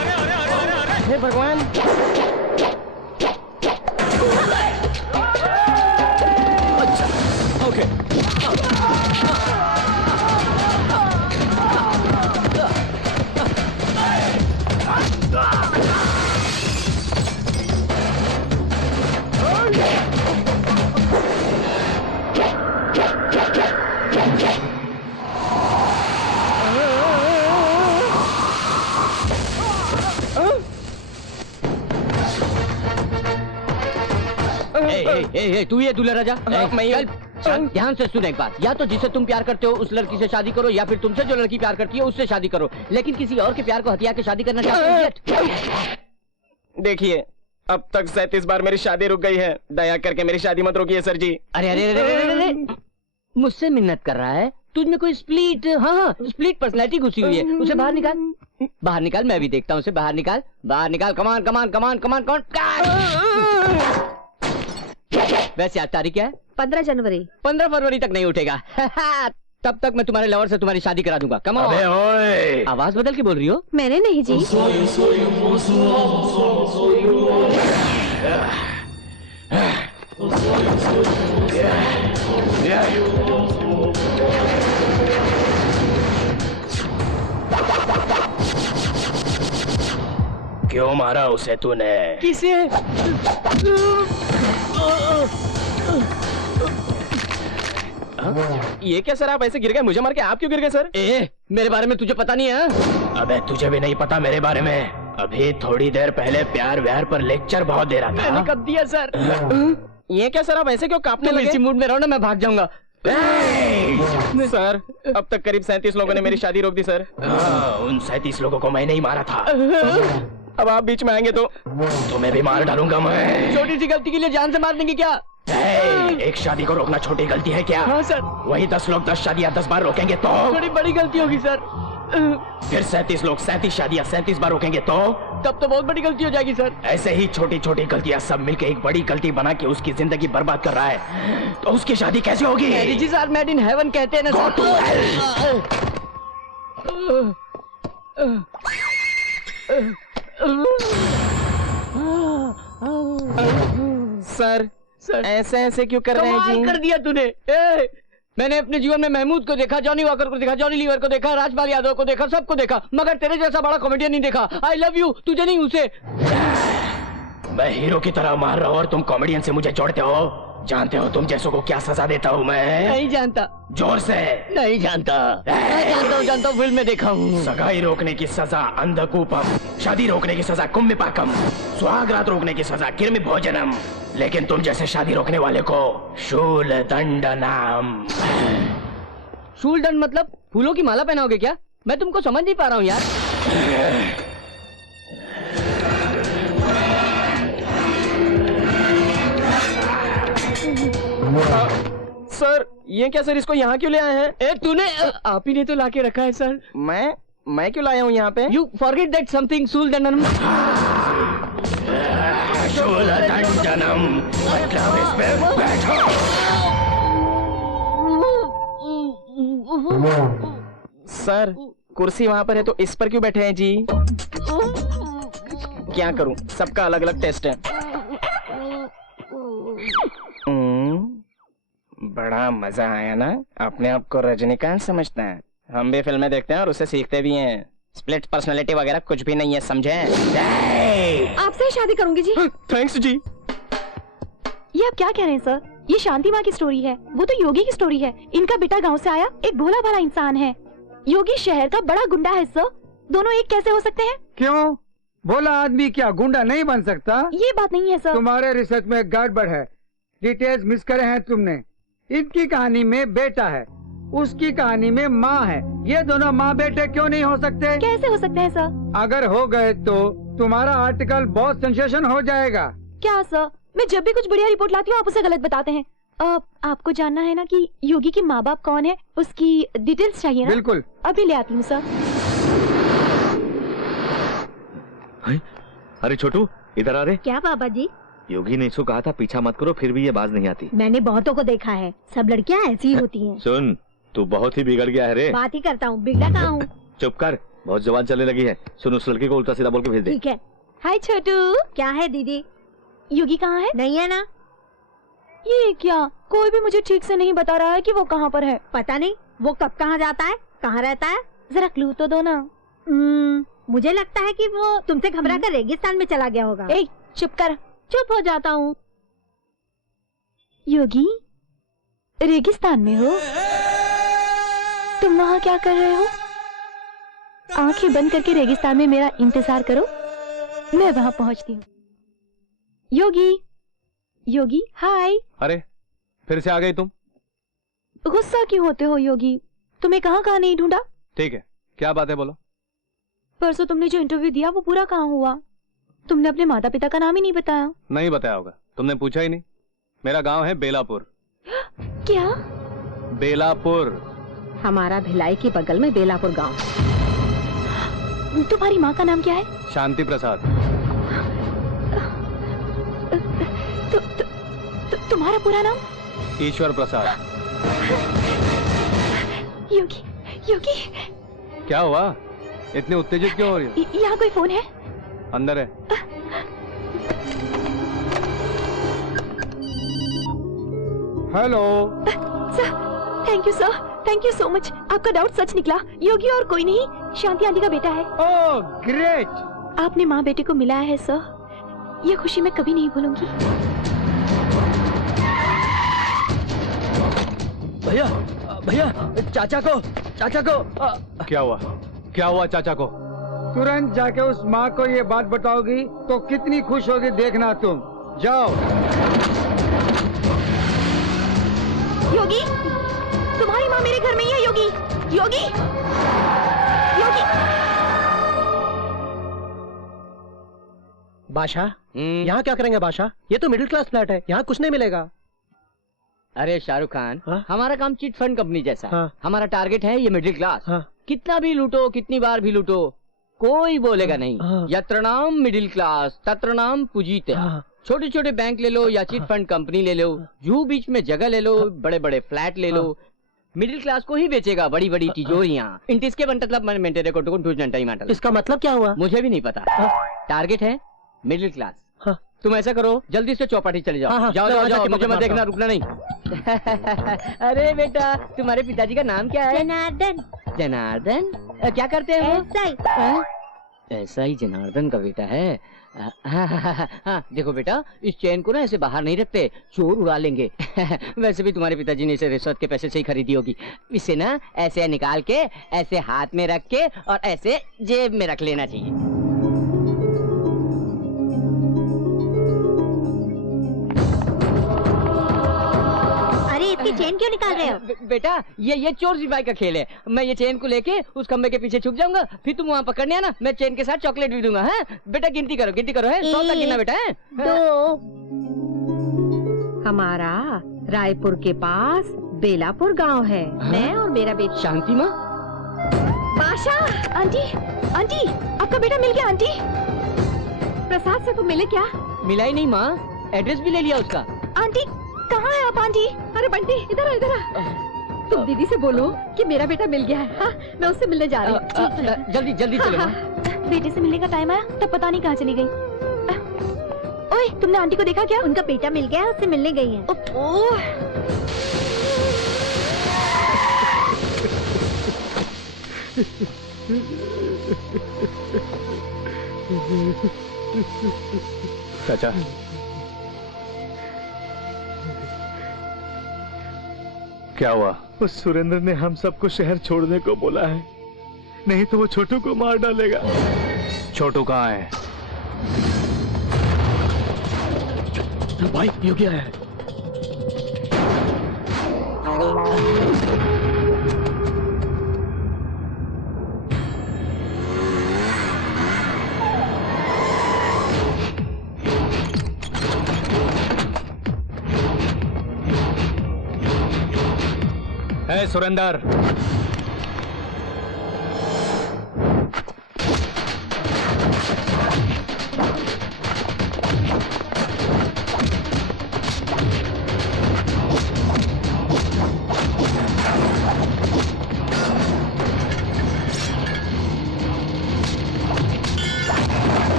अरे अरे अरे हे भगवान। अच्छा ओके। तू ये दूल्हा राजा? चल ध्यान से सुन एक बात। या तो जिसे तुम प्यार करते हो उस लड़की से शादी करो, या फिर तुमसे जो लड़की प्यार करती है उससे शादी करो, लेकिन किसी और के प्यार को हथिया के शादी करना चाहते हो? देखिए अब तक 37 बार मेरी शादी रुक गई है। दया करके मेरी शादी मत रोकिए सर जी। अरे अरे अरे अरे अरे मुझसे मिन्नत कर रहा है? तुझमें कोई स्प्लिट, हाँ स्प्लिट पर्सनैलिटी घुसी हुई है। उसे बाहर निकाल, बाहर निकाल। मैं भी देखता हूँ उसे। बाहर निकाल, बाहर निकाल। कमान कमान कमान कमान कमान। वैसे आज तारीख क्या है? 15 जनवरी। 15 फरवरी तक नहीं उठेगा। तब तक मैं तुम्हारे लवर से तुम्हारी शादी करा दूंगा। कम अबे ओए, आवाज बदल के बोल रही हो? मैंने नहीं जी। क्यों मारा उसे तूने? किसे? ये क्या सर, आप ऐसे गिर गए? मुझे मार के आप क्यों गिर गए सर? मेरे बारे में तुझे पता नहीं है? अबे तुझे भी नहीं पता मेरे बारे में? अभी थोड़ी देर पहले प्यार व्यार पर लेक्चर बहुत दे रहा था। मैंने कब दिया सर? ये क्या सर, आप ऐसे क्यों कांपने तुम लगे? इसी मूड में रहो ना, मैं भाग जाऊंगा। सर अब तक करीब 37 लोगों ने मेरी शादी रोक दी सर। उन 37 लोगों को मैंने ही मारा था। अब आप बीच में आएंगे तो तुम्हें भी मार डालूंगा मैं। छोटी सी गलती के लिए जान से मार देंगे क्या? एक शादी को रोकना छोटी गलती है क्या? हाँ सर। वही 10 लोग 10 शादियां 10 बार रोकेंगे तो थोड़ी बड़ी गलती होगी सर। फिर 37 लोग 37 शादियां 37 बार रोकेंगे तो तब तो बहुत बड़ी गलती हो जाएगी सर। ऐसे ही छोटी छोटी गलतियां सब मिलकर एक बड़ी गलती बना के उसकी जिंदगी बर्बाद कर रहा है, तो उसकी शादी कैसे होगी? Marriages are made in heaven कहते हैं ना। Go to hell! सर ऐसे ऐसे क्यों कर रहे हैं कमाल जी? कर दिया तूने। मैंने अपने जीवन में महमूद को देखा, जॉनी वॉकर को देखा, जॉनी लीवर को देखा, राजपाल यादव को देखा, सबको देखा, मगर तेरे जैसा बड़ा कॉमेडियन नहीं देखा। आई लव यू, तुझे नहीं उसे। मैं हीरो की तरह मार रहा हूँ और तुम कॉमेडियन से मुझे जोड़ते हो। जानते हो तुम जैसों को क्या सजा देता हूँ मैं? नहीं जानता। जोर से। नहीं जानता। मैं जानता हूँ, फिल्म में देखा हूँ। सगाई रोकने की सजा अंधकूपम, शादी रोकने की सजा कुम्भिपाकम, सुहागरात रोकने की सजा किर्मि भोजनम, लेकिन तुम जैसे शादी रोकने वाले को शूल दंडनम। शूल दंड मतलब फूलों की माला पहनाओगे क्या? मैं तुमको समझ नहीं पा रहा हूँ यार। सर ये क्या सर, इसको यहाँ क्यों ले आए हैं? ए तूने आप ही ने तो लाके रखा है सर। मैं क्यों लाया हूँ यहाँ पे? यू फॉरगेट दैट समथिंग शूल दंडनम। शूल दंडनम मतलब इस पे बैठो। सर कुर्सी वहाँ पर है तो इस पर क्यों बैठे हैं जी? क्या करूँ, सबका अलग अलग टेस्ट है। बड़ा मजा आया ना? अपने आप को रजनीकांत समझता है। हम भी फिल्में देखते हैं और उससे सीखते भी हैं। स्प्लिट पर्सनालिटी वगैरह कुछ भी नहीं है, समझे? आपसे ही शादी करूंगी जी। थैंक्स जी। ये आप क्या कह रहे हैं सर? ये शांति माँ की स्टोरी है, वो तो योगी की स्टोरी है। इनका बेटा गांव से आया, एक भोला भाला इंसान है। योगी शहर का बड़ा गुंडा है सर। दोनों एक कैसे हो सकते हैं? क्यों? भोला आदमी क्या गुंडा नहीं बन सकता? ये बात नहीं है सर। तुम्हारे रिसर्च में गड़बड़ है, डिटेल्स मिस करे हैं तुमने। इनकी कहानी में बेटा है, उसकी कहानी में माँ है। ये दोनों माँ बेटे क्यों नहीं हो सकते? कैसे हो सकते हैं सर? अगर हो गए तो तुम्हारा आर्टिकल बहुत सेंसेशन हो जाएगा। क्या सर? मैं जब भी कुछ बढ़िया रिपोर्ट लाती हूँ आप उसे गलत बताते हैं। आपको जानना है ना कि योगी के माँ बाप कौन है, उसकी डिटेल्स चाहिए ना? बिल्कुल। अभी ले आती हूँ सर। अरे छोटू इधर आ रे। क्या बाबा जी? योगी ने इसको कहा था पीछा मत करो, फिर भी ये बाज नहीं आती। मैंने बहुतों को देखा है, सब लड़कियां ऐसी ही होती हैं। सुन तू बहुत ही बिगड़ गया है रे। बात ही करता हूँ, बिगड़ा कहाँ हूँ? चुप कर, बहुत जुबान चलने लगी है। सुन उस लड़के को उल्टा सीधा बोल के भेज दे। ठीक है। हाय छोटू। क्या है दीदी? योगी कहाँ है? नहीं है ना? ये क्या, कोई भी मुझे ठीक से नहीं बता रहा है कि वो कहाँ पर है। पता नहीं वो कब कहाँ जाता है, कहाँ रहता है। जरा क्लू तो दो ना। मुझे लगता है कि वो तुमसे घबरा कर रेगिस्तान में चला गया होगा। ए, चुप कर। चुप हो जाता हूँ। योगी रेगिस्तान में हो? तुम वहाँ क्या कर रहे हो? आंखें बंद करके रेगिस्तान में मेरा इंतजार करो, मैं वहाँ पहुँचती हूँ। योगी, योगी हाय। अरे फिर से आ गई तुम? गुस्सा क्यों होते हो योगी? तुम्हें कहाँ कहाँ नहीं ढूंढा? ठीक है, क्या बात है बोलो। परसों तुमने जो इंटरव्यू दिया वो पूरा कहाँ हुआ? तुमने अपने माता पिता का नाम ही नहीं बताया। नहीं बताया होगा, तुमने पूछा ही नहीं। मेरा गांव है बेलापुर। क्या? बेलापुर। हमारा भिलाई के बगल में बेलापुर गांव। तुम्हारी माँ का नाम क्या है? शांति प्रसाद। तुम्हारा पूरा नाम? ईश्वर प्रसाद। योगी, योगी। क्या हुआ, इतनी उत्तेजित क्यों हो रही हो? यहाँ कोई फोन है? अंदर है। Hello sir, thank you sir, thank you so much. आपका डाउट सच निकला। योगी और कोई नहीं, शांति आंटी का बेटा है। Oh great. आपने माँ बेटे को मिलाया है सर, ये खुशी मैं कभी नहीं भूलूंगी। भैया भैया, चाचा को क्या हुआ, क्या हुआ चाचा को? तुरंत जाके उस माँ को ये बात बताओगी तो कितनी खुश होगी देखना तुम। जाओ। योगी, तुम्हारी माँ मेरे घर में ही है। योगी, योगी, योगी। बादशाह, यहाँ क्या करेंगे बादशाह? ये तो मिडिल क्लास फ्लैट है, यहाँ कुछ नहीं मिलेगा। अरे शाहरुख खान, हाँ? हमारा काम चिट फंड कंपनी जैसा है। हाँ। हमारा टारगेट है ये मिडिल क्लास। हाँ। कितना भी लूटो, कितनी बार भी लूटो, कोई बोलेगा नहीं। हाँ। यत्र नाम मिडिल क्लास तत्र नाम पूजीते। हाँ। छोटे छोटे बैंक ले लो या चिट फंड कंपनी ले लो, जू बीच में जगह ले लो, बड़े बड़े फ्लैट ले लो, मिडिल क्लास को ही बेचेगा बड़ी बड़ी तिजोरियां। इंटिसके बंटलब मन मेंटेरे को टुकुन टूजनटा ही माटल। इसका मतलब क्या हुआ? मुझे भी नहीं पता। टारगेट है मिडिल क्लास। हाँ। तुम ऐसा करो, जल्दी से चौपाटी चले जाओ। हाँ, जाओ मैं जाओ वहाँ जाओ, जाके मुझे मत पकड़ देखना, रुकना नहीं। अरे बेटा, तुम्हारे पिताजी का नाम क्या है? जनार्दन। जनार्दन? क्या करते हैं वो? ऐसा ही जनार्दन का बेटा है। हाँ, देखो बेटा, इस चेन को ना ऐसे बाहर नहीं रखते, चोर उड़ा लेंगे। वैसे भी तुम्हारे पिताजी ने इसे रिश्वत के पैसे से ही खरीदी होगी। इसे ना ऐसे निकाल के, ऐसे हाथ में रख के और ऐसे जेब में रख लेना चाहिए। इसकी चेन क्यों निकाल रहे हो? बेटा, ये चोर सिपाही का खेल है। मैं ये चेन को लेके उस खंबे के पीछे छुप जाऊंगा, फिर तुम वहाँ पकड़ने आना, मैं चेन के साथ चॉकलेट भी दूंगा। है बेटा, गिनती करो है 100 तक गिनना बेटा है। 2। हमारा रायपुर के पास बेलापुर गांव है। मैं और मेरा बेटा। शांति माँ? बाशा। आंटी, आंटी, आपका बेटा मिल गया आंटी। प्रसाद से तुम मिले क्या? मिला ही नहीं माँ, एड्रेस भी ले लिया उसका। आंटी, कहाँ है आप आंटी? अरे बंटी, इधर आ, इधर आ। तुम दीदी से बोलो कि मेरा बेटा मिल गया है। हाँ, मैं उससे मिलने जा रही हूँ। जल्दी जल्दी चलो माँ। बेटे से मिलने का टाइम आया तब पता नहीं कहाँ चली गई। ओए, तुमने आंटी को देखा क्या? उनका बेटा मिल गया, उससे मिलने गई है। चाचा, क्या हुआ? उस सुरेंद्र ने हम सबको शहर छोड़ने को बोला है, नहीं तो वो छोटू को मार डालेगा। छोटू कहाँ है? भाई, योगी आया है। है सुरेंदर,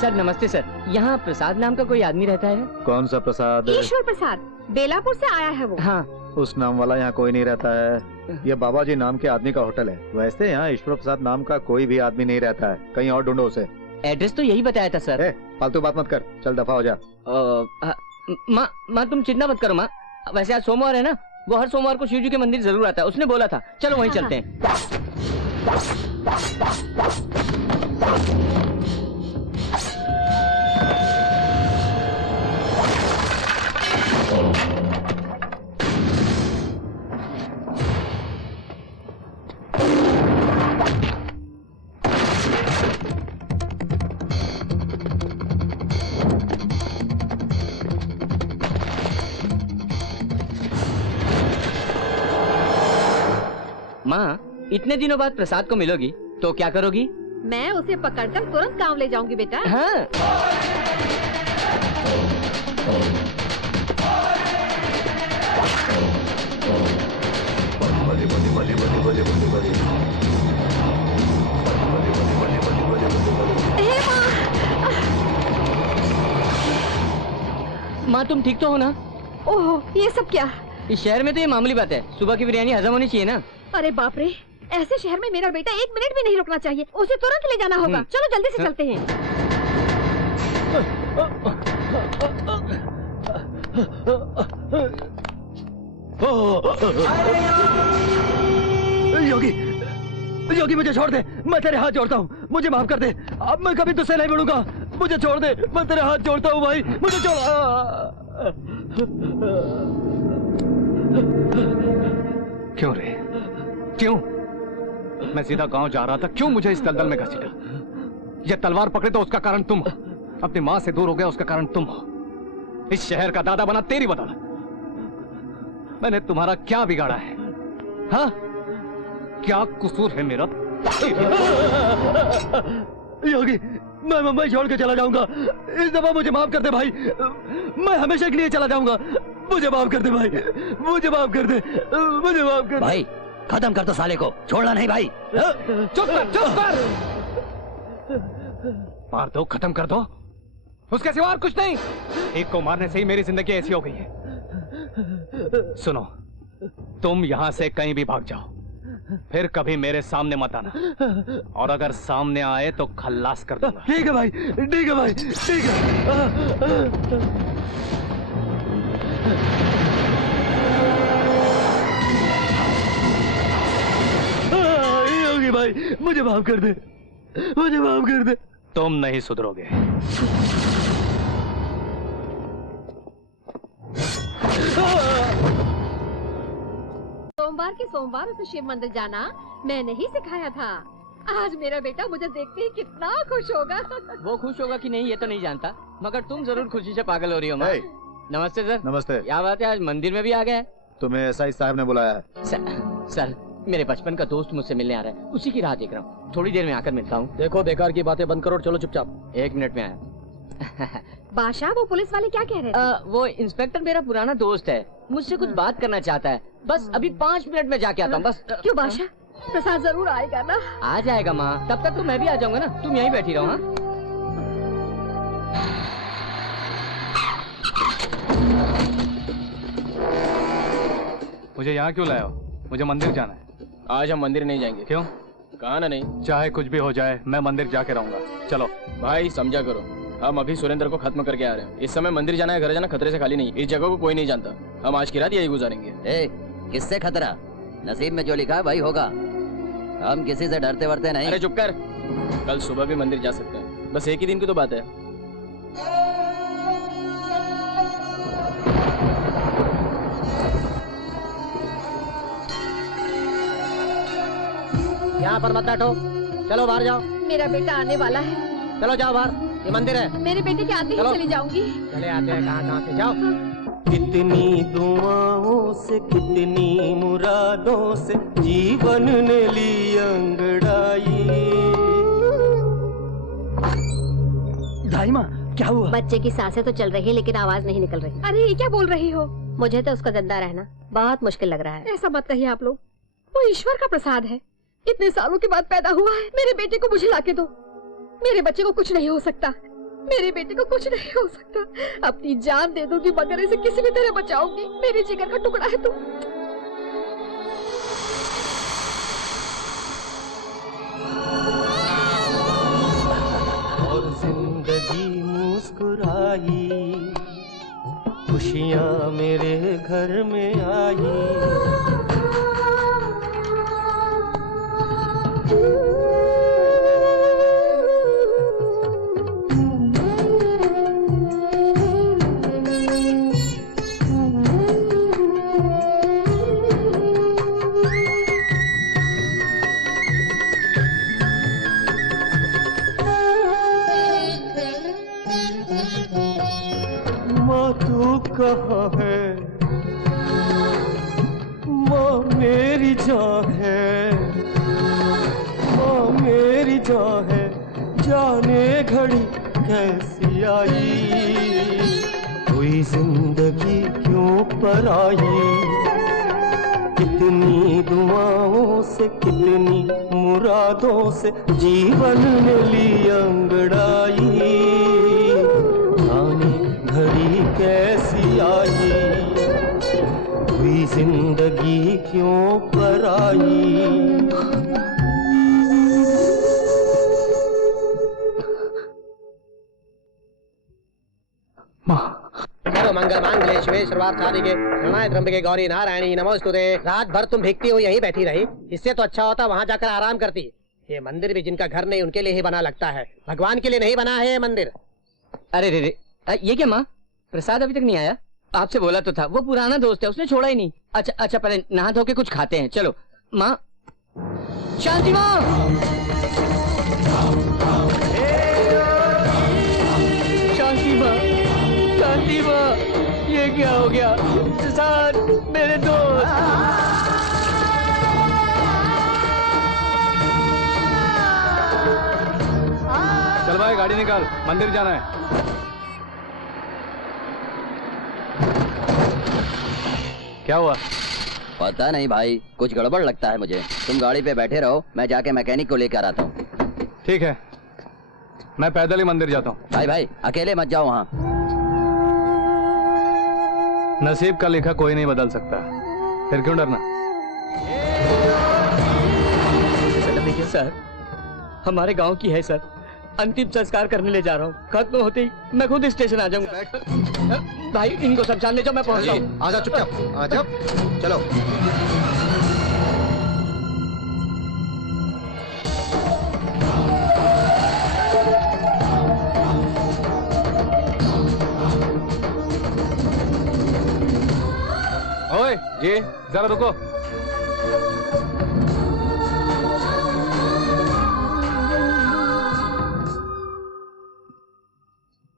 सर नमस्ते सर, यहाँ प्रसाद नाम का कोई आदमी रहता है? कौन सा प्रसाद? ईश्वर प्रसाद, बेलापुर से आया है वो। हाँ। उस नाम वाला यहाँ कोई नहीं रहता है। ये बाबा जी नाम के आदमी का होटल है। वैसे यहाँ ईश्वर प्रसाद नाम का कोई भी आदमी नहीं रहता है, कहीं और ढूंढो उसे। एड्रेस तो यही बताया था सर। फालतू बात मत कर, चल दफा हो जा। माँ तुम चिंता मत करो माँ, वैसे आज सोमवार है ना, वो हर सोमवार को शिव जी के मंदिर जरूर आता है, उसने बोला था। चलो वहीं चलते हैं। माँ, इतने दिनों बाद प्रसाद को मिलोगी तो क्या करोगी? मैं उसे पकड़कर तुरंत गांव ले जाऊंगी बेटा। हाँ। माँ तुम ठीक तो हो ना? ओह, ये सब क्या? इस शहर में तो ये मामूली बात है, सुबह की बिरयानी हजम होनी चाहिए ना। अरे बाप रे, ऐसे शहर में मेरा बेटा 1 मिनट भी नहीं रुकना चाहिए, उसे तुरंत ले जाना होगा। चलो जल्दी से चलते हैं। योगी, योगी मुझे छोड़ दे, मैं तेरे हाथ जोड़ता हूँ, मुझे माफ कर दे, अब मैं कभी तुझसे नहीं मिलूंगा, मुझे छोड़ दे, मैं तेरे हाथ जोड़ता हूँ भाई, मुझे छोड़। क्यों रे, क्यों? मैं सीधा गांव जा रहा था, क्यों मुझे इस दलदल में घसीटा? ये तलवार पकड़े तो उसका कारण तुम हो, अपनी मां से दूर हो गया उसका कारण तुम हो, इस शहर का दादा बना तेरी बदौलत। मैंने तुम्हारा क्या बिगाड़ा है? हाँ, क्या कसूर है मेरा? योगी, मैं मुंबई छोड़ के चला जाऊंगा, इस दफा मुझे माफ कर दे भाई, मैं हमेशा के लिए चला जाऊंगा, मुझे माफ कर दे भाई, मुझे माफ कर दे, मुझे माफ कर दे भाई। खत्म कर दो साले को, छोड़ना नहीं भाई। चुप कर, चुप कर। मार दो, खत्म कर दो, उसके सिवा और कुछ नहीं। एक को मारने से ही मेरी जिंदगी ऐसी हो गई है। सुनो, तुम यहां से कहीं भी भाग जाओ, फिर कभी मेरे सामने मत आना, और अगर सामने आए तो खल्लास कर दूंगा। ठीक है भाई, ठीक है भाई, ठीक है। योगी भाई, मुझे माफ कर दे, मुझे माफ कर दे। तुम नहीं सुधरोगे। सोमवार के सोमवार उसे शिव मंदिर जाना मैंने ही सिखाया था। आज मेरा बेटा मुझे देखते ही कितना खुश होगा। वो खुश होगा कि नहीं ये तो नहीं जानता, मगर तुम जरूर खुशी से पागल हो रही हो माँ। नमस्ते सर। नमस्ते। क्या बात है, आज मंदिर में भी आ गए? तुम्हें एसआई साहब ने बुलाया है। सर, मेरे बचपन का दोस्त मुझसे मिलने आ रहा है, उसी की राह देख रहा हूँ, थोड़ी देर में आकर मिलता हूँ। देखो, बेकार की बातें बंद करो, चलो चुपचाप। 1 मिनट में आया। बादशाह, वो पुलिस वाले क्या कह रहे थे? वो इंस्पेक्टर मेरा पुराना दोस्त है, मुझसे कुछ बात करना चाहता है, बस अभी 5 मिनट में जाके आता हूँ बस। क्यों बादशाह, प्रसाद जरूर आएगा ना? आ जाएगा माँ, तब तक तो मैं भी आ जाऊंगा ना, तुम यहीं बैठी रहो। हाँ, मुझे यहाँ क्यों लाया हो? मुझे मंदिर जाना है। आज हम मंदिर नहीं जाएंगे। क्यों? कहा ना नहीं। चाहे कुछ भी हो जाए, मैं मंदिर जाके रहूंगा। चलो भाई समझा करो, हम अभी सुरेंद्र को खत्म करके आ रहे हैं। इस समय मंदिर जाना है, घर जाना खतरे से खाली नहीं। इस जगह को कोई नहीं जानता, हम आज की रात यही गुजारेंगे। किससे खतरा? नसीब में जो लिखा है वही होगा, हम किसी से डरते वरते नहीं। अरे चुप कर, कल सुबह भी मंदिर जा सकते हैं, बस एक ही दिन की तो बात है। यहाँ पर मत बैठो, चलो बाहर जाओ। मेरा बेटा आने वाला है, चलो जाओ बाहर, ये मंदिर है। मेरे बेटे के आते ही चलो। चली जाऊंगी। चले आते हैं, कहाँ से जाओ। कितनी दुआओं से, कितनी मुरादों से जीवन ने ली अंगड़ाई। दाई माँ, क्या हुआ? बच्चे की सांसें तो चल रही है लेकिन आवाज नहीं निकल रही। अरे ये क्या बोल रही हो? मुझे तो उसका जिंदा रहना बहुत मुश्किल लग रहा है। ऐसा मत कहिए आप लोग, वो ईश्वर का प्रसाद है। इतने सालों के बाद पैदा हुआ है। मेरे बेटे को मुझे लाके दो, मेरे बच्चे को कुछ नहीं हो सकता, मेरे बेटे को कुछ नहीं हो सकता। अपनी जान दे दूंगी मगर इसे किसी भी तरह बचाऊंगी। मेरे जिगर का टुकड़ा है तू। और जिंदगी मुस्कुराई, खुशियाँ मेरे घर में आई। माँ तू कहाँ है? माँ मेरी जान है, माँ मेरी जान है, जाने घड़ी कैसी आई। कोई जिंदगी क्यों पर आई? कितनी दुआओं से, कितनी मुरादों से जीवन ने ली अंगड़ाई। जाने घड़ी कैसी आई, कोई जिंदगी क्यों पर आई। मंगल मांगल्ये शिवे महेश्वर शादी के शरणाय त्र्यंबके गौरी नारायणी नमोस्तुते। रात भर तुम भीगती हुई यहीं बैठी रही, इससे तो अच्छा होता वहाँ जाकर आराम करती। ये मंदिर भी जिनका घर नहीं उनके लिए ही बना लगता है, भगवान के लिए नहीं बना है ये मंदिर। अरे रे ये क्या माँ, प्रसाद अभी तक नहीं आया? आपसे बोला तो था, वो पुराना दोस्त है, उसने छोड़ा ही नहीं। अच्छा अच्छा, पहले नहा धो के कुछ खाते हैं। चलो माँ। शांति माँ, शांति माँ, शांति माँ, ये क्या हो गया? प्रसाद मेरे दोस्त। चल भाई गाड़ी निकाल, मंदिर जाना है। क्या हुआ? पता नहीं भाई, कुछ गड़बड़ लगता है मुझे। तुम गाड़ी पे बैठे रहो, मैं जाके मैकेनिक को लेकर आता हूँ। ठीक है, मैं पैदल ही मंदिर जाता हूँ। भाई भाई अकेले मत जाओ वहाँ। नसीब का लिखा कोई नहीं बदल सकता, फिर क्यों डरना? देखिए सर, हमारे गांव की है सर, अंतिम संस्कार करने ले जा रहा हूँ। खत्म होते ही मैं खुद स्टेशन आ जाऊंगा। भाई इनको सब जान ले जाओ, मैं पहुंचता हूँ। आजा चुपचाप, आजा चलो। ओए जी, जरा रुको।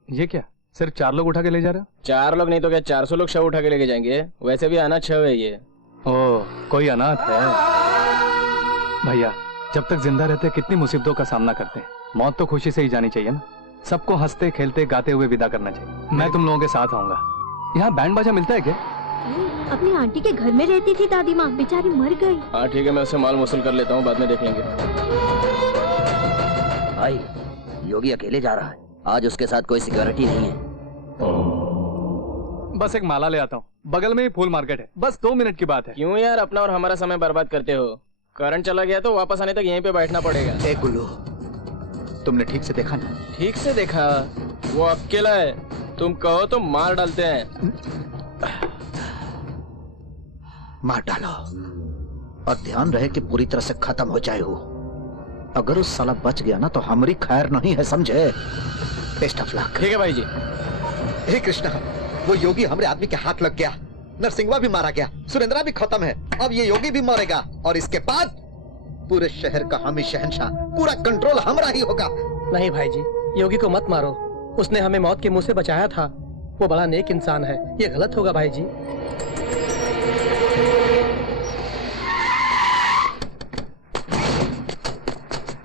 ये क्या, सिर्फ 4 लोग उठा के ले जा रहे हो? 4 लोग नहीं तो क्या 400 लोग शव उठा के लेके जाएंगे। वैसे भी अनाथ शव है ये। ओह, कोई अनाथ है? भैया, जब तक जिंदा रहते कितनी मुसीबतों का सामना करते हैं। मौत तो खुशी से ही जानी चाहिए ना। सबको हंसते खेलते गाते हुए विदा करना चाहिए। मैं तुम लोगों के साथ आऊंगा। यहाँ बैंड बाजा मिलता है क्या? अपनी आंटी के घर में रहती थी दादी माँ, बेचारी मर गई। हाँ ठीक है, मैं उससे माल वसूल कर लेता हूँ, बाद में देख लेंगे। भाई योगी अकेले जा रहा है, आज उसके साथ कोई सिक्योरिटी नहीं है। बस एक माला ले आता हूँ, बगल में ही फूल मार्केट है, बस 2 मिनट की बात है। क्यों यार अपना और हमारा समय बर्बाद करते हो? करंट चला गया तो वापस आने तक यहीं पे बैठना पड़ेगा। ए गुल्लू, तुमने ठीक से देखा ना? ठीक से देखा, वो अकेला है, तुम कहो तो मार डालते हैं। मार डालो और ध्यान रहे कि पूरी तरह से खत्म हो जाए वो। अगर उस साला बच गया ना तो हमारी खैर नहीं है, समझे? Best of luck. ठीक है भाई जी। हे कृष्णा, वो योगी हमारे आदमी के हाथ लग गया, नरसिंहवा भी मारा गया, सुरेंद्रा भी खत्म है, अब ये योगी भी मरेगा और इसके बाद पूरे शहर का हम ही शहंशाह, पूरा कंट्रोल हमारा ही होगा। नहीं भाई जी, योगी को मत मारो, उसने हमें मौत के मुंह से बचाया था। वो बड़ा नेक इंसान है, ये गलत होगा भाई जी।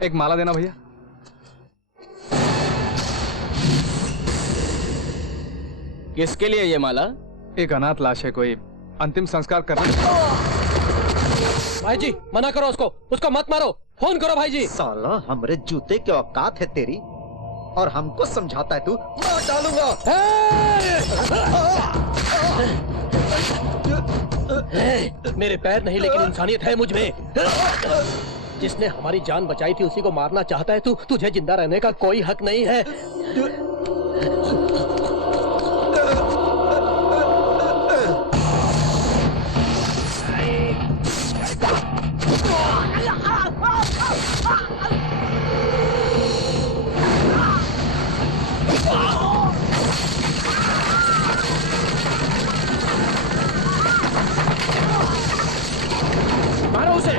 एक माला देना भैया। किसके लिए ये माला? एक अनाथ लाश है, कोई अंतिम संस्कार करना। भाई जी मना करो उसको, उसको मत मारो, फोन करो भाई जी। साला हमरे जूते के औकात है तेरी और हमको समझाता है तू? मार डालूंगा। मेरे पैर नहीं लेकिन इंसानियत है मुझ में। जिसने हमारी जान बचाई थी उसी को मारना चाहता है तू? तुझे जिंदा रहने का कोई हक नहीं है। मारो उसे।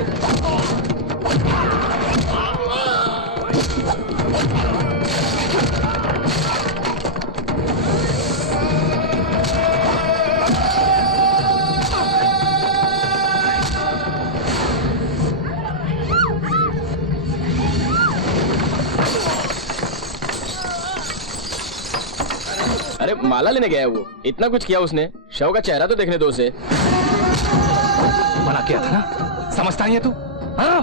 अरे माला लेने गया है वो, इतना कुछ किया उसने, शव का चेहरा तो देखने दो उसे। मना किया था ना, समझता नहीं है तू? हाँ?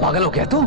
पागल हो गया तू?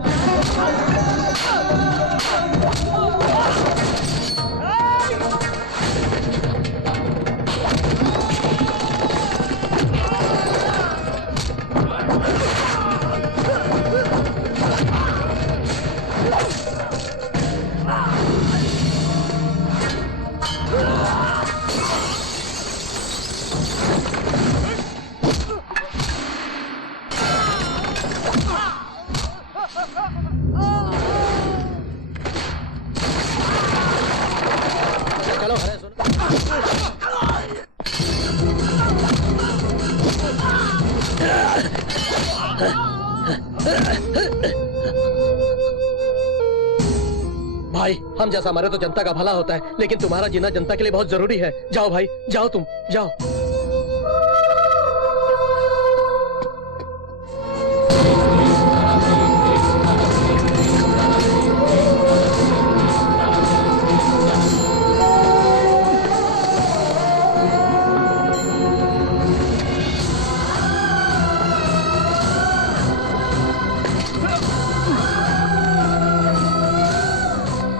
भाई हम जैसा मरे तो जनता का भला होता है, लेकिन तुम्हारा जीना जनता के लिए बहुत जरूरी है। जाओ भाई, जाओ तुम, जाओ।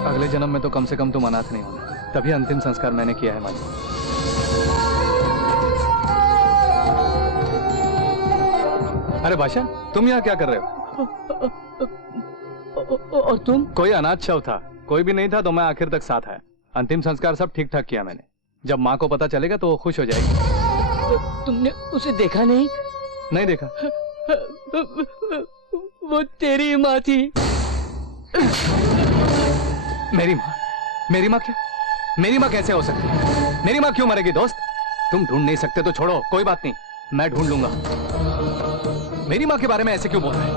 अगले जन्म में तो कम से कम तुम अनाथ नहीं होना, तभी अंतिम संस्कार मैंने किया है माँ जी। अरे बादशाह, तुम यहाँ क्या कर रहे हो? और तुम? कोई अनाथ शव था, कोई भी नहीं था तो मैं आखिर तक साथ आया। अंतिम संस्कार सब ठीक ठाक किया मैंने। जब माँ को पता चलेगा तो वो खुश हो जाएगी। तुमने उसे देखा नहीं? नहीं देखा। वो तेरी माँ थी। मेरी माँ? मेरी माँ क्या? मेरी माँ कैसे हो सकती है? मेरी माँ क्यों मरेगी दोस्त? तुम ढूंढ नहीं सकते तो छोड़ो, कोई बात नहीं, मैं ढूंढ लूंगा। मेरी माँ के बारे में ऐसे क्यों बोल रहे हैं?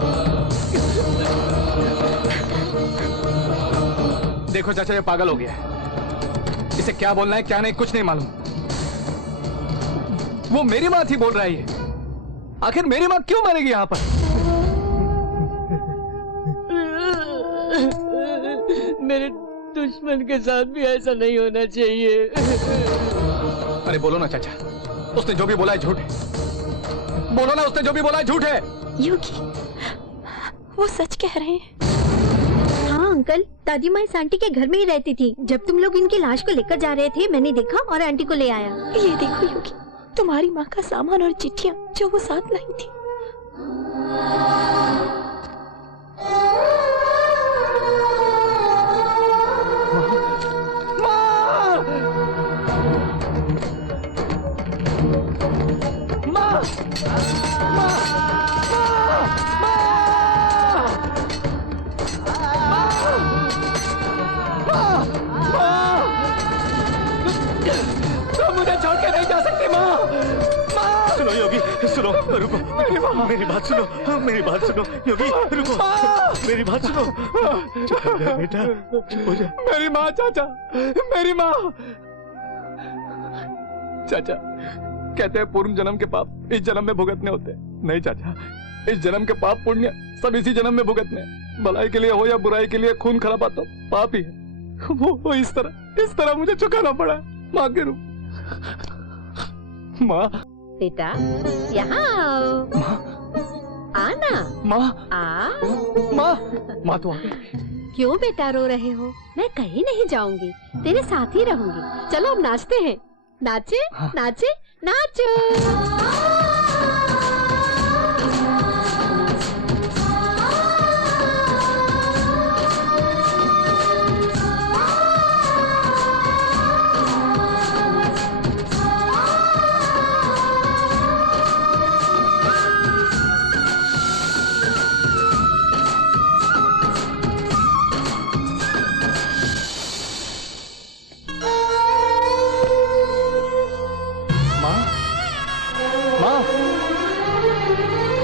देखो चाचा, ये पागल हो गया है। इसे क्या बोलना है क्या नहीं कुछ नहीं मालूम। वो मेरी माँ थी बोल रहा है ये। आखिर मेरी माँ क्यों मरेगी यहाँ पर? मेरे दुश्मन के साथ भी ऐसा नहीं होना चाहिए। अरे बोलो ना चाचा, उसने जो भी बोला है झूठ है। बोलो ना, उसने जो भी बोला है झूठ है। योगी, वो सच कह रहे हैं। हाँ अंकल, दादी माँ इस आंटी के घर में ही रहती थी। जब तुम लोग इनकी लाश को लेकर जा रहे थे, मैंने देखा और आंटी को ले आया। ये देखो योगी, तुम्हारी माँ का सामान और चिट्ठियाँ जो वो साथ लाई थी। मुझे छोड़ के नहीं जा सकती माँ। माँ सुनो योगी, सुनो, रुको। मेरी बात सुनो, मेरी बात सुनो योगी, रुको। मेरी बात सुनो। चुप हो जा बेटा, चुप हो जा। मेरी माँ चाचा, मेरी माँ। चाचा कहते हैं पूर्व जन्म के पाप इस जन्म में भुगतने होते हैं। नहीं चाचा, इस जन्म के पाप पुण्य सब इसी जन्म में भुगतने हैं। भलाई के लिए हो या बुराई के लिए खून खराबा तो पाप ही है। वो इस तरह मुझे चुकाना पड़ा माँ के रूप। माँ बेटा यहाँ आओ। माँ, आना। माँ, माँ माँ तो आ गई। क्यों बेटा रो रहे हो? मैं कहीं नहीं जाऊंगी, तेरे साथ ही रहूंगी। चलो अब नाचते हैं। नाचे, हाँ। नाचे, नाचो।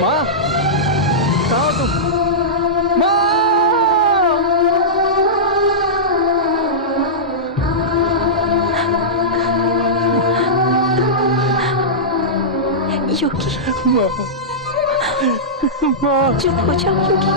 माँ, कहाँ हो तुम? माँ! योगी, माँ, माँ, चुप हो जाओ योगी।